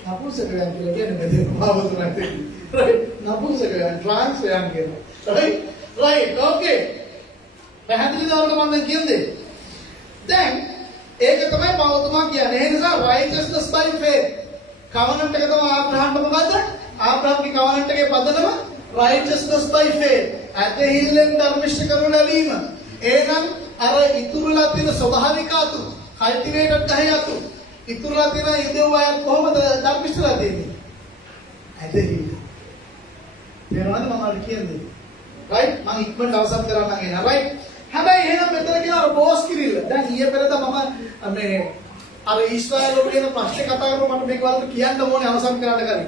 නපුසකයන් කියලා කියන්නේ මේ භාවතුනා තියෙන්නේ රයිට් නපුසකයන් ට්‍රාන්ස්යන් කියනවා රයිට් ඕකේ පැහැදිලිද ඔයාලට මම කියන්නේ දැන් ඒක තමයි භාවතුමා කියන්නේ ඒ නිසා righteousness by faith කවනන්ට් එක තමයි ආබ්‍රහම්ට මොකද්ද ආබ්‍රහම්ගේ කවනන්ට් එකේ පදනම righteousness by faith ඇදහිල්ලෙන් ධර්මිෂ්ඨ කරනු ලැබීම එහෙනම් අර ඉතුරුලා තියෙන ස්වභාවික අතු කල්ටිවේටඩ් ගහේ අතු ඉතුරුලා තියෙන ඉදෙව් අය කොහොමද ධර්මිෂ්ඨලා තියෙන්නේ? ඇදහිල්ල. තේරෙනවද මම අර කියන්නේ? රයිට් මම ඉක්මනට අවසන් කරන්න ගෙන රයිට්. හැබැයි එහෙනම් මෙතන කියන අර බෝස් කිරිල්ල. දැන් ඊයේ පෙරේද මම මේ අර ඊශ්‍රායලෝරු කියන ප්‍රශ්නේ කතා කරනකොට මේක වලට කියන්න ඕනේ අවසන් කරන්න කලින්.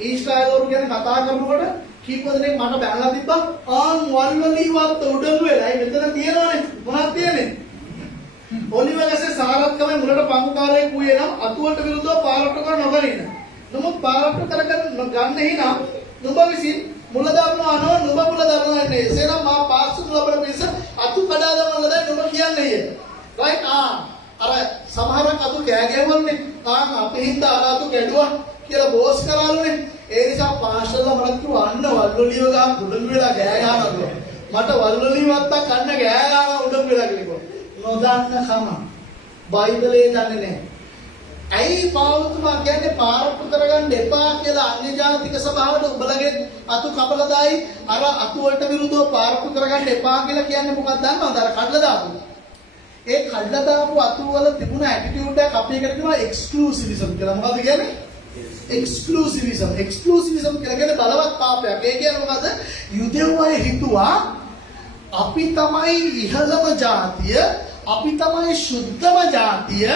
ඊශ්‍රායලෝරු ගැන කතා කරනකොට කීප දෙනෙක් මට බැලලා තිබ්බා ආන් වල්වලීවත් උඩඟු වෙලා. මෙතන තියෙනවනේ මොනවද තියෙන්නේ? ඔලිවලසේ සාරත්කමේ මුලට පංගුකාරයෙක් වූයේ නම් අතුවලට විරුද්ධව පාරට්ටු කර නොගනින්න. නමුත් පාරට්ටු කරගෙන ගන්නෙහි නම් නුඹ විසින් මුල දරනවා නෝ නුඹ මුල දරනවා නේ. එසේනම් මා පාස්තු ලබන පිස අතු කඩා දමන්නදයි නුඹ කියන්නේ. රයිට් අර සමහරක් අතු කෑ ගැහුවන්නේ. අපි හින්දා අර අතු කැඩුවා කියලා බෝස් කරාලුනේ. ඒ නිසා පාස්ටර්ලා මට කිව්වා අන්න වල්වලියව ගහ උඩඟු වෙලා ගෑ ගන්නවා. මට වල්වලියවත් අන්න ගෑ ගන්න උඩඟු වෙලා කිව්වා. නොදන්න කම බයිබලයේ දන්නේ නැහැ. ඇයි පාවුතුමා කියන්නේ පාරට්ටු කරගන්න එපා කියලා අන්‍ය ජාතික සභාවට උඹලගේ අතු කපලා දායි අර අතු වලට විරුද්ධව පාරට්ටු කරගන්න එපා කියලා කියන්නේ මොකක්ද දන්නවද? අර කඩලා දාපු. ඒ කඩලා දාපු අතු වල තිබුණ ඇටිටියුඩ් එක අපි එකට කියනවා එක්ස්ක්ලූසිවිසම් කියලා. මොකද්ද කියන්නේ? එක්ස්ක්ලූසිවිසම්. එක්ස්ක්ලූසිවිසම් කියලා කියන්නේ බලවත් පාපයක්. ඒ කියන්නේ මොකද්ද? යුදෙව්වය හිතුවා අපි තමයි ඉහළම ජාතිය අපි තමයි සුද්ධම ජාතිය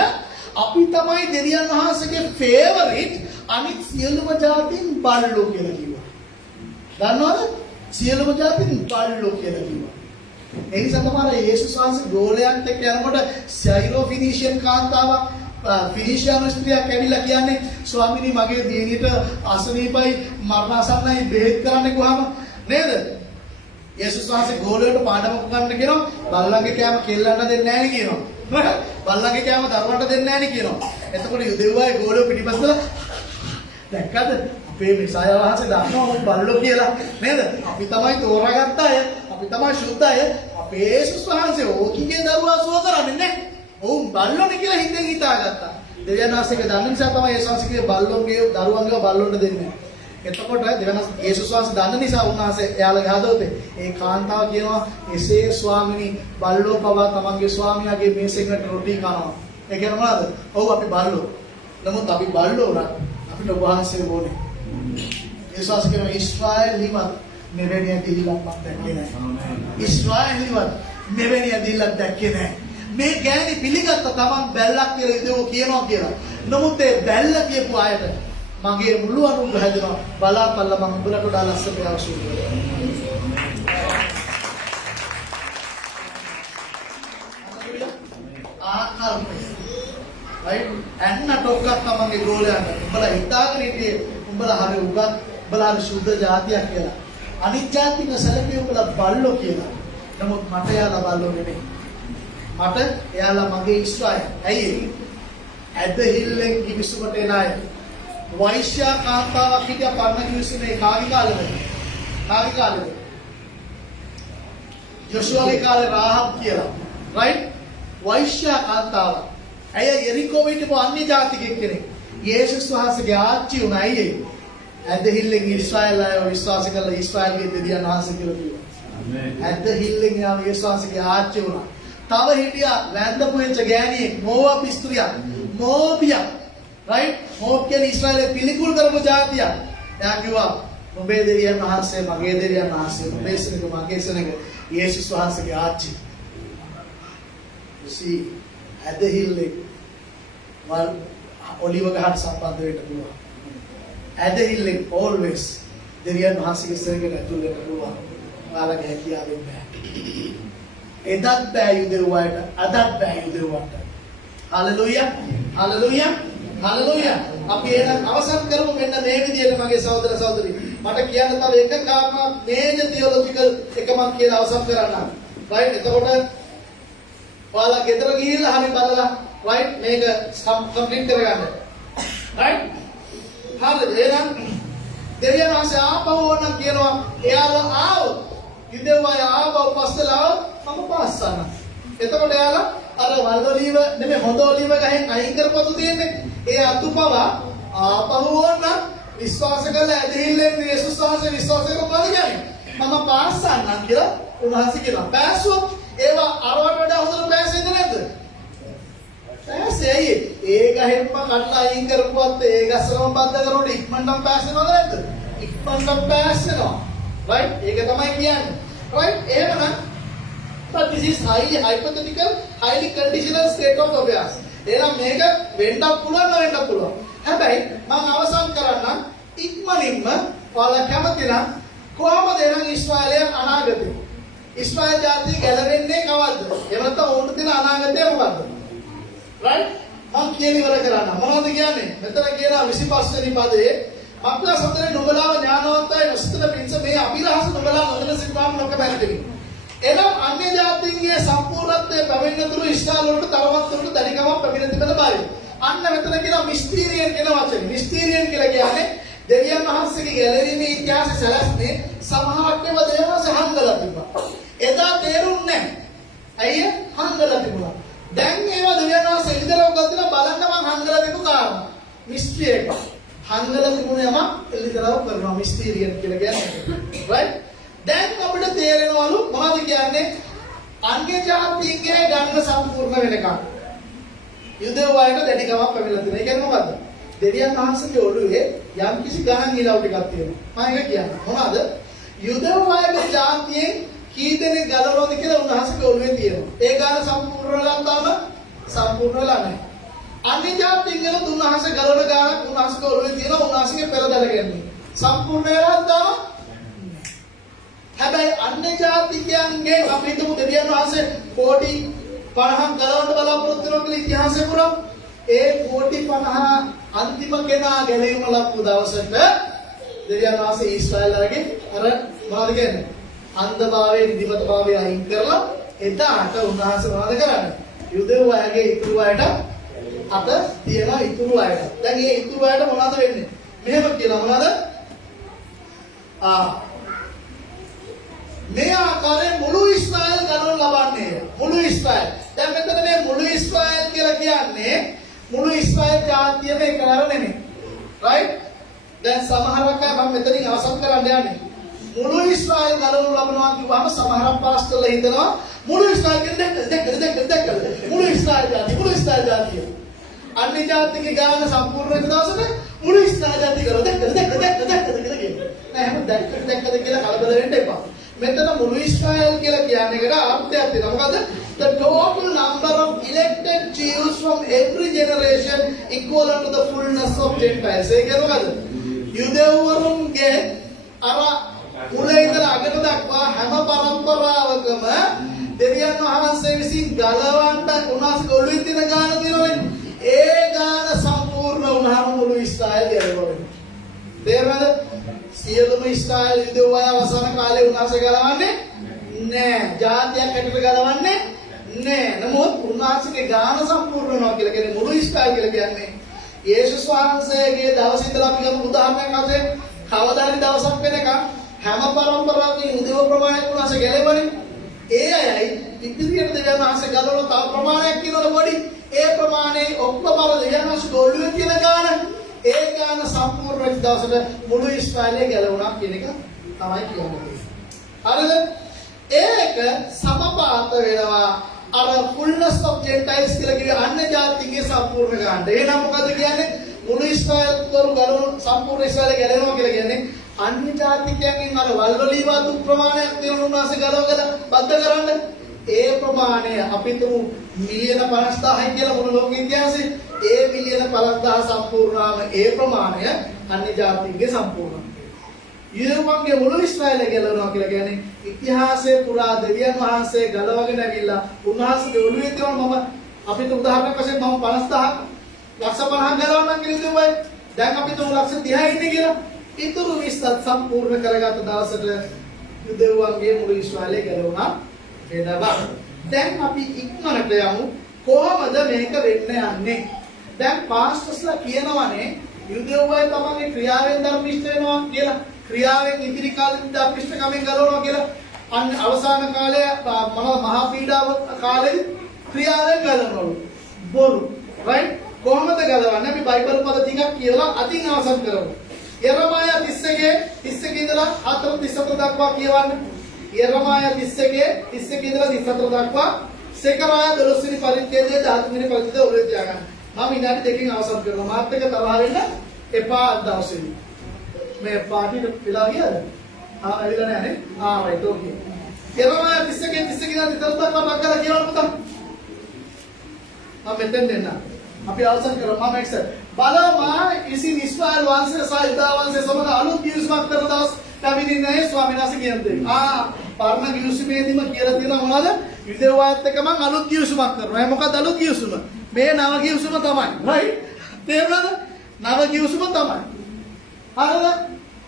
අපි තමයි දෙවියන් වහන්සේගේ ෆේවරිට් අනිත් සියලුම ජාතීන් බල්ලෝ කියලා කිව්වා. දන්නවද? සියලුම ජාතීන් බල්ලෝ කියලා කිව්වා. ඒ නිසා තමයි යේසුස් වහන්සේ ගෝලයන්ට යනකොට සයිරෝ ෆිනිෂියන් කාන්තාවක් ෆිනිෂියානු ස්ත්‍රියක් ඇවිල්ලා කියන්නේ ස්වාමිනී මගේ දියණියට අසනීපයි මරණාසන්නයි බෙහෙත් කරන්න ගියාම නේද? යේසුස් වහන්සේ ගෝලයට පාඩමක් ගන්න කියනවා බල්ලන්ගේ කෑම කෙල්ලන්ට දෙන්නේ නැහැ නේ කියනවා. බල්ලන්ගේ කෑම දරුවන්ට දෙන්නේ නැහැ නේ කියනවා. එතකොට යුදෙව්වයි ගෝලියෝ පිටිපස්සට දැක්කද අපේ මෙසායා වහන්සේ දන්නවා බල්ලෝ කියලා නේද? අපි තමයි තෝරාගත්ත අය, අපි තමයි සුද්ධ අය. අපේ යේසුස් වහන්සේ ඕකිගේ දරුවා සුව කරන්නේ නැහැ. ඔවුන් බල්ලෝනේ කියලා හිතෙන් හිතාගත්තා. දෙවියන් වහන්සේගේ දන්න නිසා තමයි යේසුස් වහන්සේ බල්ලෝගේ දරුවන්ගේ බල්ලොන්ට දෙන්නේ. එතකොට දෙවන යේසුස් වහන්සේ දන්න නිසා උන්වහන්සේ එයාලගේ හදවතේ ඒ කාන්තාව කියනවා එසේ ස්වාමිනී බල්ලෝ පවා තමන්ගේ ස්වාමියාගේ මේසෙකට රොටි කනවා. ඒ කියන්නේ මොනවද? ඔව් අපි බල්ලෝ. නමුත් අපි බල්ලෝ නක් අපිට වහන්සේ ඕනේ. යේසුස් වහන්සේ කියනවා ඊශ්‍රායලීවත් මෙවැනි ඇදහිල්ලක් මම දැක්කේ නැහැ. ඊශ්‍රායලීවත් මෙවැනි ඇදහිල්ලක් දැක්කේ නැහැ. මේ ගෑණි පිළිගත්ත තමන් බැල්ලක් කියලා ඉදෝ කියනවා කියලා. නමුත් ඒ බැල්ල කියපු අයට මගේ මුළු අනුග්‍රහය දෙනවා බලාපල්ලා මම උඹලට වඩා ලස්සනට අවශ්‍ය වෙනවා. right ඇන්න ටොක්කක් තමන්ගේ ගෝලයන්ට උඹලා හිතාගෙන ඉන්නේ උඹලා හරි උගත් උඹලා සුද්ධ జాතියක් කියලා. අනිත් జాතික සැලකුවේ උඹලා බල්ලෝ කියලා. නමුත් මට එයාලා බල්ලෝ නෙමෙයි. මට එයාලා මගේ ඊශ්‍රායල්. ඇයි? ඇදහිල්ලෙන් කිවිසුමට එන අය වෛශ්‍ය කාන්තාවක් හිටිය පරණ කිවිසුමේ කාගේ කාලෙද? කාගේ කාලෙද? යොෂුවගේ කාලේ රාහබ් කියලා. right? වෛශ්‍ය කාන්තාවක්. ඇය යෙරිකෝවේ හිටපු අන්‍ය ජාතිකයෙක් කෙනෙක්. යේසුස් වහන්සේගේ ආච්චි උනා අයියේ. ඇදහිල්ලෙන් ඊශ්‍රායල් අය විශ්වාස කළා ඊශ්‍රායල්ගේ දෙවියන් වහන්සේ කියලා කිව්වා. ආමේන්. ඇදහිල්ලෙන් යාම යේසුස් වහන්සේගේ ආච්චි උනා. තව හිටියා වැන්දපු වෙච්ච ගෑණියෙක් මෝවාබ් ස්ත්‍රියක්. මෝබියා. right? මෝබ් කියන්නේ ඊශ්‍රායලේ පිළිකුල් කරපු ජාතියක්. එයා කිව්වා ඔබේ දෙවියන් වහන්සේ මගේ දෙවියන් වහන්සේ ඔබේ සෙනග මගේ සෙනග යේසුස් වහන්සේගේ ආච්චි. you see ඇදහිල්ලෙන් වල් ඔලිව ගහට සම්බන්ධ වෙන්න පුළුවන්. ඇදහිල්ලෙන් always දෙවියන් වහන්සේගේ සෙනගට ඇතුල් වෙන්න පුළුවන්. ඔයාලගේ හැකියාවෙන් බෑ. එදත් බෑ යුදෙව්වට අදත් බෑ යුදෙව්වට. Hallelujah hallelujah hallelujah. අපි එහෙනම් අවසන් කරමු මෙන්න මේ විදිහට මගේ සහෝදර සහෝදරි. මට කියන්න තව එක කාරණා මේජර් තියොලොජිකල් එක මම කියලා අවසන් කරන්නම්. right? එතකොට ඔයාලා ගෙදර ගිහිල්ලා හරි බලලා right මේක කම්ප්ලීට් කරගන්න. right? හරිද? එහෙනම් දෙවියන් වහන්සේ ආපහු ඕනම් කියනවා එයාලා ආවොත් යුදෙව්වය ආපහු පස්සලා මම පාස්සන්න. එතකොට එයාලා අර වල් ඔලිව නෙමෙයි හොඳ ඔලිව ගහෙන් අයින් කරපොතු තියෙන්නේ. ඒ අතුපව ආපහු ඕනම් විශ්වාස කළා ඇදහිල්ලෙන් යේසුස් වහන්සේ විශ්වාස කරනවා කියන්නේ. මම පාස්සන්නම් කියලා උන්වහන්සේ කියනවා. පෑසුවොත් ඒවා අරවට වඩා හොඳට පෑසෙන්නේ නැද්ද? පෑසෙයි. ඒ ගහෙන්ම කඩලා අයින් කරපුවත් ඒ ගස්සලම බද්ධ කරනකොට ඉක්මනටම පෑසෙනවද නැද්ද? ඉක්මනටම පෑසෙනවා. right? ඒක තමයි කියන්නේ. right? එහෙමනම් but this is highly hypothetical, highly conditional state of affairs. එහෙනම් මේක වෙන්නත් පුළුවන් නොවෙන්නත් පුළුවන්. හැබැයි මම අවසන් කරන්නම් ඉක්මනින්ම ඔයාලා කැමති නම් කොහොමද එහෙනම් ඊශ්‍රායලයේ අනාගතය? ඊශ්‍රායල් ජාතිය ගැලවෙන්නේ කවද්ද? එහෙම නැත්නම් ඕන්න තියෙන අනාගතය මොකද්ද? right? මම කියන ඉවර කරන්න. මොනවද කියන්නේ? මෙතන කියනවා 25 වෙනි පදයේ අපලා සතරේ නුඹලාව ඥානවන්තයි නොසිතන පිංස මේ අභිලාෂ නුඹලා නොදෙන සිතාම නොක බැලදෙමි. එනම් අන්‍ය ජාතීන්ගේ සම්පූර්ණත්වයේ පැමිණෙනතුරු ඉස්රායල් වලට තරමක් දුරට දැඩිකමක් පැමිණ තිබෙන බවයි. අන්න මෙතන කියනවා මිස්ටීරියන් කියන වචනේ. මිස්ටීරියන් කියලා කියන්නේ දෙවියන් වහන්සේගේ ගැලවීමේ ඉතිහාසය සැලැස්මේ සමහරක් ඒවා දේවවාස හංගලා තිබ්බා. එදා තේරුන්නේ නැහැ. ඇයි හංගලා තිබුණා. දැන් ඒවා දෙවියන් වහන්සේ එළිදරව් කරලා බලන්න මං හංගලා දෙපු කාරණා. මිස්ට්‍රි එක. හංගලා තිබුණේ යම එළිදරව් කරනවා මිස්ටීරියන් කියලා කියන්නේ. right? දැන් අපිට තේරෙනවලු මොනවද කියන්නේ? අන්‍ය ජාතීන්ගේ ගණන සම්පූර්ණ වෙනකම්. යුදෙව්වයට දැඩිකමක් පැමිණලා තියෙනවා. ඒ කියන්නේ මොකද්ද? දෙවියන් වහන්සේගේ ඔළුවේ යම් කිසි ගණන් ඊළව ටිකක් තියෙනවා. මම ඒක කියන්නේ. මොනවද? යුදෙව්වයගේ ජාතියෙන් කී දෙනෙක් ගලවනවද කියලා උන්වහන්සේගේ ඔළුවේ තියෙනවා. ඒ ගණන සම්පූර්ණ වෙලා තම සම්පූර්ණ වෙලා නැහැ. අන්‍ය ජාතීන්ගේ උන්වහන්සේ ගලවන ගණන් උන්වහන්සේගේ ඔළුවේ තියෙනවා. උන්වහන්සේගේ පෙරදැල ගැනීම. සම්පූර්ණ වෙලා තම හැබැයි අන්‍ය ජාතිකයන්ගේ අපි හිතමු දෙවියන් වහන්සේ කෝටි 50ක් ගලවන්න බලාපොරොත්තු වෙනවා කියලා ඉතිහාසය පුරා ඒ කෝටි 50 අන්තිම කෙනා ගැලවීම ලබපු දවසට දෙවියන් වහන්සේ ඊශ්‍රායල්ලාගේ අර මොනවද කියන්නේ අන්ධභාවයේ නිදිමතභාවය අයින් කරලා එදාට උන්වහන්සේ මොනවද කරන්නේ යුදෙව් අයගේ ඉතුරු අයට අත තියලා ඉතුරු අයට දැන් මේ ඉතුරු අයට මොනවද වෙන්නේ මෙහෙම කියලා මොනවද මේ ආකාරයෙන් මුළු ඊශ්‍රායල් ගණන් ලබන්නේ මුළු ඊශ්‍රායල්. දැන් මෙතන මේ මුළු ඊශ්‍රායල් කියලා කියන්නේ මුළු ඊශ්‍රායල් ජාතියම එකවර නෙමෙයි. right? දැන් සමහරක් අය මම මෙතනින් අවසන් කරන්න යන්නේ. මුළු ඊශ්‍රායල් ගණන් ලබනවා කිව්වම සමහරක් පාස්ටර්ලා හිතනවා මුළු ඊශ්‍රායල් දෙක මුළු ඊශ්‍රායල් ජාතිය. අන්‍ය ජාතික ගාන සම්පූර්ණ වෙන දවසට මුළු ඊශ්‍රායල් ජාතිය කරලා දෙක කියලා කියනවා. නෑ හැම දැක්කද කියලා කලබල වෙන්න එපා. මෙතන මුළු ඊශ්‍රායල් කියලා කියන්නේ එකට අර්ථයක් තියෙනවා. මොකද the total number of elected Jews from every generation equivalent to the fullness of Gentiles. ඒ කියන්නේ මොකද? යුදෙව්වරුන්ගේ අර මුලින් ඉඳලා අගට දක්වා හැම පරම්පරාවකම දෙවියන් වහන්සේ විසින් ගලවන්න උන්වහන්සේ ඔළුවේ තියෙන ගාන තියෙනවනේ. ඒ ගාන සම්පූර්ණ වුණාම මුළු ඊශ්‍රායල් ගැලවෙනවා. තේරුණාද? සියලුම ඊශ්‍රායල් යුදෙව්වය අවසාන කාලේ උන්වහන්සේ ගලවන්නේ නෑ. ජාතියක් හැටියට ගලවන්නේ නෑ. නමුත් උන්වහන්සේගේ ගාන සම්පූර්ණ වෙනවා කියලා කියන්නේ මුළු ඊශ්‍රායල් කියලා කියන්නේ යේසුස් වහන්සේගේ දවසේ ඉඳලා අපි ගමු උදාහරණයක් අතේ කවදා හරි දවසක් වෙනකම් හැම පරම්පරාවකින් උදේව ප්‍රමාණයක් උනාසේ ගැලෙවනේ. ඒ අයයි ඉදිරියට දෙවියන් වහන්සේ ගලවන තව ප්‍රමාණයක් කියනවල පොඩි. ඒ ප්‍රමාණය ඔක්කොම අර දෙවියන් වහන්සේ ගොළුවේ කියන ගාන. ඒ ගාන සම්පූර්ණ වෙච්ච දවසට මුළු ඊශ්‍රායලය ගැලවුණා කියන එක තමයි කියන්නේ. හරිද? ඒක සමපාත වෙනවා අර fullness of Gentiles කියලා කිව්වේ අන්‍ය ජාතින්ගේ සම්පූර්ණ ගානට. එහෙනම් මොකද කියන්නේ? මුළු ඊශ්‍රායල් වරු ගලවන සම්පූර්ණ ඊශ්‍රායලය ගැලවෙනවා කියලා කියන්නේ අන්‍ය ජාතිකයන්ගෙන් අර වල්වලීවාතු ප්‍රමාණයක් තියෙන උන්වහන්සේ ගලවගෙන බද්ධ කරන්න. ඒ ප්‍රමාණය අපි තුමු මිලියන 50000යි කියලා මුළු ලෝක ඉතිහාසයේ ඒ මිලියන 50000 සම්පූර්ණාම ඒ ප්‍රමාණය අන්‍ය ජාතින්ගේ සම්පූර්ණ. ඊළඟගේ මුළු ඊශ්‍රායලය ගැලවෙනවා කියලා කියන්නේ ඉතිහාසයේ පුරා දෙවියන් වහන්සේ ගලවගෙන ඇවිල්ලා උන්වහන්සේගේ ඔළුවේ තියෙන මම අපිට උදාහරණයක් වශයෙන් මම 50000 ලක්ෂ 50ක් ගලවන්නම් කියලා කිව්වයි. දැන් අපි තුමු ලක්ෂ 30යි ඉන්නේ කියලා. ඉතුරු 20ත් සම්පූර්ණ කරගත්ත දවසට යුදෙව්වන්ගේ මුළු ඊශ්‍රායලය ගැලවුණා වෙනවා. දැන් අපි ඉක්මනට යමු කොහොමද මේක වෙන්න යන්නේ? දැන් පාස්ටර්ස්ලා කියනවනේ යුදෙව්වයි තමන්ගේ ක්‍රියාවෙන් ධර්මිෂ්ඨ වෙනවා කියලා. ක්‍රියාවෙන් ඉදිරි කාලෙදී ධර්මිෂ්ඨකමෙන් ගලවනවා කියලා. අන්න අවසාන කාලයේ මහා පීඩාව කාලෙදී ක්‍රියාවෙන් ගලවනවලු. බොරු. right? කොහොමද ගලවන්නේ? අපි බයිබල් පද ටිකක් කියලා අතින් අවසන් කරමු. යරමායා 31 ඉඳලා 4:34 දක්වා කියවන්න. යරමායා 31 ඉඳලා 34 දක්වා සෙකරායා 12 වෙනි පරිච්ඡේදයේ 13 වෙනි පරිච්ඡේදය ඔළුවේ තියාගන්න. මම විනාඩි දෙකකින් අවසන් කරනවා. මාත් එක තරහ වෙන්න එපා දවසේදී. මේ පාටිට වෙලා ගියද? ඇවිල්ලා නැහැ නේ. right okay. යරමායා 31 ඉඳලා 34 දක්වා මම කියවන්න පුතා. මම මෙතෙන් දෙන්න. අපි අවසන් කරමු. මම එක්ස බලමා ඉසින් ඉස්රායල් වංශය සහ යුදා වංශය සමග අලුත් ගිවිසුමක් කරන දවස් පැමිණෙන්නේ ස්වාමීන් වහන්සේ කියන්නේ. පරණ ගිවිසුමේදීම කියලා තියෙනවා මොනවද? යුදෙව්වාත් එක්ක මම අලුත් ගිවිසුමක් කරනවා. ඒ මොකක්ද අලුත් ගිවිසුම? මේ නව ගිවිසුම තමයි. right? තේරුණාද? නව ගිවිසුම තමයි. හරිද?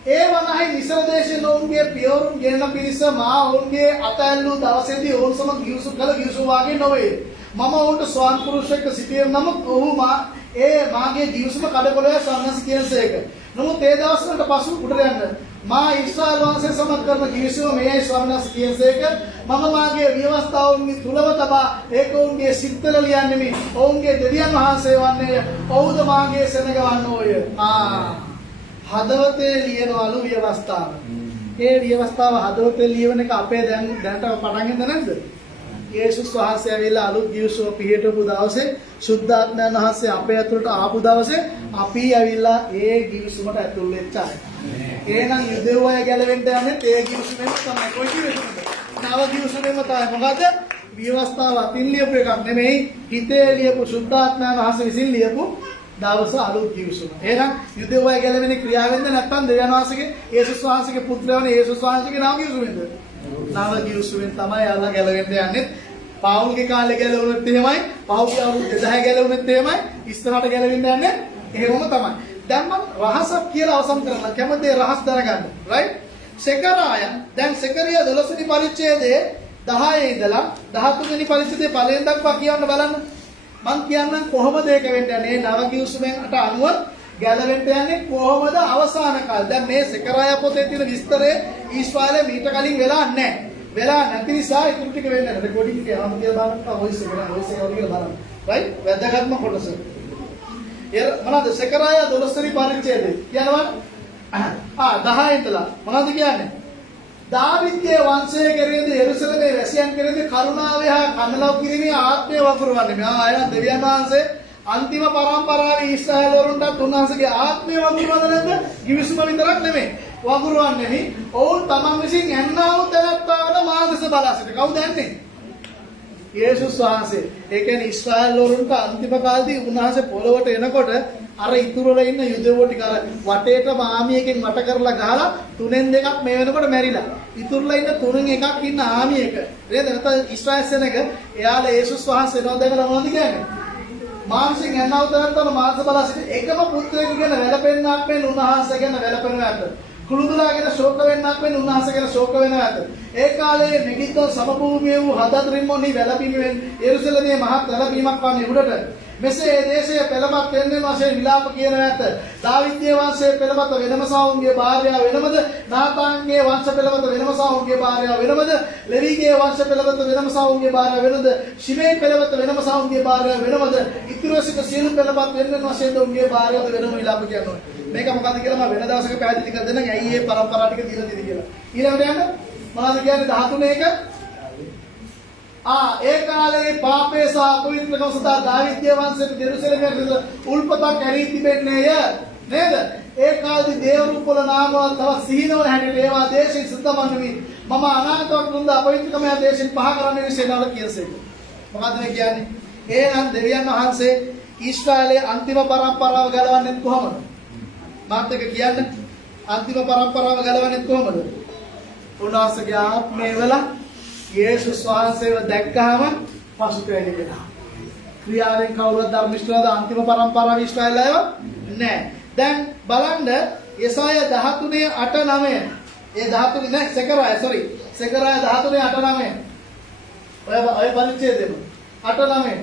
ඒ වනහයි මිස්ර දේශයේ ඔවුන්ගේ පියවරුන් ගෙනන පිරිස මා ඔවුන්ගේ අතැල්ලු දවසේදී ඔවුන් සමග ගිවිසුම් කළ ගිවිසුම වාගේ නොවේ. මම ඔවුන්ට ස්වාන් පුරුෂයෙක් සිටියම් නමුත් ඔහු මාගේ ගිවිසුම කඩකොලේ ස්වාමීන් කියනසේක. නමුත් ඒ දවස් වලට පසු උඩට යන්න මා ඊශ්‍රායල් වංශය සමග කරන ගිවිසුම මේයි ස්වාමීන් කියනසේක. මම මාගේ ව්‍යවස්ථාවන්ගේ තුලව තබා ඒක ඔවුන්ගේ සිත්වල ලියන්නේ ඔවුන්ගේ දෙවියන් වහන්සේ වන්නේ ඔවුද මාගේ සෙනග වන්නෝය. හදවතේ ලියනවලු ව්‍යවස්ථාව. ඒ ව්‍යවස්ථාව හදවතේ ලියවන එක අපේ දැනට පටන් ගන්නද නැද්ද? යේසුස් වහන්සේ ඇවිල්ලා අලුත් ගිවිසුම පිළිහෙටපු දවසේ සුද්ධාත්මයන් වහන්සේ අපේ ඇතුළට ආපු දවසේ අපි ඇවිල්ලා ඒ ගිවිසුමට ඇතුල් වෙච්ච අය. එහෙනම් යුදෙව්වය ගැලවෙන්න යන්නේ ඒ ගිවිසුමෙන් තමයි. කොයි ගිවිසුමද? නව ගිවිසුමෙන් තමයි. මොකද? විවස්ථාව අතින් ලියපු එකක් නෙමෙයි. හිතේ ලියපු සුද්ධාත්මයන් වහන්සේ විසින් ලියපු දවස අලුත් ගිවිසුම. එහෙනම් යුදෙව්වය ගැලවෙන්නේ ක්‍රියාවෙන්ද නැත්නම් දෙවියන් වහන්සේගේ යේසුස් වහන්සේගේ පුත්‍රයවනේ යේසුස් වහන්සේගේ නව ගිවිසුමෙන්ද? නව ගිවිසුමෙන් තමයි යාලා ගැලවෙන්න යන්නේ. පාවුල්ගේ කාලේ ගැලවුණත් එහෙමයි, පහුගිය අවුරුදු 2000 ගැලවුණත් එහෙමයි, ඉස්සරහට ගැලවෙන්න යන්නේ එහෙමම තමයි. දැන් මම රහසක් කියලා අවසන් කරනවා. කැමති රහස් දැනගන්න. right? සෙකරායා දැන් සෙකරියා 12 වෙනි පරිච්ඡේදයේ 10 ඉඳලා 13 වෙනි පරිච්ඡේදයේ පළවෙනි දක්වා කියන්න බලන්න. මම කියන්නම් කොහොමද ඒක වෙන්නේ? මේ නව ගිවිසුමෙන්ට අනුව ගැලවෙන්න යන්නේ කොහොමද අවසාන කාලේ. දැන් මේ සෙකරායා පොතේ තියෙන විස්තරය ඊශ්‍රායලේ මීට කලින් වෙලා නැහැ. වෙලා නැති නිසා ඒක ටික වෙන්නේ නැහැ. රෙකෝඩින් එකේ ආවම කියලා බලන්න වොයිස් එක කියලා බලන්න. right? වැදගත්ම කොටස. මොනවද සෙකරායා 12 වෙනි පරිච්ඡේදය කියනවා 10 ඉඳලා මොනවද කියන්නේ? දාවිද්ගේ වංශය කෙරෙහිද යෙරුසලමේ වැසියන් කෙරෙහිද කරුණාව හා කනලව් කිරීමේ ආත්මය වගුරුවන්නේ. මෙයා අය දෙවියන් වහන්සේ අන්තිම පරම්පරාවේ ඊශ්‍රායල් වරුන්ට උන්වහන්සේගේ ආත්මය වගුරුවද නැද්ද? ගිවිසුම විතරක් නෙමෙයි. වගුරුවන්නේ නෙමෙයි. ඔවුන් තමන් විසින් යන්නා වූ තැනත්තාවන මාදස බලා සිට. කවුද යන්නේ? යේසුස් වහන්සේ. ඒ කියන්නේ ඊශ්‍රායල් වරුන්ට අන්තිම කාලේදී උන්වහන්සේ පොළොවට එනකොට අර ඉතුරු වල ඉන්න යුදෙව්වෝ ටික අර වටේට ආමියකින් වට කරලා ගහලා තුනෙන් දෙකක් මේ වෙනකොට මැරිලා. ඉතුරුලා ඉන්න තුනෙන් එකක් ඉන්න ආමියක. නේද? නැත්නම් ඊශ්‍රායල් සෙනග එයාලා යේසුස් වහන්සේ නෝ දැකලා මොනවද කියන්නේ? මාංශයෙන් යන්නවතරන්තර මාංශ බලා සිට එකම පුත්‍රයෙකු ගැන වැළපෙන්නක් වෙන උන්වහන්සේ ගැන වැළපෙනවා ඇත. කුළුදුලාගෙන ශෝක වෙන්නක් වෙන උන්වහන්සේ ගැන ශෝක වෙනවා ඇත. ඒ කාලයේ මෙගිද්දෝ සමභූමිය වූ හදත් රිම්මොනි වැළපීමෙන් යෙරුසලමේ මහත් වැළපීමක් වන්නේ උඩට. මෙසේ ඒ දේශයේ පෙළමත් වෙන්නේ වශයෙන් විලාප කියන ඇත. දාවිද්ගේ වංශයේ පෙළමත වෙනම සාවුන්ගේ භාර්යාව වෙනමද? නාතාන්ගේ වංශ පෙළමත වෙනම සාවුන්ගේ භාර්යාව වෙනමද? ලෙවිගේ වංශ පෙළමත වෙනම සාවුන්ගේ භාර්යාව වෙනද? ශිමේ පෙළමත වෙනම සාවුන්ගේ භාර්යාව වෙනමද? ඉතුරුසික සියලු පෙළමත් වෙන්නේ වශයෙන් උන්ගේ භාර්යාව වෙනම විලාප කියනවා. මේක මොකද්ද කියලා මම වෙන දවසක පැහැදිලි කර දෙන්නම්. ඇයි මේ පරම්පරා ටික දීලා තියෙන්නේ කියලා. ඊළඟට යන්න මොනවද කියන්නේ 13 එක ඒ කාලේ පාපේ සහ අපවිත්‍රකම සදා දාවිද්ගේ වංශයට ජෙරුසලමට උල්පතක් ඇරී තිබෙන්නේය නේද? ඒ කාලේ දේව රූපවල නාමවල තව සිහිනවල හැටියට ඒවා දේශයෙන් සිද්ධවන්නේ මම අනාගතවත් වුණ අපවිත්‍රකම දේශයෙන් පහ කරන්න විශේෂවල කියසෙක. මොකද්ද මේ කියන්නේ? එහෙනම් දෙවියන් වහන්සේ ඊශ්‍රායලයේ අන්තිම පරම්පරාව ගලවන්නේ කොහොමද? මාත් එක කියන්න අන්තිම පරම්පරාව ගලවන්නේ කොහොමද? උන්වහන්සේගේ ආත්මය වල යේසුස් වහන්සේව දැක්කහම පසුතැවෙන වෙනවා. ක්‍රියාවෙන් කවුරුත් ධර්මිෂ්ඨවද අන්තිම පරම්පරාව ඊශ්‍රායල් අයව නැහැ. දැන් බලන්න යෙසාය 13:8-9. ඒ 13 නෑ සෙකරාය 13:8-9. ඔය පරිච්ඡේදෙම 8-9.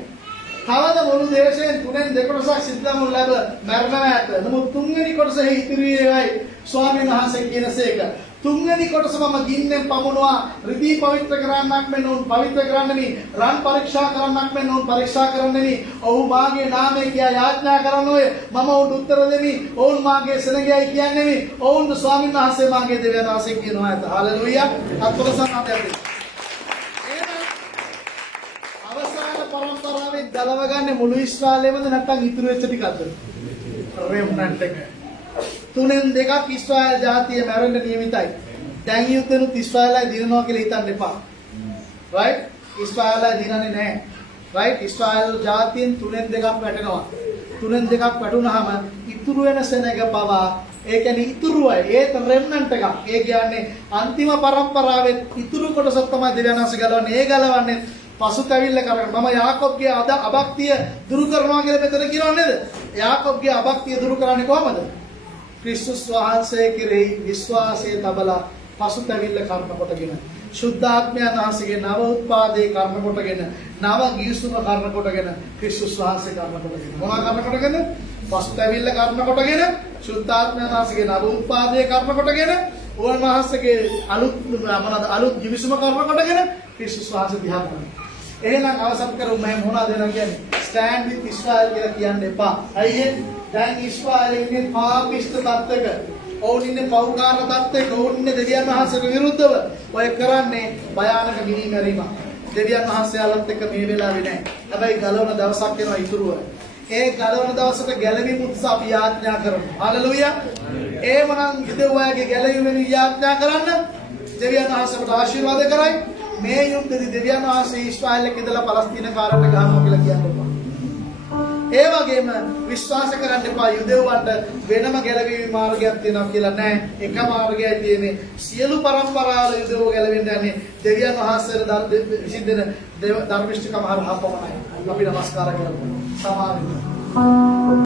තවද මුළු දේශයෙන් 3/2 සිද්ධාමුන් ලැබ මරණව ඇත. නමුත් 3වෙනි කොටසෙහි ඉතිරි වේවයි ස්වාමීන් වහන්සේ කියනසේක. 3වෙනි කොටස මම ගින්නෙන් පමුණුවා රිදී පවිත්‍ර කරන්නක් මෙන් උන් පවිත්‍ර කරන්නෙමි රන් පරීක්ෂා කරන්නක් මෙන් උන් පරීක්ෂා කරන්නෙමි ඔහු මාගේ නාමය කියා යාඥා කරනෝය මම උන්ට උත්තර දෙමි ඔවුන් මාගේ සෙනගයයි කියන්නෙමි ඔවුන් ස්වාමීන් වහන්සේ මාගේ දෙවියන් වහන්සේ කියනවා ඇත හාලෙලූයා අත්පොලසන්නාදයක් අවසාන පරම්පරාවෙන් ගලව ගන්න මුළු ඊශ්‍රායලෙමද නැත්නම් ඉතුරු වෙච්ච ටිකක්ද රෙම්නන්ට් එක 3/2 ඊශ්‍රායල් ජාතිය මැරෙන්න නියමිතයි. දැන් යුද්ධනුත් ඊශ්‍රායලයි දිනනවා කියලා හිතන්න එපා. right? ඊශ්‍රායලයි දිනන්නේ නැහැ. right? ඊශ්‍රායල් ජාතියෙන් 3/2 වැටෙනවා. 3/2 වැටුනහම ඉතුරු වෙන සෙනග පවා ඒ කියන්නේ ඉතුරු අය ඒත් රෙම්නන්ට් එකක්. ඒ කියන්නේ අන්තිම පරම්පරාවේ ඉතුරු කොටස තමයි දෙවියන්වහන්සේ ගලවන්නේ. ඒ ගලවන්නේ පසුතැවිල්ල කරගෙන මම යාකොබ්ගේ අභක්තිය දුරු කරනවා කියලා මෙතන කියනව නේද? යාකොබ්ගේ අභක්තිය දුරු කරන්නේ කොහමද? ක්‍රිස්තුස් වහන්සේ කෙරෙහි විශ්වාසය තබලා පසුතැවිල්ල කර්ම කොටගෙන සුද්ධාත්මයන් වහන්සේගේ නව උත්පාදේ කර්ම කොටගෙන නව ගිවිසුම කර්ම කොටගෙන ක්‍රිස්තුස් වහන්සේ කර්ම කොටගෙන මොනවා කර්ම කොටගෙන පසුතැවිල්ල කර්ම කොටගෙන සුද්ධාත්මයන් වහන්සේගේ නව උත්පාදේ කර්ම කොටගෙන උන්වහන්සේගේ අලුත් ගිවිසුම කර්ම කොටගෙන ක්‍රිස්තුස් වහන්සේ දිහා බලනවා. එහෙනම් අවසන් කරු මම මොනවද දෙනවා කියන්නේ ස්ටෑන්ඩ් විත් ඊශ්‍රායල් කියලා කියන්න එපා. අයියේ දැන් ඊශ්‍රායලෙ ඉන්නේ පාපිෂ්ඨ තත්ත්වයක. ඔවුන් ඉන්නේ පෞකාර තත්ත්වයක. ඔවුන් ඉන්නේ දෙවියන් වහන්සේට විරුද්ධව. ඔය කරන්නේ භයානක මිනිමැරීමක්. දෙවියන් වහන්සේලාත් එක්ක මේ වෙලාවේ නැහැ. හැබැයි ගලවන දවසක් එනවා ඉතුරුව. ඒ ගලවන දවසට ගැලවීමුත් අපි යාඥා කරමු. හalleluya. ඒ මනම් යුදෙව්වාගේ ගැලවීමෙන් යාඥා කරන්න දෙවියන් වහන්සේට ආශිර්වාද කරයි. මේ යුද්ධදී දෙවියන් වහන්සේ ඊශ්‍රායල් එක්ක ඉඳලා පලස්තීන කාරණට ගහනවා කියලා කියනවා. ඒ වගේම විශ්වාස කරන්න එපා යුදෙව්වන්ට වෙනම ගැලවීමේ මාර්ගයක් තියෙනවා කියලා නෑ. එක මාර්ගයයි තියෙන්නේ. සියලු පරම්පරාවල යුදෙව්ව ගැලවෙන්න යන්නේ දෙවියන් වහන්සේට විසින් දෙන ධර්මිෂ්ඨකම හරහා පමණයි. අපි නමස්කාර කරමු. සමාධිය